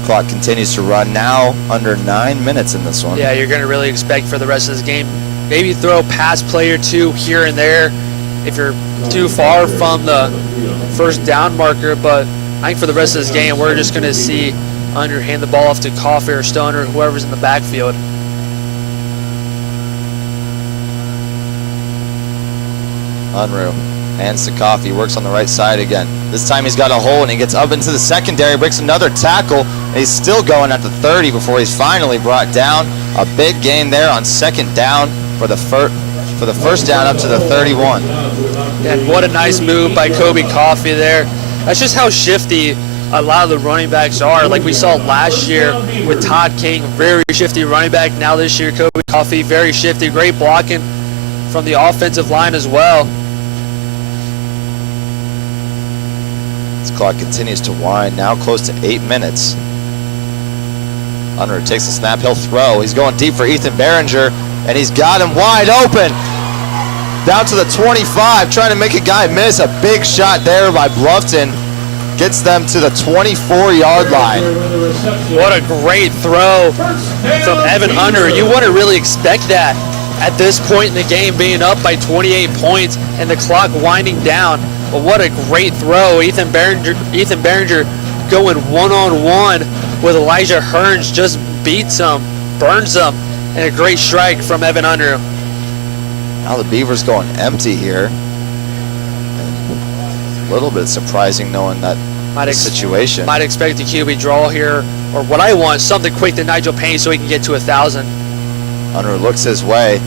Clock continues to run, now under 9 minutes in this one. Yeah, you're going to really expect for the rest of this game, maybe throw a pass play or 2 here and there if you're too far from the first down marker, but I think for the rest of this game, we're just going to see Unruh hand the ball off to Coffee or Stoner, whoever's in the backfield. Unruh hands to Coffee, works on the right side again. This time he's got a hole, and he gets up into the secondary, breaks another tackle, and he's still going at the 30 before he's finally brought down. A big gain there on second down for the first down up to the 31. And what a nice move by Kobe Coffee there. That's just how shifty a lot of the running backs are. Like we saw last year with Todd King, very shifty running back. Now this year, Kobe Coffee, very shifty. Great blocking from the offensive line as well. This clock continues to wind, now close to 8 minutes. Unruh takes the snap, he'll throw. He's going deep for Ethan Behringer, and he's got him wide open. Down to the 25, trying to make a guy miss. A big shot there by Bluffton. Gets them to the 24-yard line. What a great throw from Evan Unruh. You wouldn't really expect that at this point in the game, being up by 28 points and the clock winding down. But what a great throw. Ethan Behringer going one-on-one with Elijah Hearns, just beats him, burns him, and a great strike from Evan Unruh. Now the Beavers going empty here. A little bit surprising knowing that situation. Might expect the QB draw here, or what I want, something quick to Nigel Payne so he can get to 1,000. Unruh looks his way.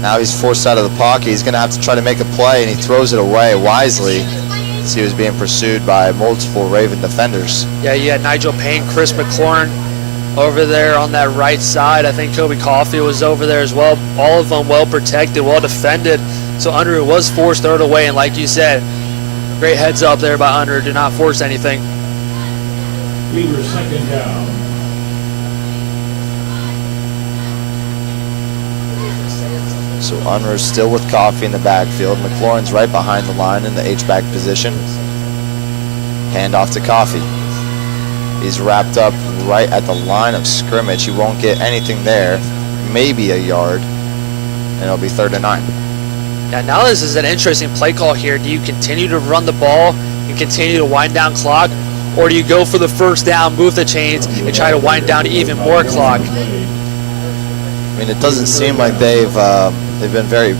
Now he's forced out of the pocket. He's going to have to try to make a play, and he throws it away wisely as he was being pursued by multiple Raven defenders. Yeah, you had Nigel Payne, Chris McLaurin over there on that right side. I think Kobe Coffey was over there as well. All of them well protected, well defended. So Unruh was forced to throw it away, and like you said, great heads up there by Unruh. Do not force anything. Beavers second down. So Unruh's still with Coffee in the backfield. McLaurin's right behind the line in the H-back position. Hand off to Coffee. He's wrapped up right at the line of scrimmage. He won't get anything there, maybe a yard, and it'll be 3rd and 9. Yeah, now this is an interesting play call here. Do you continue to run the ball and continue to wind down clock, or do you go for the first down, move the chains, and try to wind down even more clock? I mean, it doesn't seem like they've been very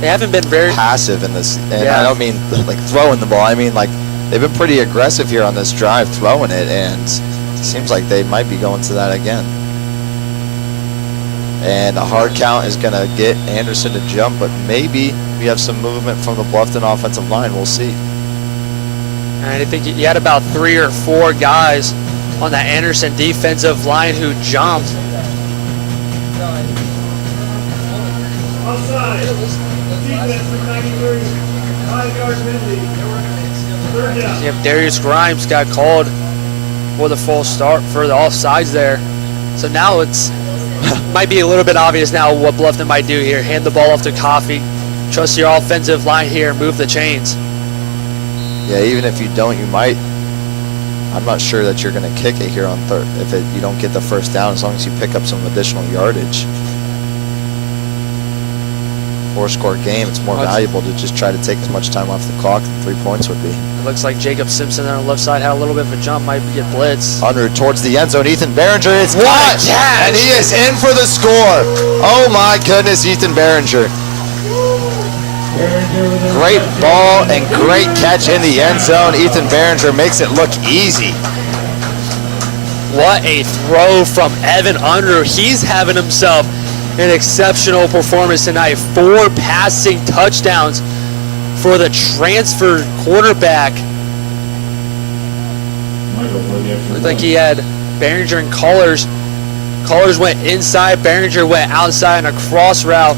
They haven't been very passive in this, and Yeah. I don't mean like throwing the ball. I mean like they've been pretty aggressive here on this drive, throwing it, and it seems like they might be going to that again. And a hard count is going to get Anderson to jump, but maybe we have some movement from the Bluffton offensive line. We'll see. And I think you had about 3 or 4 guys on that Anderson defensive line who jumped. Offside. Defense from 93. 5-yard penalty. 3rd down. Yep, Darius Grimes got called for the full start for the offsides there. So now it's might be a little bit obvious now what Bluffton might do here. Hand the ball off to Coffee, Trust your offensive line here. Move the chains. Yeah, even if you don't, you might. I'm not sure that you're going to kick it here on third if you don't get the first down, as long as you pick up some additional yardage. 4-score game, it's more valuable to just try to take as much time off the clock than 3 points would be. It looks like Jacob Simpson on the left side had a little bit of a jump, might get blitzed. Under towards the end zone, Ethan Behringer is What caught, a catch! and he is in for the score. Oh my goodness, Ethan Behringer. Great ball and great catch in the end zone. Ethan Behringer makes it look easy. What a throw from Evan Unruh. He's having himself an exceptional performance tonight. 4 passing touchdowns for the transfer quarterback. Looked like he had Behringer and Collars. Collars went inside, Behringer went outside on a cross route.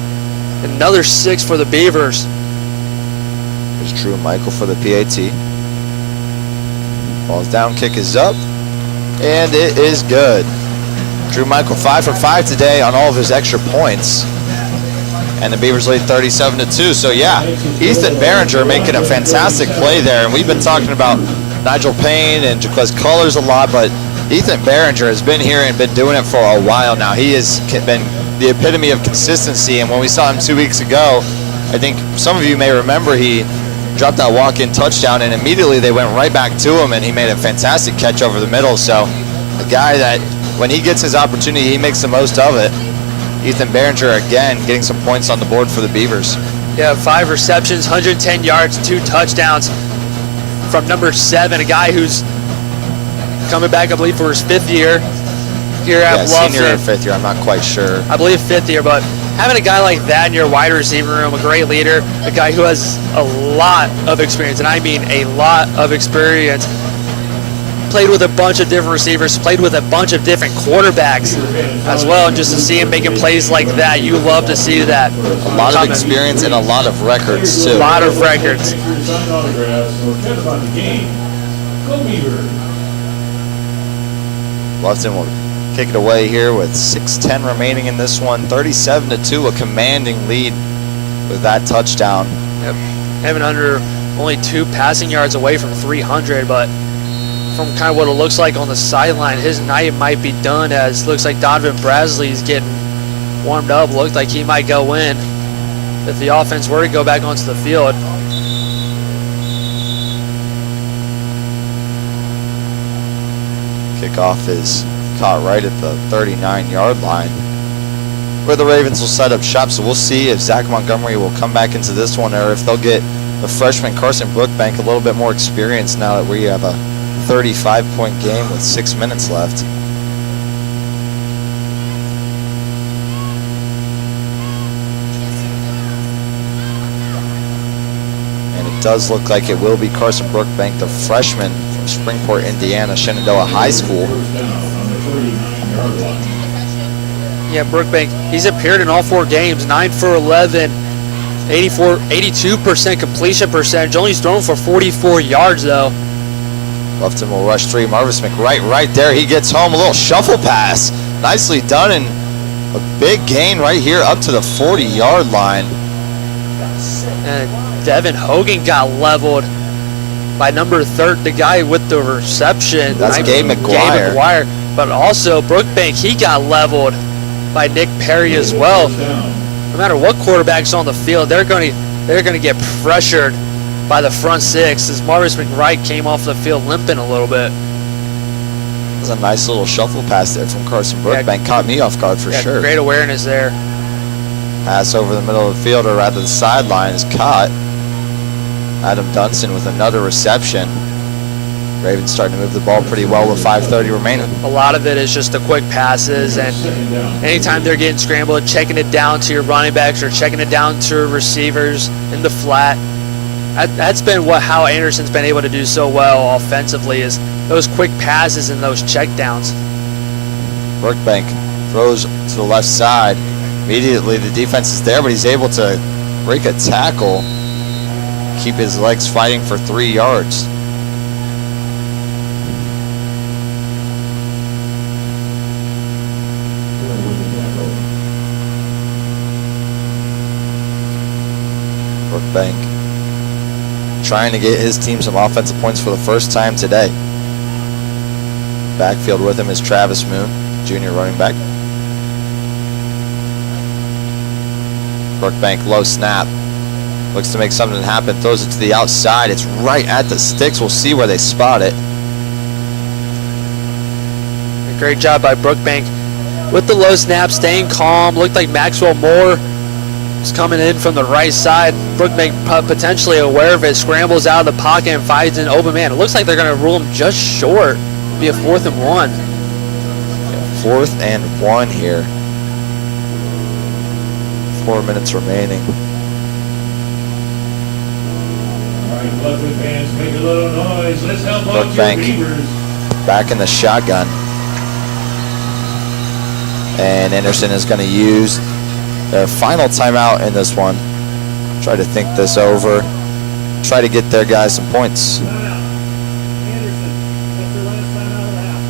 Another 6 for the Beavers. There's Drew Michael for the PAT. Ball's down, kick is up, and it is good. Drew Michael 5 for 5 today on all of his extra points. And the Beavers lead 37-2. So yeah, Ethan Behringer making a fantastic play there. And we've been talking about Nigel Payne and Jaquez Colors a lot, but Ethan Behringer has been here and been doing it for a while now. He has been the epitome of consistency. And when we saw him 2 weeks ago, I think some of you may remember he dropped that walk-in touchdown, and immediately they went right back to him, and he made a fantastic catch over the middle. So a guy that, when he gets his opportunity, he makes the most of it. Ethan Behringer, again, getting some points on the board for the Beavers. Yeah, 5 receptions, 110 yards, 2 touchdowns from number 7, a guy who's coming back, I believe, for his 5th year here at Bluffton. Senior or 5th year, I'm not quite sure. I believe 5th year, but having a guy like that in your wide receiver room, a great leader, a guy who has a lot of experience, and I mean a lot of experience, played with a bunch of different receivers, played with a bunch of different quarterbacks as well, and just to see him making plays like that, you love to see that. A lot of experience and a lot of records, too. A lot of records. Bluffton will kick it away here with 6:10 remaining in this one. 37-2, a commanding lead with that touchdown. Yep. Evan Unruh only 2 passing yards away from 300, but from kind of what it looks like on the sideline, his night might be done, as looks like Donovan Brasley is getting warmed up. Looked like he might go in if the offense were to go back onto the field. Kickoff is caught right at the 39-yard line, where the Ravens will set up shop. So we'll see if Zach Montgomery will come back into this one, or if they'll get the freshman Carson Brookbank a little bit more experience now that we have a 35-point game with 6 minutes left. And it does look like it will be Carson Brookbank, the freshman from Springport, Indiana, Shenandoah High School. Yeah, Brookbank, he's appeared in all 4 games, 9 for 11, 82% completion percentage, only thrown for 44 yards though. Bluffton will rush 3. Marvis McWright right there. He gets home. A little shuffle pass. Nicely done, and a big gain right here up to the 40-yard line. And Devin Hogan got leveled by number 30, the guy with the reception. That's Gabe McGuire. But also Brookbank, he got leveled by Nick Perry as well. No matter what quarterback's on the field, they're going to get pressured by the front 6, as Marvis McWright came off the field limping a little bit. That was a nice little shuffle pass there from Carson Brookbank. Yeah, caught me off guard for sure. Great awareness there. Pass over the middle of the field, or rather the sideline, is caught. Adam Dunson with another reception. Ravens starting to move the ball pretty well with 5:30 remaining. A lot of it is just the quick passes, and anytime they're getting scrambled, checking it down to your running backs or checking it down to receivers in the flat. That's been how Anderson's been able to do so well offensively, is those quick passes and those checkdowns. Brookbank throws to the left side. Immediately the defense is there, but he's able to break a tackle, keep his legs fighting for 3 yards. Brookbank trying to get his team some offensive points for the first time today. Backfield with him is Travis Moon, junior running back. Brookbank low snap. Looks to make something happen. Throws it to the outside. It's right at the sticks. We'll see where they spot it. A great job by Brookbank with the low snap, staying calm. Looked like Maxwell Moore was coming in from the right side. Brookbank potentially aware of it, scrambles out of the pocket and finds an open man. It looks like they're going to rule him just short. It'll be a 4th and 1. 4th and 1 here. 4 minutes remaining. All right, Bluffton fans, make a little noise. Let's help out your Brookbank Beavers. back in the shotgun. And Anderson is going to use their final timeout in this one. Try to think this over. Try to get their guys some points. Timeout. Anderson, that's their last timeout of the half.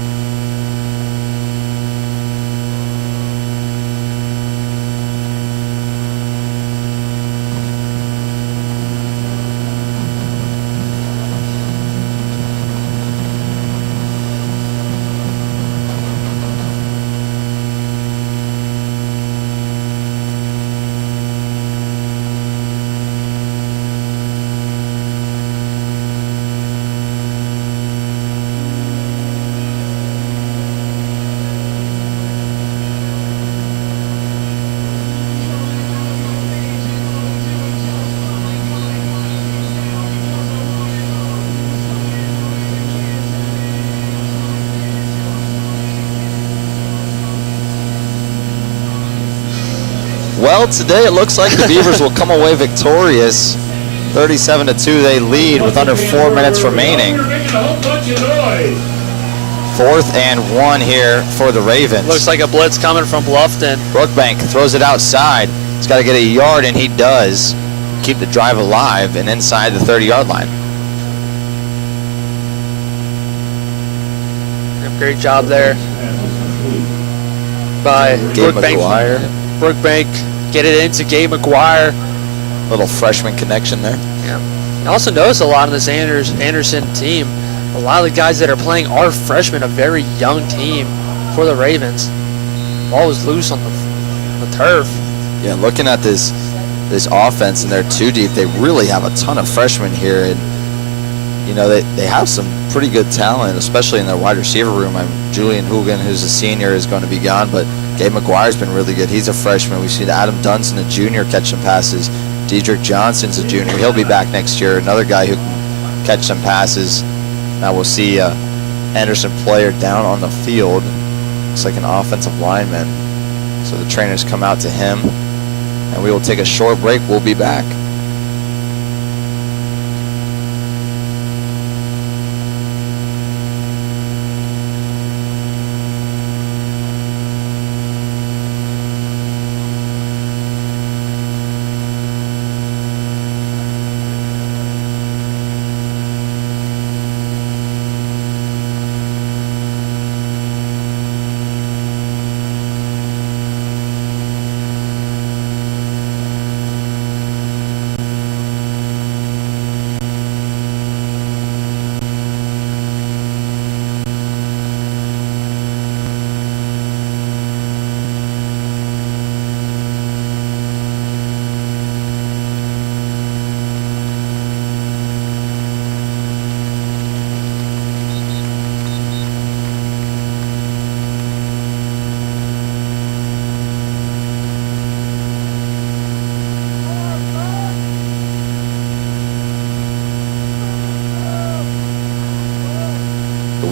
Well, today it looks like the Beavers will come away victorious. 37-2 they lead with under 4 minutes remaining. You're making a whole bunch of noise. 4th and 1 here for the Ravens. Looks like a blitz coming from Bluffton. Brookbank throws it outside. He's got to get a yard, and he does. Keep the drive alive and inside the 30-yard line. Great job there by Gabe Brookbank. McGuire. Brookbank get it into Gabe McGuire. Little freshman connection there. Yeah. I also noticed a lot of this Anderson team. A lot of the guys that are playing are freshmen, a very young team for the Ravens. Ball was loose on the turf. Yeah, looking at this offense and they're 2 deep, they really have a ton of freshmen here, and you know they have some pretty good talent, especially in their wide receiver room. Julian Hoogan, who's a senior, is going to be gone, but Gabe McGuire's been really good. He's a freshman. We've seen Adam Dunson, a junior, catch some passes. Dedrick Johnson's a junior. He'll be back next year. Another guy who can catch some passes. Now we'll see Anderson player down on the field. Looks like an offensive lineman. So the trainers come out to him. And we will take a short break. We'll be back.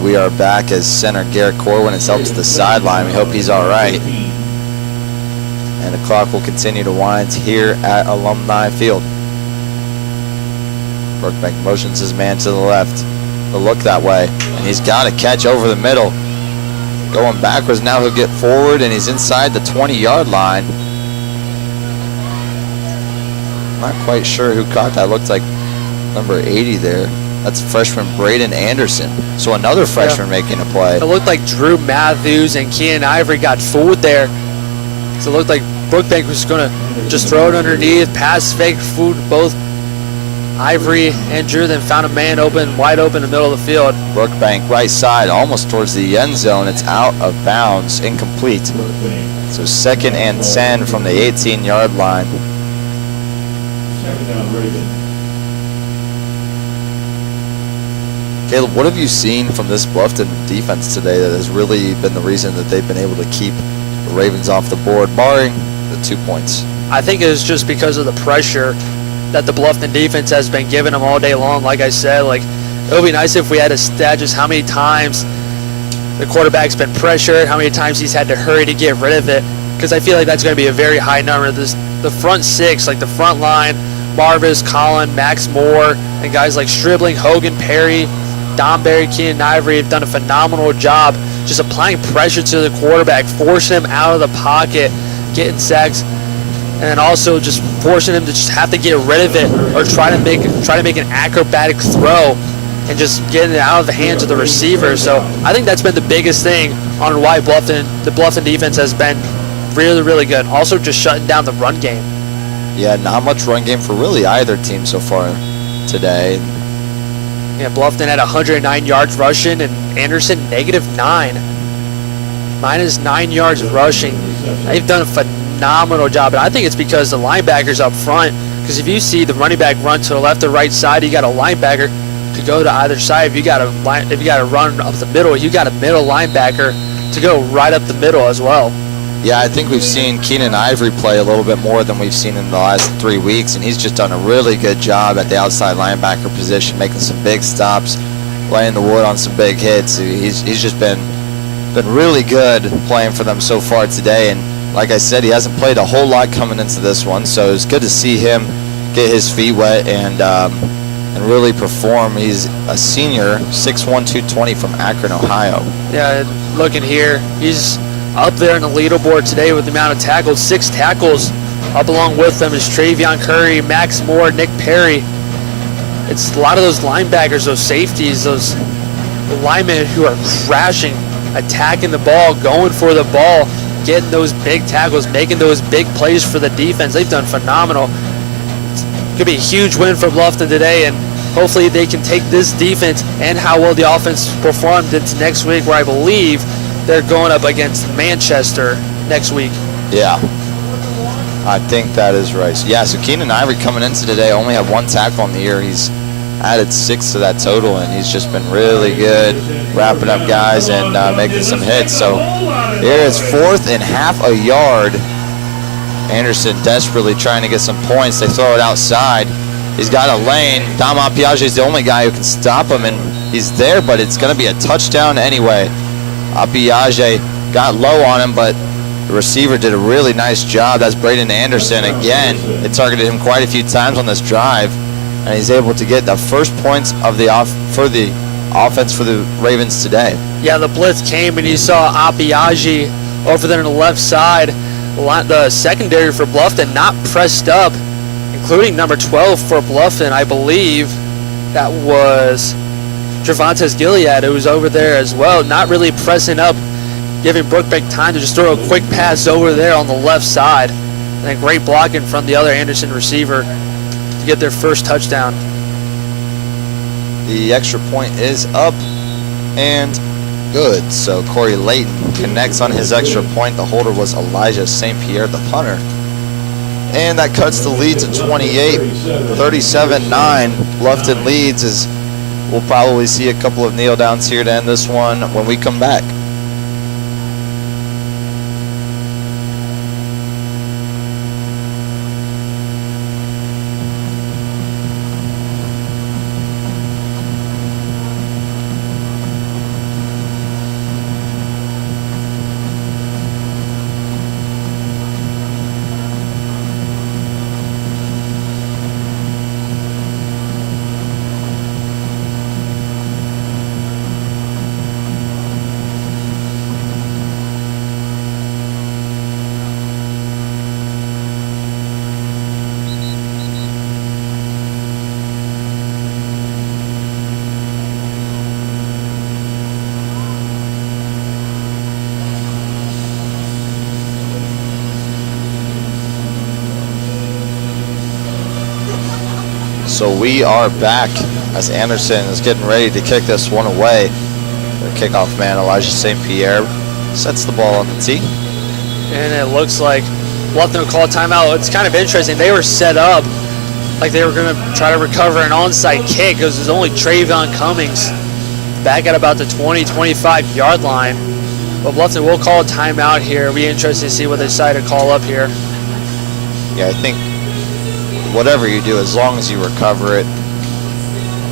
We are back as center Garrett Corwin is helped to the sideline. We hope he's all right. And the clock will continue to wind here at Alumni Field. Brookbank motions his man to the left. He'll look that way, and he's got a catch over the middle. Going backwards now, he'll get forward, and he's inside the 20-yard line. Not quite sure who caught that. Looked like number 80 there. That's freshman Braden Anderson. So another freshman making a play. It looked like Drew Matthews and Kean Ivory got fooled there. So it looked like Brookbank was going to just throw it underneath, pass fake, fooled both Ivory and Drew then found a man open, wide open in the middle of the field. Brookbank right side, almost towards the end zone. It's out of bounds, incomplete. So 2nd and 10 from the 18-yard line. Second down, Raven. Caleb, what have you seen from this Bluffton defense today that has really been the reason that they've been able to keep the Ravens off the board, barring the 2 points? I think it was just because of the pressure that the Bluffton defense has been giving them all day long. Like I said, like it would be nice if we had a stat just how many times the quarterback's been pressured, how many times he's had to hurry to get rid of it, because I feel like that's going to be a very high number. The front 6, like the front line, Marvis, Collin, Max Moore, and guys like Stribling, Hogan, Perry, Don Barry, Keenan Ivory have done a phenomenal job just applying pressure to the quarterback, forcing him out of the pocket, getting sacks, and then also just forcing him to just have to get rid of it or try to make an acrobatic throw and just getting it out of the hands of the receiver. So I think that's been the biggest thing on why the Bluffton defense has been really, really good. Also just shutting down the run game. Yeah, not much run game for really either team so far today. Yeah, Bluffton had 109 yards rushing and Anderson -9. -9 yards rushing. They've done a phenomenal job, and I think it's because the linebackers up front, because if you see the running back run to the left or right side, you got a linebacker to go to either side. If you got to run up the middle, you got a middle linebacker to go right up the middle as well. Yeah, I think we've seen Keenan Ivory play a little bit more than we've seen in the last 3 weeks, and he's just done a really good job at the outside linebacker position, making some big stops, laying the wood on some big hits. He's just been really good playing for them so far today, and like I said, he hasn't played a whole lot coming into this one, so it's good to see him get his feet wet and really perform. He's a senior, 6'1", 220 from Akron, Ohio. Yeah, looking here, he's up there in the leaderboard today with the amount of tackles, 6 tackles. Up along with them is Travion Curry, Max Moore, Nick Perry. It's a lot of those linebackers, those safeties, those linemen who are crashing, attacking the ball, going for the ball, getting those big tackles, making those big plays for the defense. They've done phenomenal. It's could be a huge win for Bluffton today, and hopefully they can take this defense and how well the offense performed into next week, where I believe they're going up against Manchester next week. Yeah, I think that is right. So Keenan Ivory coming into today only had 1 tackle on the year. He's added 6 to that total, and he's just been really good wrapping up guys and making some hits. So here it's 4th and half a yard. Anderson desperately trying to get some points. They throw it outside. He's got a lane. Dom Piaget is the only guy who can stop him, and he's there, but it's going to be a touchdown anyway. Piaget got low on him, but the receiver did a really nice job. That's Braden Anderson again. It targeted him quite a few times on this drive, and he's able to get the first points of the offense for the Ravens today. Yeah, the blitz came, and you saw Piaget over there on the left side. The secondary for Bluffton not pressed up, including number 12 for Bluffton. I believe that was Gervonta's Gilead, who was over there as well, not really pressing up, giving Brookbank time to just throw a quick pass over there on the left side. And then great blocking from the other Anderson receiver to get their first touchdown. The extra point is up and good. So Corey Layton connects on his extra point. The holder was Elijah St. Pierre, the punter. And that cuts the lead to 28, 37-9. Bluffton leads, as we'll probably see a couple of kneel downs here to end this one when we come back. So we are back as Anderson is getting ready to kick this one away. The kickoff man, Elijah St. Pierre, sets the ball on the tee. And it looks like Bluffton will call a timeout. It's kind of interesting. They were set up like they were going to try to recover an onside kick because there's only Trayvon Cummings back at about the 20-25 yard line. But Bluffton will call a timeout here. It'll be interesting to see what they decide to call up here. Yeah, I think whatever you do, as long as you recover it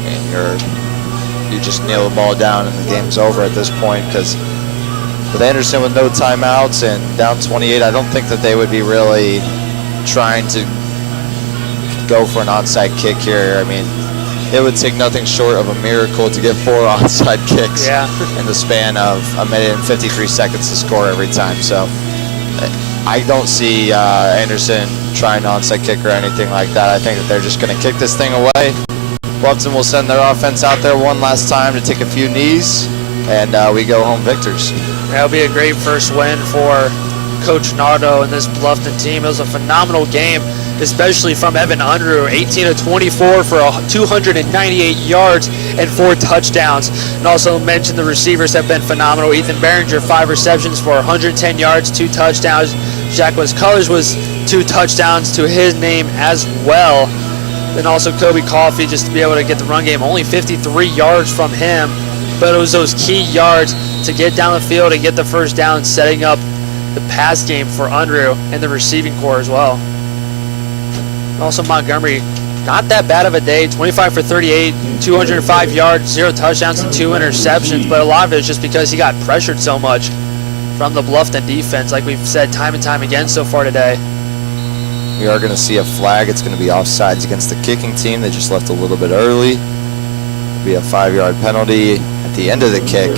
and you just nail the ball down and the game's over at this point, because with Anderson with no timeouts and down 28, I don't think that they would be really trying to go for an onside kick here. I mean, it would take nothing short of a miracle to get 4 onside kicks in the span of a minute and 53 seconds to score every time. So I don't see Anderson trying an onside kick or anything like that. I think that they're just going to kick this thing away. Bluffton will send their offense out there one last time to take a few knees, and we go home victors. That'll be a great first win for Coach Nardo and this Bluffton team. It was a phenomenal game, especially from Evan Unruh, 18 of 24 for 298 yards and 4 touchdowns. And also mention the receivers have been phenomenal. Ethan Behringer, 5 receptions for 110 yards, 2 touchdowns. Jacquez Colors was 2 touchdowns to his name as well. Then also Kobe Coffey, just to be able to get the run game, only 53 yards from him. But it was those key yards to get down the field and get the first down, setting up the pass game for Unruh and the receiving core as well. Also Montgomery, not that bad of a day, 25 for 38, 205 yards, 0 touchdowns and 2 interceptions, but a lot of it is just because he got pressured so much from the Bluffton defense, like we've said time and time again so far today. We are going to see a flag. It's going to be offsides against the kicking team. They just left a little bit early. It'll be a 5-yard penalty at the end of the kick.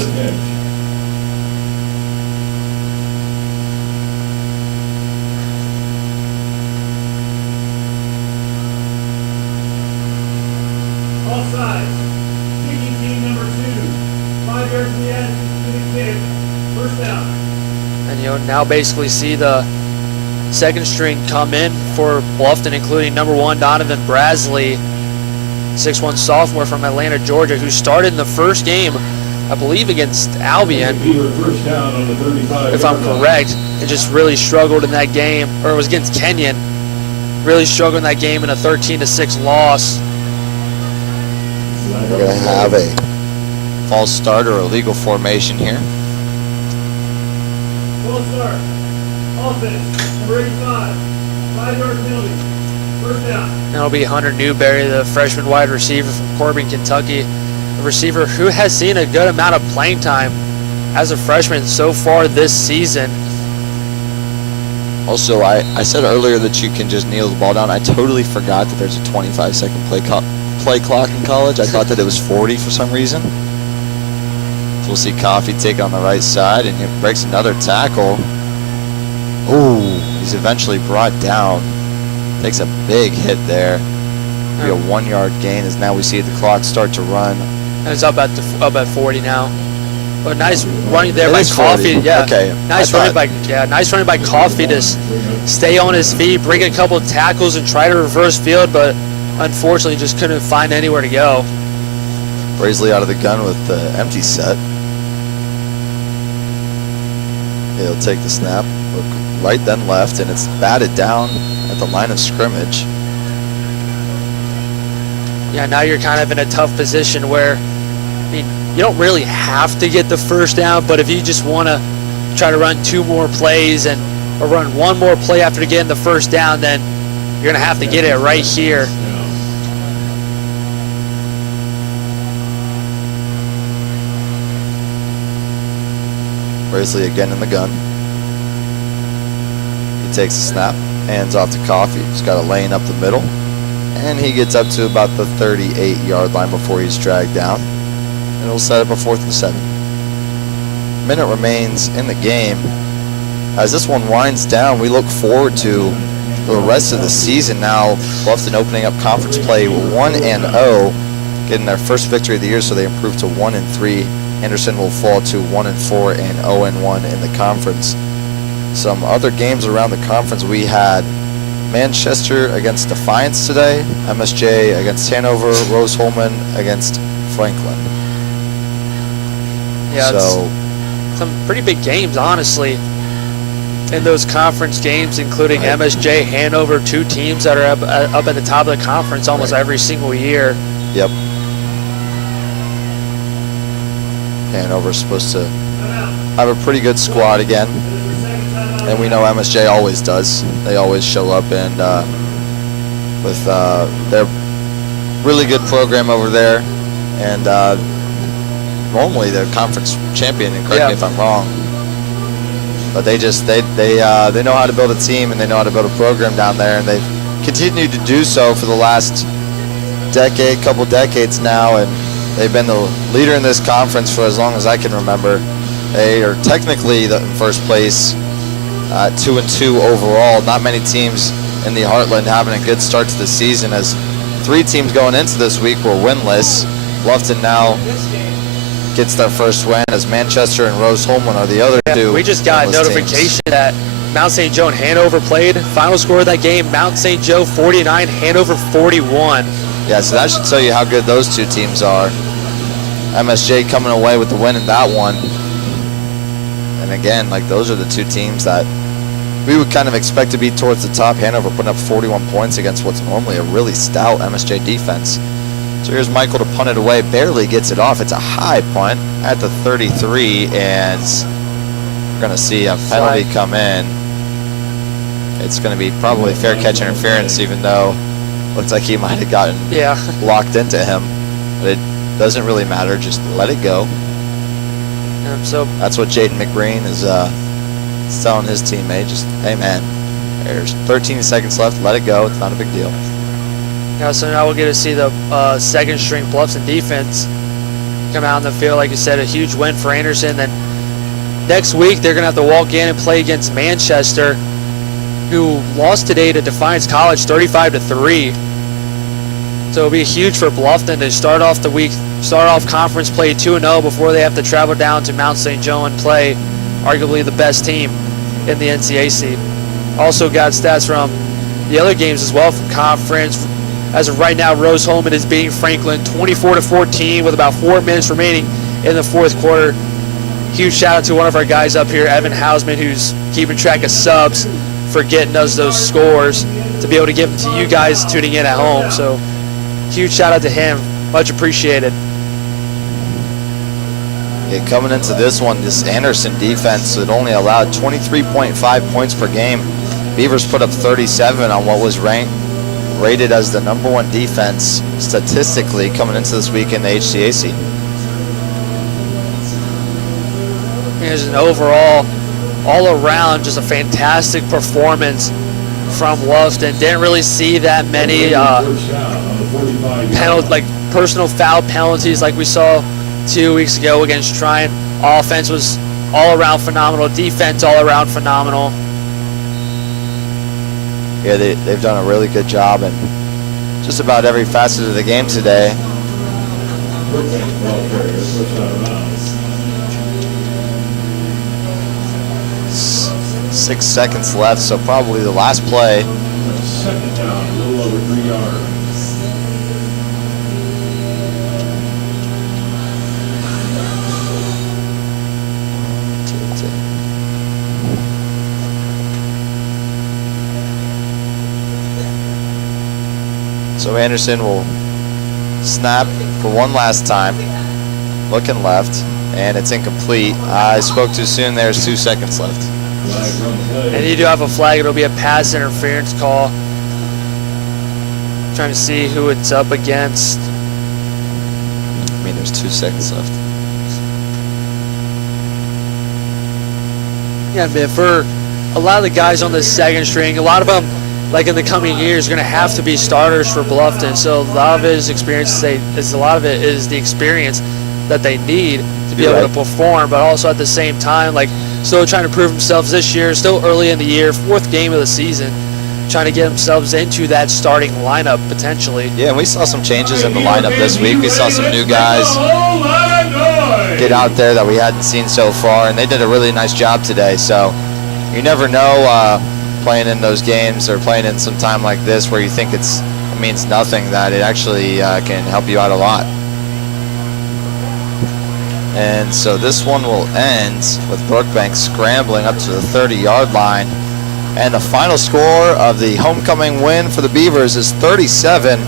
Offside. Kicking team number 2. 5 yards to the end to the kick. First down. And now basically see the second string come in for Bluffton, including number 1 Donovan Brasley, 6'1" sophomore from Atlanta, Georgia, who started in the first game, I believe, against Albion, if I'm correct, and just really struggled in that game, or it was against Kenyon, really struggled in that game in a 13-6 loss. We're going to have a false start or illegal formation here. False start. Offense, number 85. 5-yard penalty. First down. That'll be Hunter Newberry, the freshman wide receiver from Corbin, Kentucky. A receiver who has seen a good amount of playing time as a freshman so far this season. Also, I said earlier that you can just kneel the ball down. I totally forgot that there's a 25-second play clock in college. I thought that it was 40 for some reason. So we'll see Coffey take on the right side, and he breaks another tackle. Ooh, he's eventually brought down. Takes a big hit there. Be a 1-yard gain as now we see the clock start to run. And it's up at 40 now. But nice running there by Coffey. Yeah. Okay. Nice running by Coffey to stay on his feet, bring a couple of tackles, and try to reverse field, but unfortunately just couldn't find anywhere to go. Brasley out of the gun with the empty set. He'll take the snap, look right then left, and it's batted down at the line of scrimmage. Yeah, now you're kind of in a tough position where, I mean, you don't really have to get the first down, but if you just want to try to run 2 more plays or run 1 more play after getting the first down, then you're going to have to get it right here. Brasley again in the gun. He takes a snap, hands off to Coffey. He's got a lane up the middle, and he gets up to about the 38-yard line before he's dragged down. And it'll set up a 4th and 7. Minute remains in the game. As this one winds down, we look forward to the rest of the season now. Bluffton opening up conference play 1-0, getting their first victory of the year, so they improve to 1-3. Henderson will fall to 1-4 and 0-1 in the conference. Some other games around the conference, we had Manchester against Defiance today, MSJ against Hanover, Rose-Hulman against Franklin. Yeah, so it's some pretty big games, honestly, in those conference games, including right. MSJ, Hanover, two teams that are up at the top of the conference almost right. every single year. Yep. Hanover's supposed to have a pretty good squad again, and we know MSJ always does. They always show up, and with their really good program over there, and normally they're conference champion. And correct me if I'm wrong, but they know how to build a team, and they know how to build a program down there, and they've continued to do so for the last couple decades now, and they've been the leader in this conference for as long as I can remember. They are technically in first place, 2-2 overall. Not many teams in the Heartland having a good start to the season, as 3 teams going into this week were winless. Bluffton now gets their first win, as Manchester and Rose-Hulman are the other two. We just got notification that Mount St. Joe and Hanover played. Final score of that game, Mount St. Joe 49, Hanover 41. Yeah, so that should tell you how good those two teams are. MSJ coming away with the win in that one. And again, like, those are the two teams that we would kind of expect to be towards the top. Hanover putting up 41 points against what's normally a really stout MSJ defense. So here's Michael to punt it away, barely gets it off. It's a high punt at the 33, and we're going to see a penalty come in. It's going to be probably fair catch interference, even though it looks like he might have gotten locked into him. But it doesn't really matter, just let it go. So that's what Jaden McBreen is telling his teammate. Just, hey man, there's 13 seconds left, let it go, it's not a big deal. Yeah, so now we'll get to see the second string Bluffton defense come out on the field. Like you said, a huge win for Anderson. Then next week they're gonna have to walk in and play against Manchester, who lost today to Defiance College 35-3. So it'll be huge for Bluffton to start off the week, start off conference play 2-0 before they have to travel down to Mount St. Joe and play arguably the best team in the NCAC. Also got stats from the other games as well from conference. As of right now, Rose-Hulman is beating Franklin 24-14 with about 4 minutes remaining in the fourth quarter. Huge shout out to one of our guys up here, Evan Hausman, who's keeping track of subs for getting us those scores to be able to give them to you guys tuning in at home. So huge shout out to him, much appreciated. Yeah, coming into this one, this Anderson defense had only allowed 23.5 points per game. Beavers put up 37 on what was rated as the #1 defense statistically coming into this week in the HCAC. Here's an overall, all around, just a fantastic performance from Bluffton. Didn't really see that many personal foul penalties like we saw 2 weeks ago against Tryon. Offense was all around phenomenal. Defense all around phenomenal. Yeah, they've done a really good job in just about every facet of the game today. Six seconds left, so probably the last play. Second down, a little over 3 yards. So Anderson will snap for one last time, looking left, and it's incomplete. I spoke too soon. There's 2 seconds left. And you do have a flag. It'll be a pass interference call. Trying to see who it's up against. I mean, there's 2 seconds left. Yeah, man, for a lot of the guys on the second string, a lot of them, like in the coming years, are going to have to be starters for Bluffton. So a lot of it is experience. A lot of it is the experience that they need to be able to perform, but also at the same time, like, still trying to prove themselves this year, still early in the year, 4th game of the season, trying to get themselves into that starting lineup potentially. Yeah, and we saw some changes in the lineup this week. We saw some new guys get out there that we hadn't seen so far, and they did a really nice job today. So you never know playing in those games or playing in some time like this where you think it means nothing, that it actually can help you out a lot. And so this one will end with Brookbank scrambling up to the 30-yard line. And the final score of the homecoming win for the Beavers is 37-9.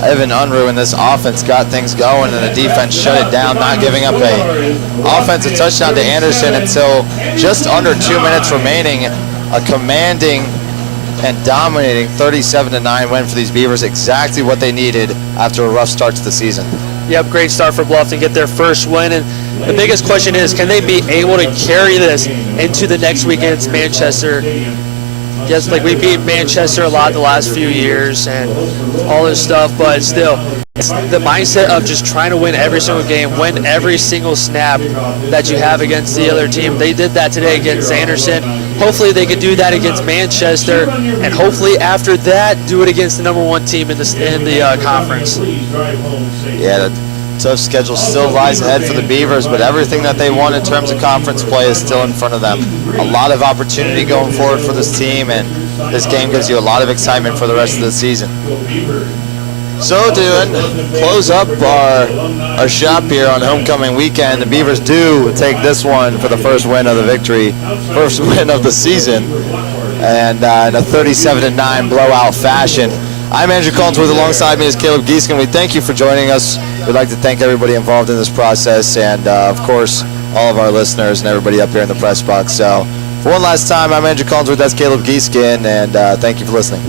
Evan Unruh and this offense got things going, and the defense shut it down, not giving up a offensive touchdown to Anderson until just under 2 minutes remaining. A commanding and dominating 37-9 win for these Beavers, exactly what they needed after a rough start to the season. Yep, great start for Bluffton, get their first win. And the biggest question is, can they be able to carry this into the next week against Manchester? Yes, like we beat Manchester a lot the last few years and all this stuff, but still, it's the mindset of just trying to win every single game, win every single snap that you have against the other team. They did that today against Anderson. Hopefully they could do that against Manchester, and hopefully after that, do it against the #1 team in the conference. Yeah, the tough schedule still lies ahead for the Beavers, but everything that they want in terms of conference play is still in front of them. A lot of opportunity going forward for this team, and this game gives you a lot of excitement for the rest of the season. So to close up our shop here on homecoming weekend, the Beavers do take this one for the first win of the season, and in a 37-9 blowout fashion. I'm Andrew Collinsworth. Alongside me is Caleb Gieskin. We thank you for joining us. We'd like to thank everybody involved in this process, and of course all of our listeners and everybody up here in the press box. So for one last time, I'm Andrew Collinsworth. That's Caleb Gieskin, and thank you for listening.